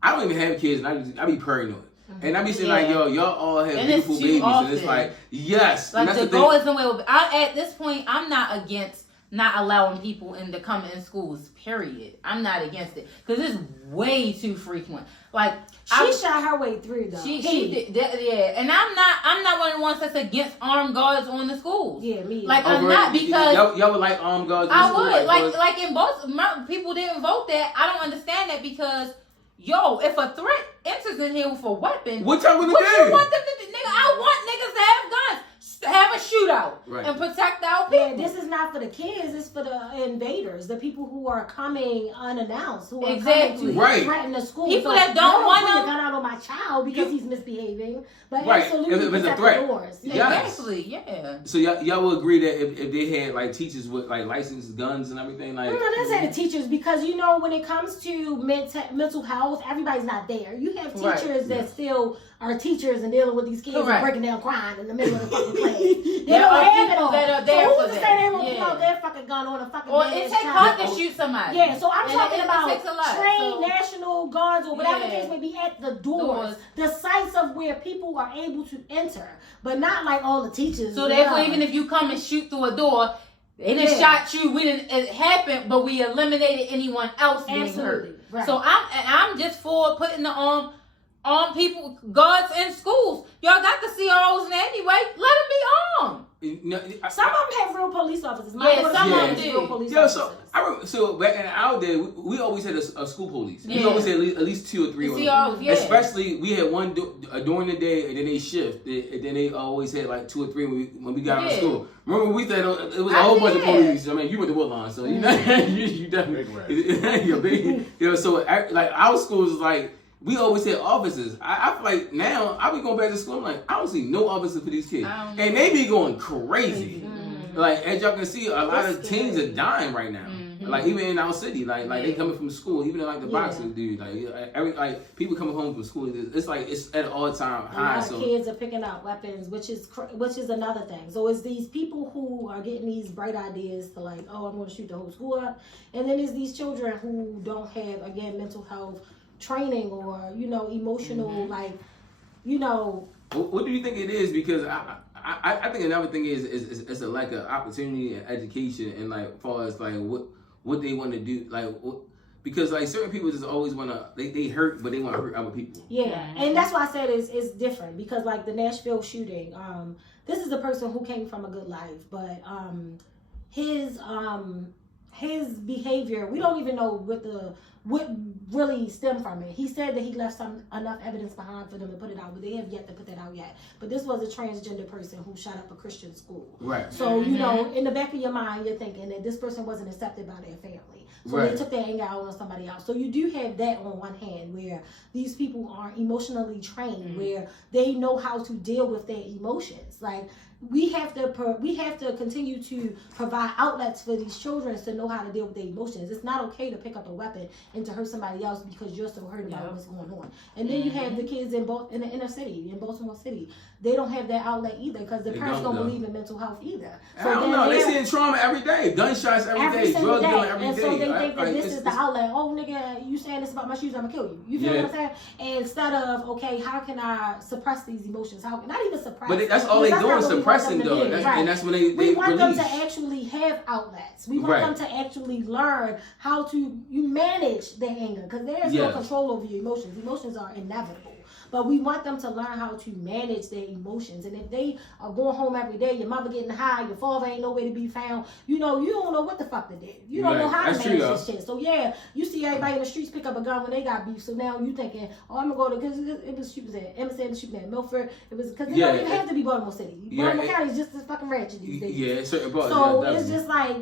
I don't even have kids, and I be paranoid. And I be saying like, yo, y'all all have beautiful babies, and it's like, yes. Like the goal is nowhere. At this point, I'm not against not allowing people to come in schools. Period. I'm not against it because it's way too frequent. Like she shot her way through though. She did, yeah. And I'm not one of the ones that's against armed guards on the schools. Yeah, me. Like I'm not because y'all would like armed guards. I would like in both. People didn't vote that. I don't understand that because. Yo, if a threat enters in here with a weapon, what y'all gonna do? You want them to do? Nigga, I want niggas to have guns. Have a shootout and protect our people. Yeah, this is not for the kids. It's for the invaders, the people who are coming unannounced, who are coming to threaten the school. People that don't want to gun out on my child because he's misbehaving, but absolutely if it's a threat. The doors. Exactly, yeah. So y'all will agree that if they had like teachers with like licensed guns and everything, like no, let's say the teachers because you know when it comes to mental health, everybody's not there. You have teachers that still are teachers and dealing with these kids and breaking down crying in the middle of the fucking class. They don't have it all. That are there so who's to say they won't pull out their fucking gun on a fucking or it takes hard to shoot somebody. Yeah, so I'm talking about trained National Guards or whatever the case may be at the doors, the sites of where people are able to enter, but not like all the teachers. So therefore, even if you come and shoot through a door, they didn't shot you. We didn't. It happened, but we eliminated anyone else being hurt. Right. So I'm just for putting the armed people, guards in schools. Y'all got the CROs anyway. Let them be armed. Some of them have real police officers. Some of them do. Real police officers. I remember, so back in our day, we always had a school police. We always had at least 2 or 3 of them. Especially, we had one during the day, and then they shift. And then they always had like 2 or 3 when we got out of school. Remember, we thought it was a whole bunch of police. I mean, you went to Woodlawn, so you know, you definitely. So like our schools is like. We always had officers. I feel like now, I be going back to school, I'm like, I don't see no officers for these kids. And they be going crazy. Like, as y'all can see, a lot of teens are dying right now. Like, even in our city, like they coming from school, even like the boxing dude, like people coming home from school, it's like, it's at an all-time high. A lot of kids are picking out weapons, which is another thing. So it's these people who are getting these bright ideas to like, oh, I'm going to shoot the whole school up. And then there's these children who don't have, again, mental health training or emotional what do you think it is? Because I think another thing is it's a lack of opportunity and education and like as far as like what they want to do because like certain people just always want to they hurt but they want to hurt other people. And that's why I said it's different because like the Nashville shooting, this is a person who came from a good life, but his behavior, we don't even know what really stemmed from it. He said that he left enough evidence behind for them to put it out, but they have yet to put that out yet. But this was a transgender person who shot up a Christian school. Right. So, in the back of your mind, you're thinking that this person wasn't accepted by their family. So they took their anger out on somebody else. So you do have that on one hand where these people are emotionally trained, where they know how to deal with their emotions. Like, we have to continue to provide outlets for these children to know how to deal with their emotions. It's not okay to pick up a weapon and to hurt somebody else because you're so hurt about what's going on. And then you have the kids in the inner city, in Baltimore City. They don't have that outlet either because the parents don't believe in mental health either. So I don't know. They seeing trauma every day, gunshots every day, drug dealing every day. And so they think that this is the outlet. Oh, nigga, you saying this about my shoes? I'm gonna kill you. You feel what I'm saying? And instead of how can I suppress these emotions? How not even suppress? But that's all they doing, suppressing though. And that's when we want them to actually have outlets. We want them to actually learn how to manage their anger because there is no control over your emotions. Emotions are inevitable. But we want them to learn how to manage their emotions. And if they are going home every day, your mother getting high, your father ain't nowhere to be found, you don't know what the fuck to do. You don't know how to manage this shit. So yeah, you see everybody in the streets pick up a gun when they got beef. So now you thinking, oh, I'm gonna go to, because it was shooting at Emerson, shooting at Milford. It was because they don't even have to be Baltimore City. Baltimore County is just as fucking ratchet these days. Yeah, certain parts. So it's just like,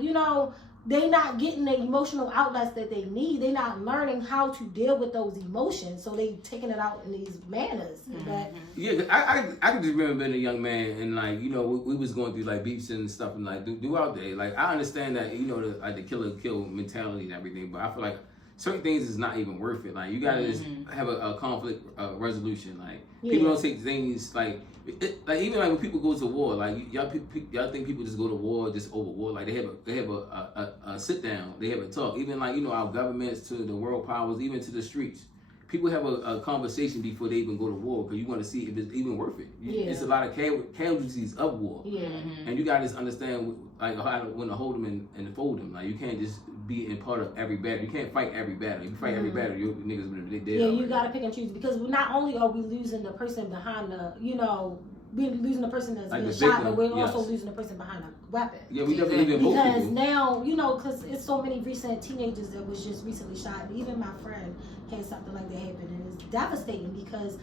they not getting the emotional outlets that they need. They not learning how to deal with those emotions. So they taking it out in these manners. But yeah, I can just remember being a young man and like, we was going through like beefs and stuff and like throughout there. Like I understand that, the kill mentality and everything, but I feel like certain things is not even worth it. Like you gotta just have a conflict resolution. Like people don't take things like even like when people go to war, like y'all think people just go to war just over war. Like they have a sit down, they have a talk. Even like our governments to the world powers, even to the streets. People have a conversation before they even go to war because you want to see if it's even worth it. It's a lot of casualties of war, and you gotta just understand like how to when to hold them and fold them. Like you can't just be in part of every battle. You can't fight every battle. If you fight every battle, you niggas they dead. Yeah, you gotta pick and choose because not only are we losing the person behind the, we're losing the person that's been shot, but we're also losing the person behind a weapon. Yeah, we definitely losing both because people. now, because it's so many recent teenagers that was just recently shot. Even my friend had something like that happen, and it's devastating because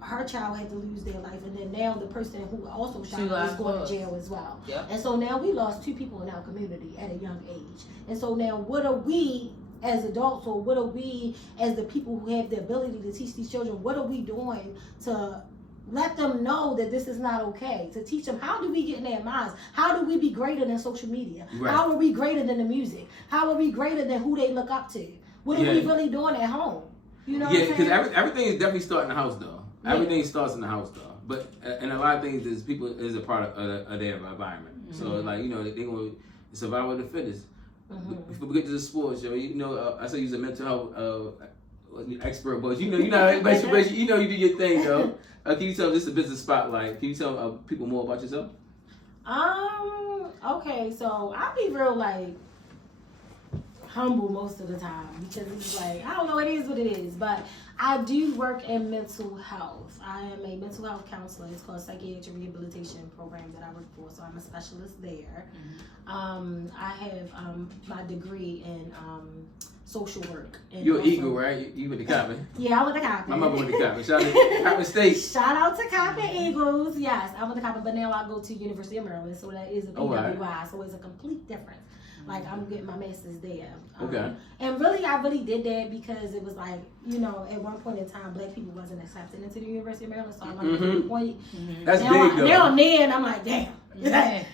her child had to lose their life, and then now the person who also shot her is going to jail as well. Yep. And so now we lost 2 people in our community at a young age. And so now what are we as adults, or what are we as the people who have the ability to teach these children, what are we doing to let them know that this is not okay? To teach them, how do we get in their minds? How do we be greater than social media? Right. How are we greater than the music? How are we greater than who they look up to? What are we really doing at home? Because everything is definitely starting in the house though. Everything starts in the house though. But and a lot of things is people is a product of their environment. So like they going to survival of the fittest. Before we get to the sports, I say you're a mental health expert, but you do your thing though. Can you tell this is a business spotlight? Can you tell people more about yourself? Okay, so I'll be real like humble most of the time because it's like, I don't know, it is what it is, but I do work in mental health. I am a mental health counselor. It's called Psychiatric Rehabilitation Program that I work for, so I'm a specialist there. I have my degree in social work. You're an Eagle, right? You went to Coppin? Yeah, I went to Coppin. My mother went to Coppin. Shout out to Coppin State. Shout out to Coppin Eagles. Yes, I went to Coppin, but now I go to University of Maryland, so that is a PWI, so it's a complete difference. Like, I'm getting my master's there. And really, I really did that because it was like, at one point in time, Black people wasn't accepted into the University of Maryland, so I wanted to make a point. That's big, though. Now and then, I'm like, damn.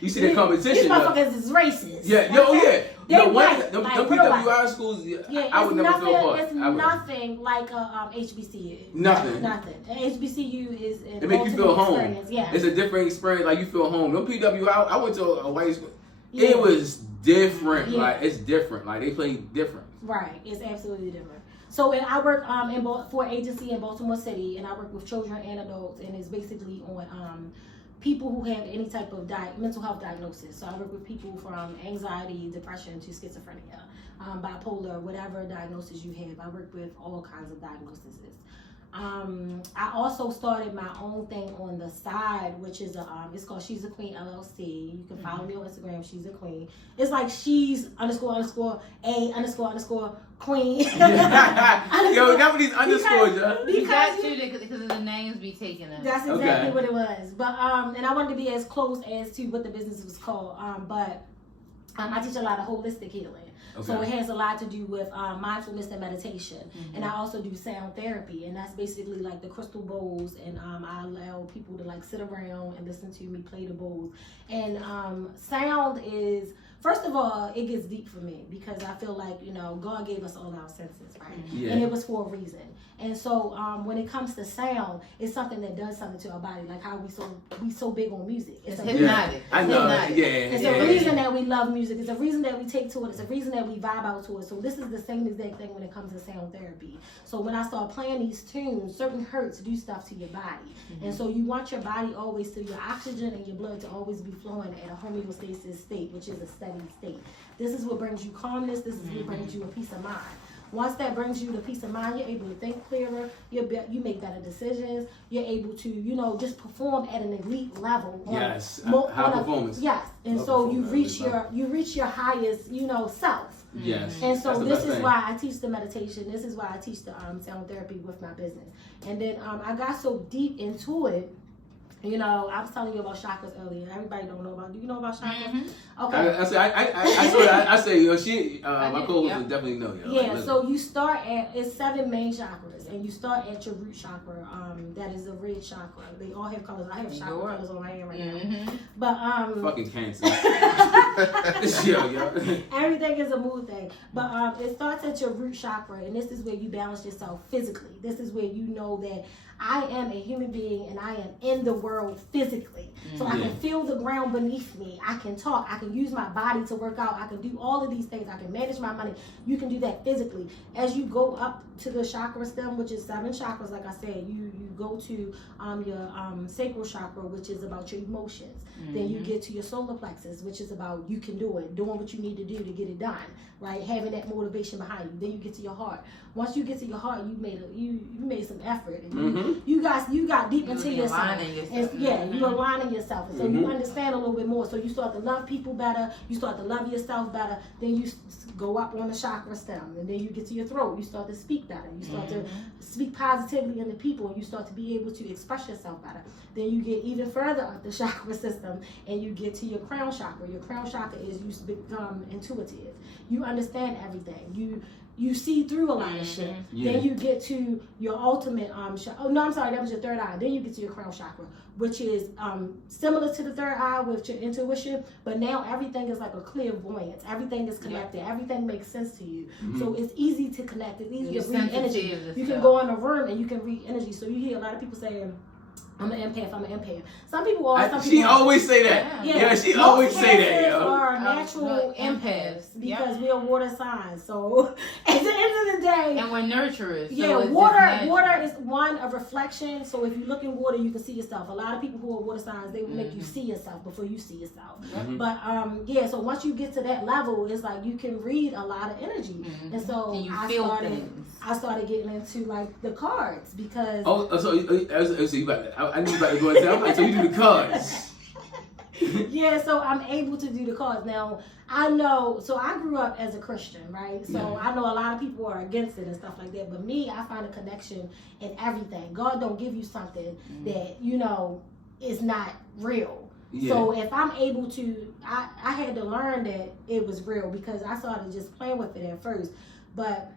You see the competition, these motherfuckers is racist. Yeah, them PWI schools, I would never feel apart. It's nothing like a HBCU. Nothing. HBCU is an it make you feel home. Experience. Yeah. It's a different experience, like you feel home. No PWI, I went to a white school. Yeah. It was different. Yeah. Like, it's different. Like, they play different. Right. It's absolutely different. So, and I work for an agency in Baltimore City, and I work with children and adults, and it's basically on people who have any type of mental health diagnosis. So I work with people from anxiety, depression to schizophrenia, bipolar, whatever diagnosis you have. I work with all kinds of diagnoses. I also started my own thing on the side, which is it's called She's a Queen LLC. You can follow me on Instagram, She's a Queen. It's like she's __a__queen. Yo, that with these underscores, because the names be taking them. That's exactly what it was. But and I wanted to be as close as to what the business was called. But I teach a lot of holistic healing. So it has a lot to do with mindfulness and meditation. And I also do sound therapy, and that's basically like the crystal bowls, and I allow people to like sit around and listen to me play the bowls. And sound is, first of all, it gets deep for me because I feel like, God gave us all our senses, right? Yeah. And it was for a reason. And so when it comes to sound, it's something that does something to our body, like how we so big on music. It's hypnotic. I know. It's a reason that we love music. It's a reason that we take to it. It's a reason that we vibe out to it. So this is the same exact thing when it comes to sound therapy. So when I start playing these tunes, certain hertz do stuff to your body. And so you want your body always to, your oxygen and your blood to always be flowing at a homeostasis state, which is a steady state. This is what brings you calmness. This is what brings you a peace of mind. Once that brings you the peace of mind, you're able to think clearer. You make better decisions. You're able to, you know, just perform at an elite level. Yes, high performance. Yes, and so you reach your highest, you know, self. Yes. And so this is why I teach the meditation. This is why I teach the sound therapy with my business. And then I got so deep into it. You know, I was telling you about chakras earlier. Everybody don't know about. Do you know about chakras? Mm-hmm. Okay. I say, you know, my co-host would definitely know. Yo. Yeah. So you start it's 7 main chakras, and you start at your root chakra. That is the red chakra. They all have colors. I have chakra colors on my hand right now. But fucking cancer. yo. Everything is a mood thing. But it starts at your root chakra, and this is where you balance yourself physically. This is where you know that I am a human being and I am in the world physically. So I can feel the ground beneath me. I can talk. I can use my body to work out. I can do all of these things. I can manage my money. You can do that physically. As you go up to the chakra stem, which is 7 chakras, like I said, you go to your sacral chakra, which is about your emotions. Then you get to your solar plexus, which is about you can do it, doing what you need to do to get it done, right? Having that motivation behind you. Then you get to your heart. Once you get to your heart, you made some effort, and you got deep into yourself. You're aligning yourself, and so you understand a little bit more. So you start to love people better. You start to love yourself better. Then you go up on the chakra stem, and then you get to your throat. You start to speak better. You start to speak positively into people, and you start to be able to express yourself better. Then you get even further up the chakra system, and you get to your crown chakra. Your crown chakra is you become intuitive. You understand everything. You see through a lot of shit. Then you get to your ultimate that was your third eye. Then you get to your crown chakra, which is similar to the third eye with your intuition, but now everything is like a clairvoyance. Everything is connected. Everything makes sense to you. So it's easy to connect. It's easy to read energy. You can go in a room and you can read energy. So you hear a lot of people saying, I'm an empath. Some people are. She always say that. Yeah, she always say that. Yo. Are natural empaths because we are water signs. So at the end of the day, and we're nurturers. Yeah, so water is a reflection. So if you look in water, you can see yourself. A lot of people who are water signs, they will make you see yourself before you see yourself. But so once you get to that level, it's like you can read a lot of energy. And so I started getting into like the cards because I knew you about to go and tell. So you do the cards. Yeah, so I'm able to do the cards. Now, I know, so I grew up as a Christian, right? So I know a lot of people are against it and stuff like that. But me, I find a connection in everything. God don't give you something that, you know, is not real. Yeah. So if I'm able to, I had to learn that it was real because I started just playing with it at first. But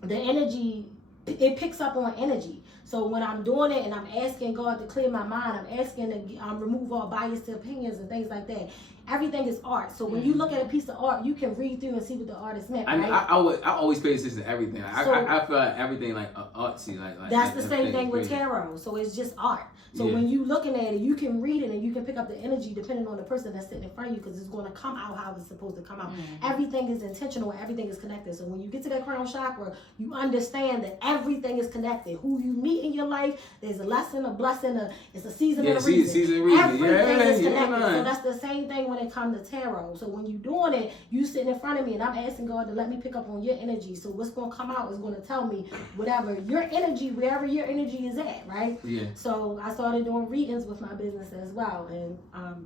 the energy, it picks up on energy. So when I'm doing it and I'm asking God to clear my mind, I'm asking to remove all biased opinions and things like that. Everything is art. So when you look at a piece of art, you can read through and see what the artist meant, right? I always pay attention to everything. I feel like everything like artsy. Like that's the same thing with tarot. So it's just art. So when you looking at it, you can read it and you can pick up the energy depending on the person that's sitting in front of you because it's going to come out how it's supposed to come out. Everything is intentional. Everything is connected. So when you get to that crown chakra, you understand that everything is connected. Who you meet in your life, there's a lesson, a blessing, it's a season and a reason. Everything is connected. So that's the same thing when it comes to tarot. So when you're doing it, you sitting in front of me and I'm asking God to let me pick up on your energy. So what's going to come out is going to tell me whatever your energy, wherever your energy is at, right? Yeah. So I started doing readings with my business as well, and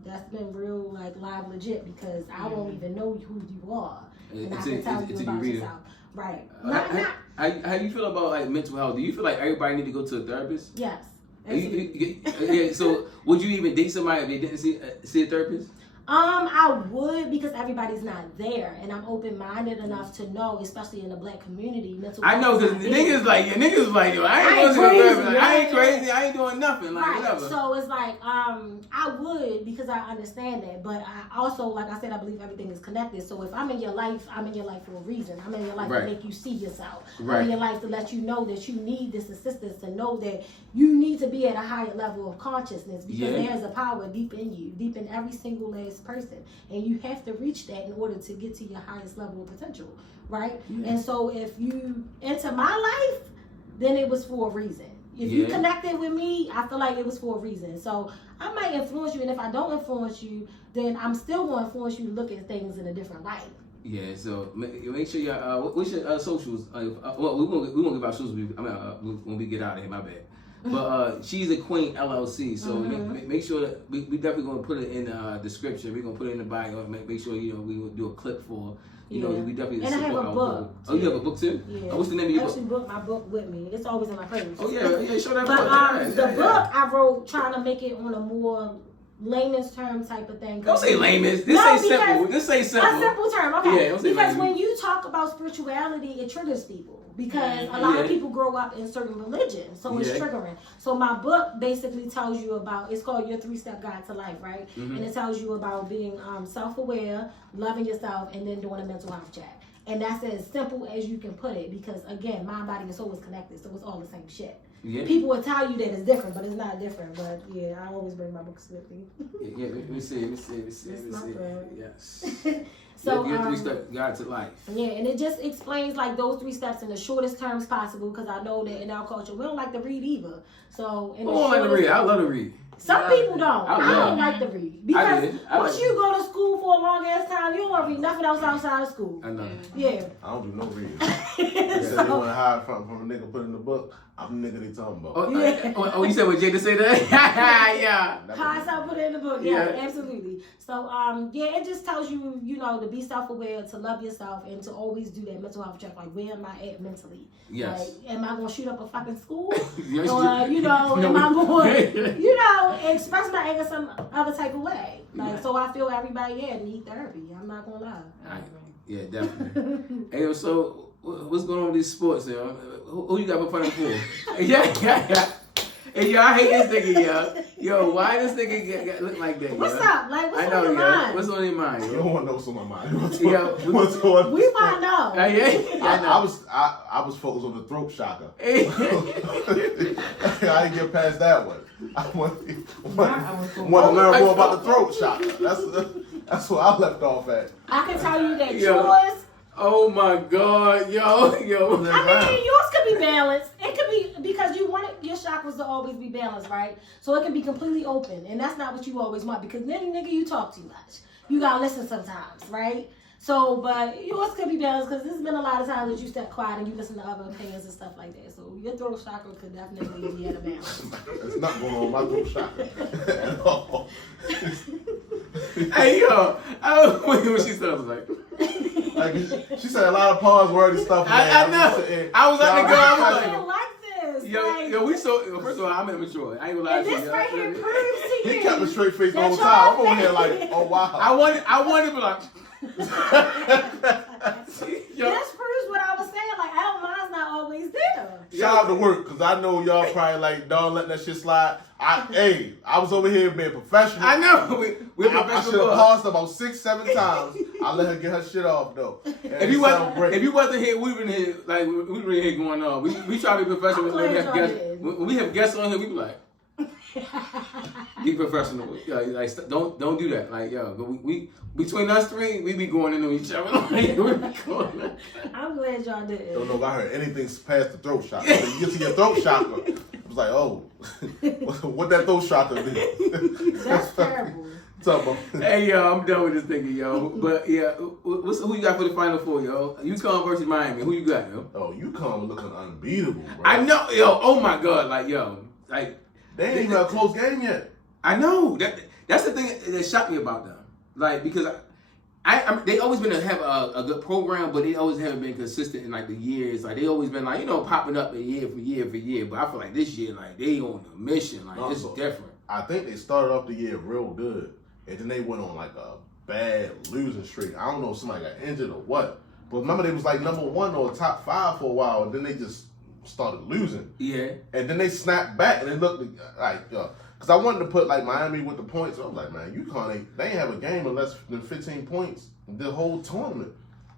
that's been real like live legit because I won't even know who you are, and I can tell you about yourself. Right. How do you feel about like mental health? Do you feel like everybody need to go to a therapist? Yes. Yeah. So would you even date somebody if they didn't see a therapist? I would because everybody's not there, and I'm open-minded enough to know, especially in the Black community, mental health. I know because the niggas like yo, I ain't going to the therapist. Like, I ain't crazy. I ain't doing nothing. Like whatever. So it's like I would because I understand that, but I also, like I said, I believe everything is connected. So if I'm in your life, I'm in your life for a reason. I'm in your life to make you see yourself. I'm in your life to let you know that you need this assistance, to know that you need to be at a higher level of consciousness because there's a power deep in you, deep in every single last person, and you have to reach that in order to get to your highest level of potential, right? And so if you enter my life, then it was for a reason. If you connected with me, I feel like it was for a reason. So I might influence you, and if I don't influence you, then I'm still going to influence you to look at things in a different light. Yeah, so make sure y'all. What's your socials? Well, we won't give our socials. When we get out of here, my bad. But she's a queen LLC, so make sure that we definitely gonna put it in the description. We're gonna put it in the bio. Make sure we will do a clip for. We definitely. And I have a book. Oh, you have a book too? Yeah. Oh, what's the name of your book? I actually booked my book with me. It's always in my purse. Oh yeah, show that book. But the book I wrote trying to make it on a more layman's term type of thing. Don't say layman's. This say simple. This say simple. A simple term, okay. Yeah, because when you talk about spirituality, it triggers people. Because a lot of people grow up in certain religions, so it's triggering. So my book basically tells you about, it's called Your 3-Step Guide to Life, right? And it tells you about being self-aware, loving yourself, and then doing a mental health check. And that's as simple as you can put it, because again, mind, body, and soul is connected, so it's all the same shit. Yeah. People will tell you that it's different, but it's not different. But yeah, I always bring my books with me. Let me see. Yes. So your 3-step guide to life. Yeah, and it just explains like those 3 steps in the shortest terms possible, because I know that in our culture we don't like to read either. So in the like to read. I love to read. Some people don't. I don't like to read because once you go to school for a long ass time, you don't want to read nothing else outside of school. I know. Yeah. I don't do no reading. They said they want to hide from a nigga put in the book. I'm the nigga they talking about. Oh, you said what Jada said that? Yeah. How I put it in the book. Yeah, absolutely. So it just tells you, to be self-aware, to love yourself, and to always do that mental health check. Like, where am I at mentally? Yes. Like, am I gonna shoot up a fucking school? Yes, or am I going, express my anger some other type of way? Like, so I feel everybody need therapy. I'm not gonna lie. Yeah, definitely. Hey, so what's going on with these sports, yo? Who you got for fun for? Yeah. Hey, yo, I hate this nigga, yo. Yo, why this nigga look like that, What's up? Like, what's on your mind? What's on your mind, yo? You don't want to know what's on my mind. We want to know. I was focused on the throat shocker. I didn't get past that one. I want to learn more about the throat shocker. That's where I left off at. I can tell you that yours. Oh my God, yo. I mean, yours could be balanced. It could be because you want your chakras to always be balanced, right? So it can be completely open, and that's not what you always want, because then, nigga, you talk too much. You gotta listen sometimes, right? So, but yours could be balanced, because there's been a lot of times that you step quiet and you listen to other opinions and stuff like that. So your throat chakra could definitely be at a balance. It's not going on my throat chakra at all. Hey, yo, I was wondering what she said. I was like she said a lot of pause wordy stuff. I know. I was like, I don't like this. Yo, we so. First of all, I'm immature. I ain't gonna lie to you. This right here proves to you. He kept a straight face the whole time. I'm over here like, oh wow. I wanted to be like. This proves what I was saying. Like, our mind's not always there. Shout out to work, because I know y'all probably like, don't let that shit slide. I was over here being professional. I know. We're professional. I should have paused about 6-7 times. I let her get her shit off though. If you wasn't here, we've been here. Like we been here going on. We try to be professional. When we have guests on here, we be like, be professional. Like don't do that. Like but we between us three, we be going into each other. I'm glad y'all did. Don't know if I heard anything past the throat chakra. You get to your throat chakra, it was like, oh, what that throat chakra did? That's terrible. Hey yo, I'm done with this nigga, yo. But yeah, who you got for the Final Four, yo? UConn versus Miami. Who you got, yo? Oh, UConn looking unbeatable, bro. I know, yo. Oh my God, they ain't even a close game yet. I know. That's the thing that shocked me about them. Like, because they always been to have a good program, but they always haven't been consistent in like the years. Like they always been like, popping up year for year. But I feel like this year, like they on a mission. Like this is different. I think they started off the year real good, and then they went on like a bad losing streak. I don't know if somebody got injured or what. But remember, they was like number 1 or top 5 for a while, and then they just started losing. Yeah. And then they snapped back, and it looked like, because I wanted to put like Miami with the points. I was like, man, UConn they ain't have a game of less than 15 points the whole tournament.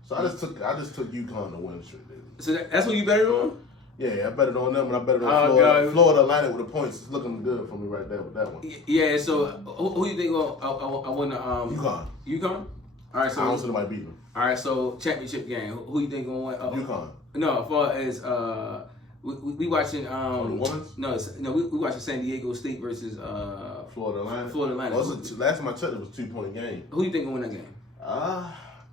So I just took UConn to win the streak. So that's what you betted on? Yeah, I betted on them, and I betted on Florida Atlantic with the points. It's looking good for me right there with that one. Yeah. So who you think I won the UConn? UConn. All right. So I don't see nobody beating them. All right. So championship game. Who you think gonna win? UConn. No, as far as we watching the women's? No, we watching San Diego State versus Florida Atlantic. Florida Atlantic. Last time I checked, it was a 2-point game. Who you think gonna win that game?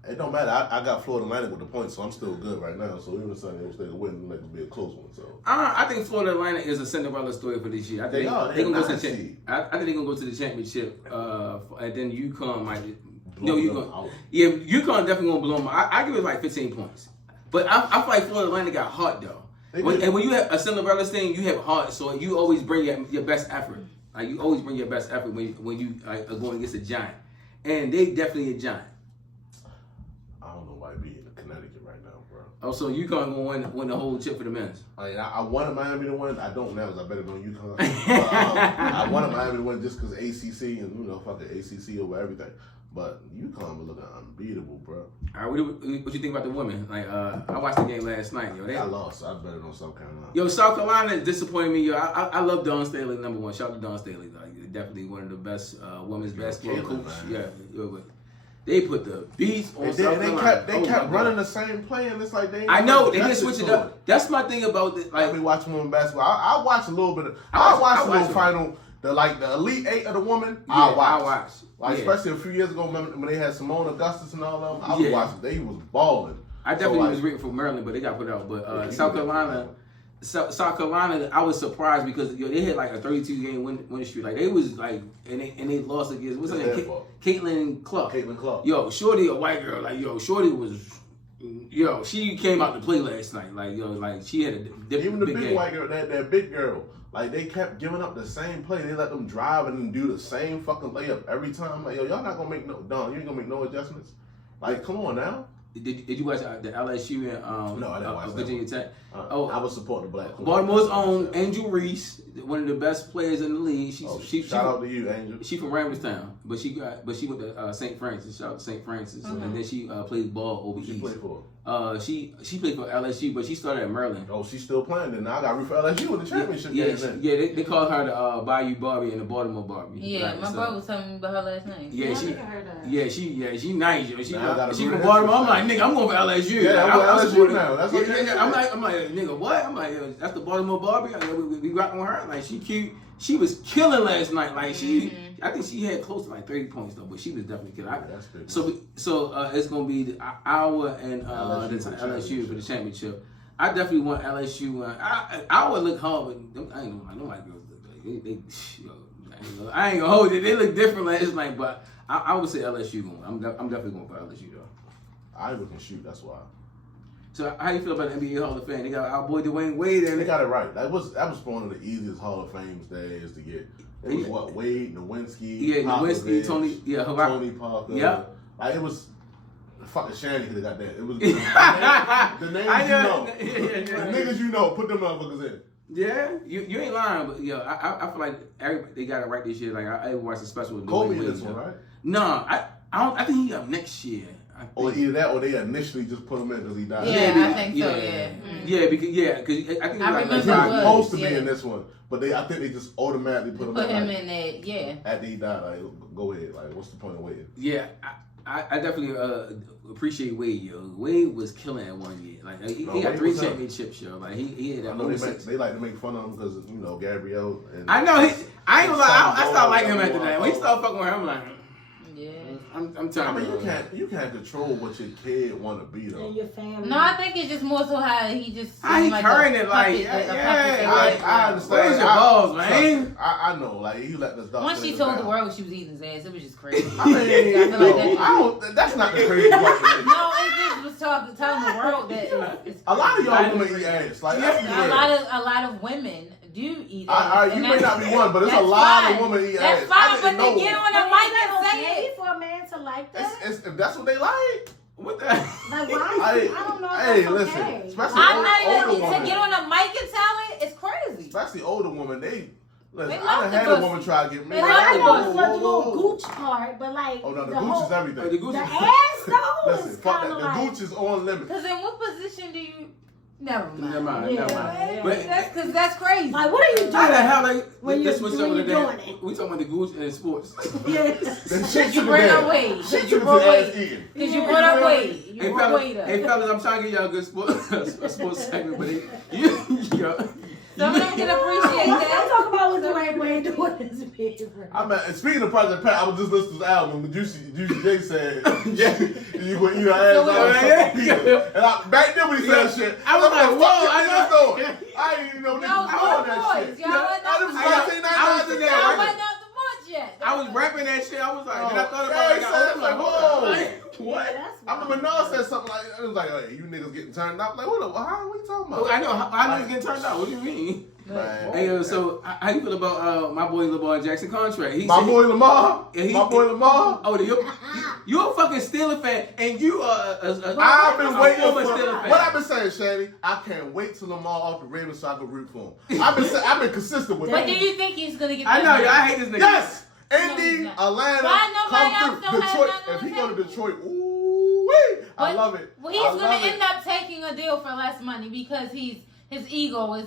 It don't matter. I got Florida Atlantic with the points, so I'm still good right now. So even Sunday, if they win, it might be a close one. So I think Florida Atlantic is a Cinderella story for this year. I think they're gonna go to the I think they're gonna go to the championship, and then UConn might. UConn definitely gonna blow them. I give it like 15 points, but I feel like Florida Atlantic got heart though. And when you have a Cinderella thing, you have heart, so you always bring your best effort. Like you always bring your best effort when you are going against a giant, and they definitely a giant. I don't know why be in Connecticut right now, bro. Oh, so UConn gonna win the whole chip for the men's? I wanted Miami to win. I don't now because I bet it on UConn. I wanted Miami to win just because ACC and fuck the ACC over everything. But UConn was looking unbeatable, bro. All right, what you think about the women? Like, I watched the game last night, yo. I lost. So I bet it on South Carolina. Yo, South Carolina disappointed me, yo. I love Dawn Staley, number one. Shout out to Dawn Staley, like definitely one of the best women's basketball coaches. Yeah, they put the beats on South Carolina. They kept running the same play, and it's like they. I know they didn't switch it up. That's my thing about it. Like, I be watching women's basketball. I watch a little bit. I watch the little final. The Elite Eight of the women. I watch. Like especially a few years ago when they had Simone Augustus and all of them. I was watching. They was balling. I definitely was rooting for Maryland, but they got put out. But South Carolina, I was surprised because they had like a 32-game win streak. Like they was like, and they lost against what's her name? Caitlin Clark. Yo, Shorty, a white girl. Like Shorty was. She came out to play last night. Like she had a different. Even the big white girl, that big girl. Like, they kept giving up the same play. They let them drive and then do the same fucking layup every time. Like, yo, y'all not going to make you ain't going to make no adjustments. Like, come on now. Did you watch the LSU and no, I didn't watch Virginia Tech? I was supporting the Black. Baltimore's own Angel Reese, one of the best players in the league. Shout out to you, Angel. She from Ramstown, but she went to St. Francis. Shout out to St. Francis, and then she played ball overseas. She played for? She played for LSU, but she started at Maryland. Oh, she's still playing. Then now I got root for LSU in the championship game. Yeah, they called her the Bayou Barbie and the Baltimore Barbie. Yeah, my brother was telling me about her last name. Yeah, she nice. She from Baltimore. I'm like, nigga, I'm going for LSU. Yeah, I'm going for LSU now. That's what I'm like, nigga, what? I'm like, that's the Baltimore Barbie. We rocking with her. Like, she cute. She was killing last night. Like I think she had close to like 30 points though, but she was definitely killing. That's big. So it's gonna be our and LSU for the championship. I definitely want LSU. I would look hard, but I ain't gonna lie, girls look like I ain't gonna hold it. They look different last night, but I would say LSU going. I'm definitely going for LSU though. Iowa can shoot. That's why. So how you feel about the NBA Hall of Fame? They got our boy Dwayne Wade there. They got it right. That was one of the easiest Hall of Fames days to get. It was what, Wade, Nowinski, Nowinski, Tony Parker. Yep. Like it was. Fucking Shanny could have got that. It was the names the niggas you know. Put them motherfuckers in. Yeah, you ain't lying, but I feel like everybody they got it right this year. Like I watched a special with Kobe in this one, right? No, I think he up next year. Or either that, or they initially just put him in because he died. Yeah, I think so. Yeah, because I think I remember he was supposed to be in this one, but I think they just automatically put him in there. Yeah. After he died, like go ahead. Like, what's the point of waiting? Yeah, I definitely appreciate Wade. Yo, Wade was killing at 1 year. Like he got 3 championships. Yo, like he had that. I know they like to make fun of him because Gabrielle. And I know I ain't gonna lie. I stopped liking him after that. When he started fucking with him, I'm like. Yeah, I'm telling you. You can't control what your kid want to be though. And your family. No, I think it's just more so how he just. How he carrying it like, I understand. Where's your balls, man? I know, like he let us. Once she told the world she was eating his ass, it was just crazy. I mean, that's not the crazy part. No, it just was telling the world that a lot of y'all women eat ass. Like a lot of women. Do eat ass. You may not be one, but it's a lot of women eat ass. That's fine, but they get on the mic and say it. For a man to like that? If that's what they like. What the? Like, why? I don't know. Hey, listen. Okay. Especially I'm not even to get on the mic and tell it. It's crazy. Especially older women. Listen, I done had a woman try to get me. I know it's the little gooch part, but like. Oh no, the gooch is everything. The ass though. Listen, fuck that. The gooch is on limits. Because in what position do you? Never mind. But that's crazy. Like, what are you doing? How the hell, like, when you're doing it? We talking about the gooch in sports. Shit, you bring up weight. Because you brought up weight. You brought weight up. Hey, fellas, I'm trying to get y'all a good sports segment, but Some of them can appreciate I'm that. talking about what the right way of doing this, paper. I mean, speaking of Project Pat, I was just listening to this album, but Juicy J said, "Yeah, you gonna eat her ass out." And back then when he said shit, I was like, "Whoa, I know." I didn't even know Y'all niggas doing that boys. shit. Y'all wasn't out the I Y'all wasn't out the bunch yet. I was rapping that shit. I was like, then I thought yeah, about it. I was like, whoa. what? Yeah, that's I remember Nas said something like, it was like, "Hey, you niggas getting turned up." Like, what are you talking about? I know. I know it's getting turned out. What do you mean? Man. Hey, so how you feel about my boy Lamar Jackson contract? My boy Lamar. My boy Lamar. Oh, you're a fucking Steelers fan, and you are I've been waiting for Steelers fan. what I've been saying, Shady. I can't wait till Lamar off the Ravens so I can root for him. I've been consistent with But that. do you think he's gonna get? I know. I hate this nigga. Yes, No, Indy, he's not. Atlanta, Why nobody come else through. don't have Detroit. nothing If he on go to him? Detroit, ooh, I love it. Well, he's I gonna love end it. up taking a deal for less money because his ego is.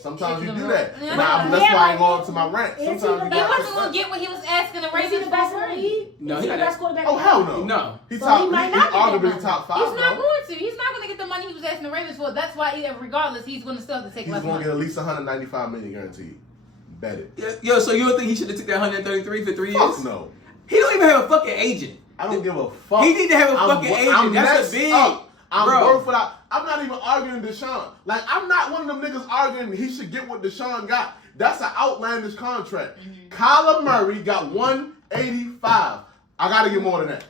Sometimes you it's do the- that. Yeah. And that's why I go on to my rant. Is he Sometimes the you He gotta wasn't take gonna that. get what he was asking the Is he Ravens the best in for. the league? No, Is he he the not best quarterback? Oh hell no. No. He So top. he might He not get arguably that money. top five. He's not though. going to. He's not going to get the money he was asking the Ravens for. That's why, regardless, he's going to still have to take He's less gonna money. get at least 195 million guaranteed. Bet it. Yo, so you don't think he should have took that 133 for 3 years? Fuck no. He don't even have a fucking agent. I don't give a fuck. He need to have a fucking agent. I'm That's messed a big. up. I'm Bro. worth without. I'm not even arguing Deshaun. Like, I'm not one of them niggas arguing he should get what Deshaun got. That's an outlandish contract. Kyler Murray got 185. I gotta get more than that.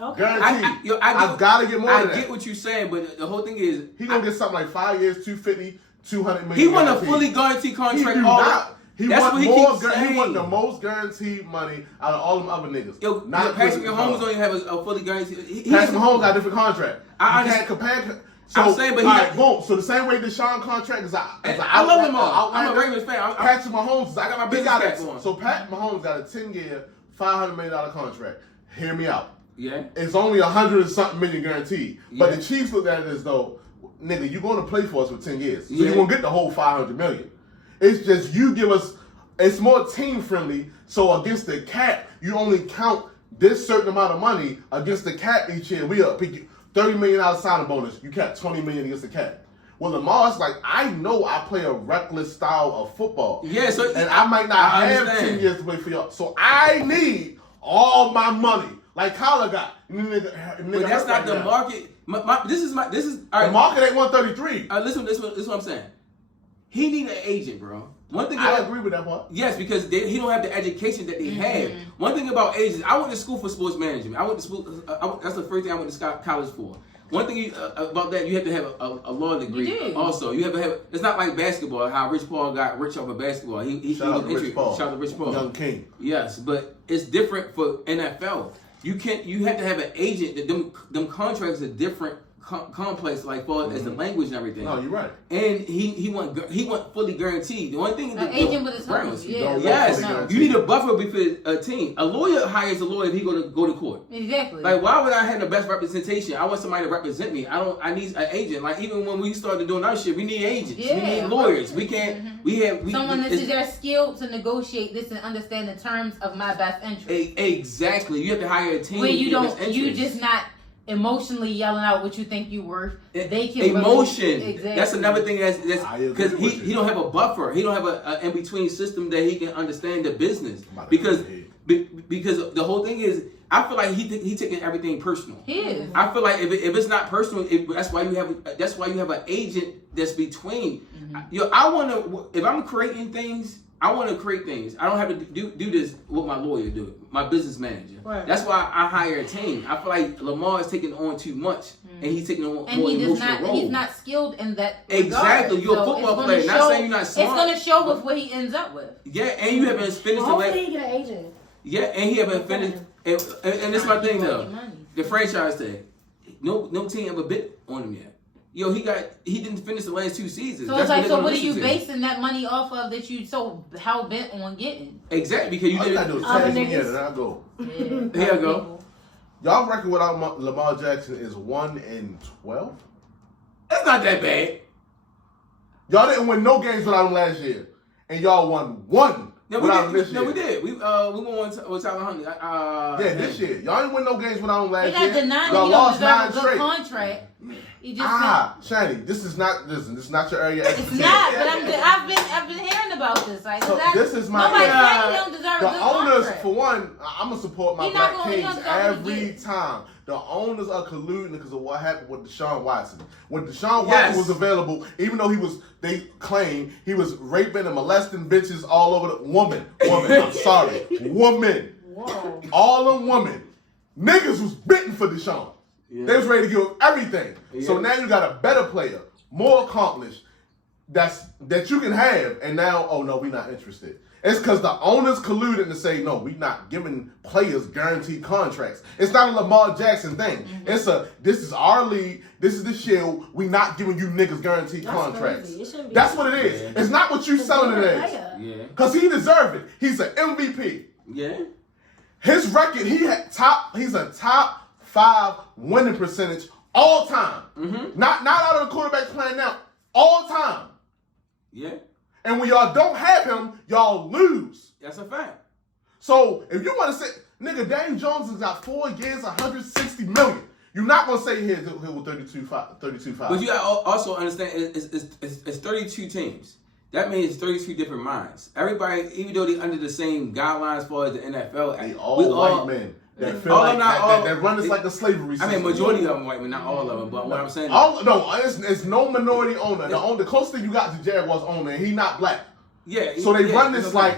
Okay. Guaranteed. I I've gotta get more I than that. get what you're saying, but the whole thing is He gonna get something like 5 years, 250, 200 million. he want a guaranteed. fully guaranteed He contract. do all not. He That's want what he more. keeps saying. He want the most guaranteed money out of all them other niggas. Yo, not Patrick Chris Mahomes Deshaun. don't even have a fully guaranteed. Patrick Mahomes got a different contract. I You can't compare. So, I'm saying, but he all right, got- boom. So the same way Deshaun contract is I love them all. I'm a Ravens fan. Patrick Mahomes. I got my he business got cap a- on. So Pat Mahomes got a 10-year, $500 million contract. Hear me out. Yeah. It's only 100 and something million guaranteed. But Yeah. the Chiefs look at it as though, nigga, you're going to play for us for 10 years. So Yeah. you're going to get the whole 500 million. It's just you give us, it's more team friendly. So against the cap, you only count this certain amount of money against the cap each year. We up $30 million signing bonus. You cap 20 million against the cap. Well, Lamar's like, I know I play a reckless style of football. Yeah, so And I might not I have understand. 10 years to play for y'all. So I need all my money. Like Kyler got. But that's not the market. This is all The right. market ain't 133. Listen, this is what I'm saying. He need an agent, bro. One thing I about agree with that part. yes, because he don't have the education that they have. One thing about agents, I went to school for sports management. I went to school. That's the first thing I went to college for. One thing about that, you have to have a law degree. You do. Also, you have to have. It's not like basketball. How Rich Paul got rich off of basketball. Shout out to Rich Paul. Shout out to Rich Paul. Young King. Yes, but it's different for NFL. You have to have an agent. That them contracts are different, complex, like far as the language and everything. No, you're right. And he want fully guaranteed. The only thing An agent with his Browns, money. Yeah. yes, No. you need a buffer before a team. A lawyer hires a lawyer if he go to court. Exactly. Like, why would I have the best representation? I want somebody to represent me. I need an agent. Like, even when we started doing our shit, we need agents. We Yeah. need lawyers. We can't. Someone that is their skill to negotiate this and understand the terms of my best interest. Exactly. You have to hire a team. Where you for your best don't, you interest. just not emotionally yelling out what you think you worth. They can emotion. Exactly. That's another thing. That's I agree because with you. he don't have a buffer. He don't have a in between system that he can understand the business. I'm about to Because go ahead. because the whole thing is, I feel like he taking everything personal. He is. I feel like if it's not personal, that's why you have an agent that's between. I want to, if I'm creating things, I want to create things. I don't have to do this with my lawyer do it, my business manager. Right. That's why I hire a team. I feel like Lamar is taking on too much, and he's taking on And more he does emotional not. role. He's not skilled in that. Exactly. regard. You're a So football it's gonna player. Not show- saying you're not smart. It's going to show with what he ends up with. Yeah, and you haven't finished the Hopefully last. he get an agent. Yeah, and he haven't finished. And this is my thing though. Money. The franchise tag. No team ever bid on him yet. Yo, he didn't finish the last 2 seasons. So That's it's like, they're so gonna what are listen you to. basing that money off of that you so hell bent on getting? Exactly, because you All you gotta do did. is Other change me in niggas. and I go. Here I go. Y'all record without Lamar Jackson is 1-12. That's not that bad. Y'all didn't win no games without him last year, and y'all won one without him this year. No, we did. We won with Tyler Huntley. Yeah, this year y'all didn't win no games without him They're last not year. denying Y'all he don't lost deserve 9 a good straight. contract. You just Shani, this is not your area. It's not, but I've been hearing about this. Like, so this is my nobody saying they don't deserve the owners, contract. for one, I'm gonna support my Black Kings every time. The owners are colluding because of what happened with Deshaun Watson. When Deshaun Watson was available, even though they claim he was raping and molesting bitches all over the woman. I'm sorry, woman. Whoa. All them women. Niggas was bitten for Deshaun. Yeah. They was ready to give him everything. Yeah. So now you got a better player, more accomplished, that you can have, and now, oh no, we're not interested. It's because the owners colluded to say, no, we're not giving players guaranteed contracts. It's not a Lamar Jackson thing. Mm-hmm. This is our league, this is the shield, we're not giving you niggas guaranteed contracts. That's what it is. Yeah. It's not what you selling it as. Yeah. Because he deserved it. He's an MVP. Yeah. His record, he's a top 5 winning percentage all time. Mm-hmm. Not out of the quarterbacks playing now. All time. Yeah. And when y'all don't have him, y'all lose. That's a fact. So if you want to say, nigga, Daniel Jones has got 4 years, $160 million. You're not gonna say here with 32-5. But you gotta also understand it's 32 teams. That means 32 different minds. Everybody, even though they under the same guidelines as far as the NFL, they all white men. That feel like that run this like a slavery system. I mean, majority of them white men, not all of them. But what I'm saying, it's no minority owner. The closest thing you got to Jaguars owner, and he not black. Yeah. So they run this like,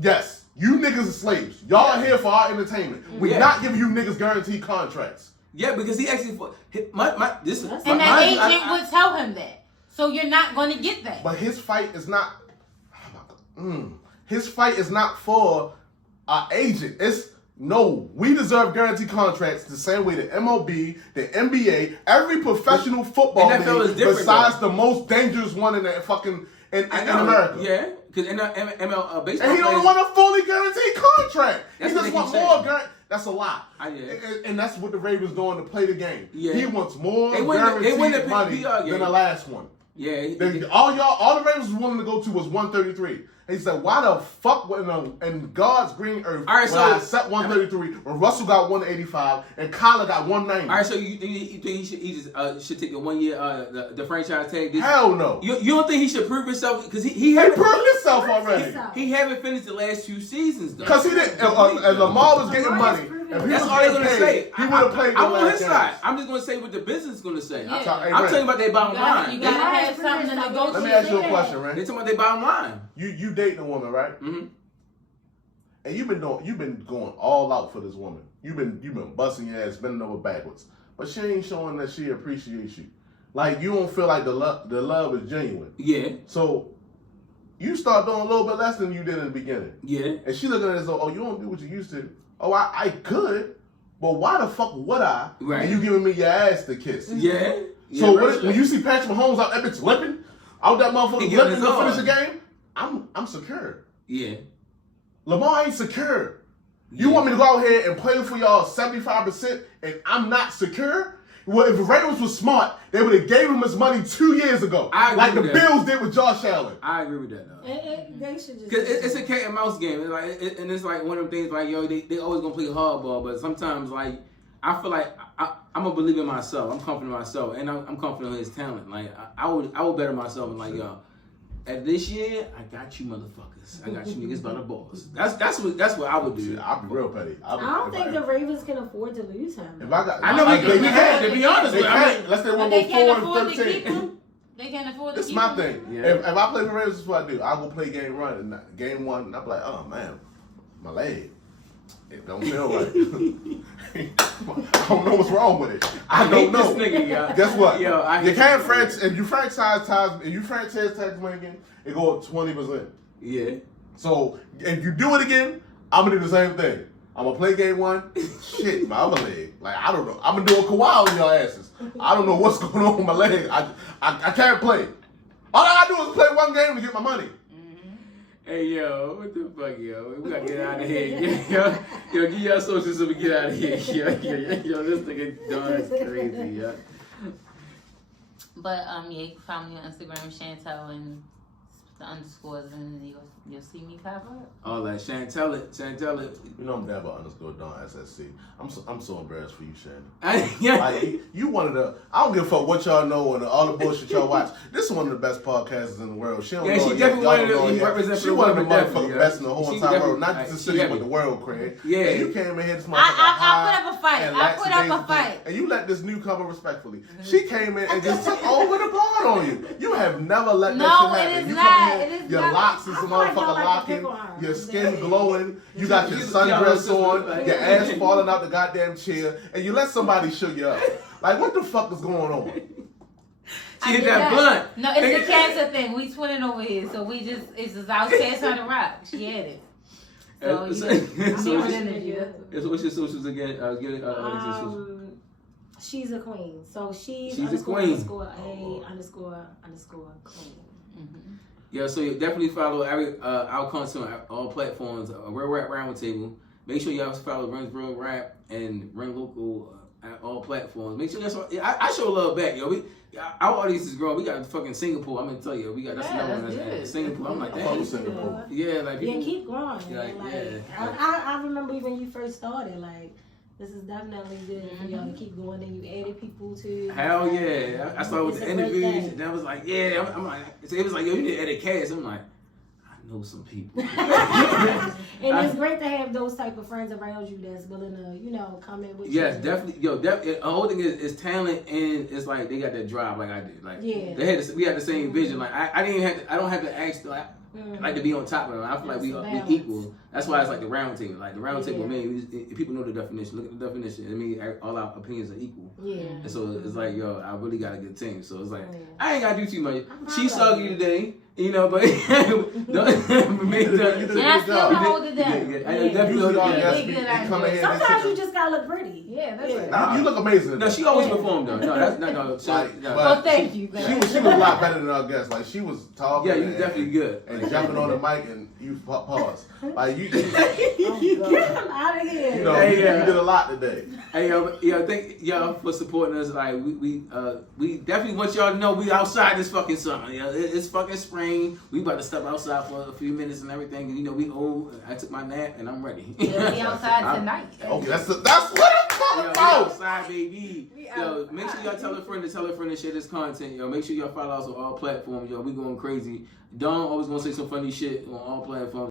yes, you niggas are slaves. Y'all are here for our entertainment. We're not giving you niggas guaranteed contracts. Yeah, because he actually that agent would tell him that. So you're not going to get that. But his fight is not. His fight is not for our agent. It's. No, we deserve guaranteed contracts the same way the MLB, the NBA, every professional football league besides the most dangerous one in the fucking in America. Yeah, because ML baseball. And he don't want a fully guaranteed contract. He just wants more guaranteed. That's a lot. And that's what the Ravens doing to play the game. Yeah. He wants more guaranteed money than the last one. Yeah. All the Ravens was willing to go to was 133. He said, why the fuck in God's green earth I set 133 when Russell got 185 and Kyler got 190? All right, so you think he should take the 1 year the franchise tag? Hell no. You don't think he should prove himself? Because he proved himself already. He haven't finished the last 2 seasons though. Because he didn't. And Lamar was getting money. That's all they're gonna say. He would have played. I'm on his side. I'm just gonna say what the business is gonna say. Yeah. I'm talking about their bottom line. You gotta have something to negotiate. Let me ask you a question, Rin. They're talking about their bottom line. You dating a woman, right? Mm-hmm. And you've been going all out for this woman. You've been busting your ass, bending over backwards. But she ain't showing that she appreciates you. Like you don't feel like the love is genuine. Yeah. So you start doing a little bit less than you did in the beginning. Yeah. And she looking at it as though, oh, you don't do what you used to. Oh, I could, but why the fuck would I? Right. And you giving me your ass to kiss. Yeah. So when you see Patrick Mahomes out that bitch lipping, out that motherfucker lipping to finish the game, I'm secure. Yeah. Lamar ain't secure. You want me to go out here and play for y'all 75% and I'm not secure? Well, if the Raiders was smart, they would have gave him his money 2 years ago. Like the Bills did with Josh Allen. I agree with that, though. They should just... Because it's a cat and mouse game. And it's like one of them things like, yo, they always going to play hardball. But sometimes, like, I feel like I'm going to believe in myself. I'm confident in myself. And I'm confident in his talent. Like, I would better myself and like, yo, at this year, I got you motherfuckers. I got you niggas by the balls. That's what I would do. I'll be real petty. I don't think the Ravens can afford to lose him. I know we can, to be honest with you. Let's say one more 4-13. They can't afford to That's keep my him. thing. Yeah. If I play the Ravens, that's what I do. I will play game one, and I'm like, oh man, my leg. It don't feel right. I don't know what's wrong with it. I don't know. This nigga, yo. Guess what? Yo, you can't franchise. If you franchise tag money again, it go up 20%. Yeah. So if you do it again, I'm gonna do the same thing. I'm gonna play game one. Shit, my other leg. Like I don't know. I'm gonna do a Kawhi on your asses. I don't know what's going on with my leg. I can't play. All I gotta do is play one game to get my money. Hey, yo, what the fuck, yo? We gotta get out of here. Yo, give y'all socials so we get out of here. Yo, this nigga Don is crazy, yo. But, yeah, you can find me on Instagram, Shantel, and the underscores, and you'll see me pop up. All that. Shantel it. You know I'm Dapper _Don SSC. I'm so embarrassed for you, Shannon. Yeah. Like, you one of the, I don't give a fuck what y'all know and all the bullshit y'all watch. This is one of the best podcasters in the world. She don't know she it definitely yet. one of the represent. She one of the motherfucking yeah. best in the whole She entire definitely- world. Not just the city, but the world, Craig. Yeah. And you came in here this motherfucker I put up a fight. and I put up a fight. And you let this newcomer respectfully. She came in and just took over the board on you. You have never let that shit happen. it is You not. come in, It is your not. locks is I feel like y'all motherfucker like to locking, pick on her. your skin glowing, you got your sundress on, your ass falling out the goddamn chair, and you let somebody show you up. Like, what the fuck is going on? She hit that blunt. No, it's the cancer thing. We twinning over here, so we just it's just our chance on the rock. She had it. So So what's your socials again? Get it. She's a queen. So she's a queen. _A__queen. Yeah, so you definitely follow our content on all platforms. We're at Roundtable. Make sure y'all follow Rin's Real Rap and Rin Loco at all platforms. Make sure I show love back, yo. Our audience is growing. We got fucking Singapore. I'm gonna tell you, we got that's another one that's Singapore. I'm like, damn. Singapore. Yeah, like people, keep growing. Yeah, Man. I remember when you first started, like. This is definitely good for y'all to keep going, and you added people to. Hell yeah! I started with the interviews, and that was like, yeah. I'm like, so it was like, yo, you need to edit cast. I'm like, I know some people. And it's great to have those type of friends around you that's willing to, come in with you. Yes, definitely. Yo, the whole thing is talent, and it's like they got that drive, like I did. Like, we had the same vision. Like I don't have to ask. Like to be on top of them. I feel like we equal. That's why it's like the round table. Like the round table, man, people know the definition. Look at the definition. I mean, all our opinions are equal. Yeah. And so it's like, yo, I really got a good team. So it's like, I ain't got to do too much. She sucked you today, but I still don't hold it down. Sometimes you just gotta look pretty. Yeah, that's right. Nah, you look amazing. No, she always performed though. No, that's no. Well, thank you. She was a lot better than our guests. Like, she was talking. Yeah, you definitely good. And jumping on the mic and you pause. Like, you Get him out of here. you did a lot today. Hey yo, thank y'all for supporting us. Like we definitely want y'all to know we outside this fucking summer. It's fucking spring. We about to step outside for a few minutes and everything. We old. I took my nap and I'm ready. We'll be outside tonight. Okay, that's what I'm talking Yo, about. outside, baby. Yo, make sure y'all tell a friend to share this content. Yo, make sure y'all follow us on all platforms. Yo, we going crazy. Don always gonna say some funny shit on all platforms.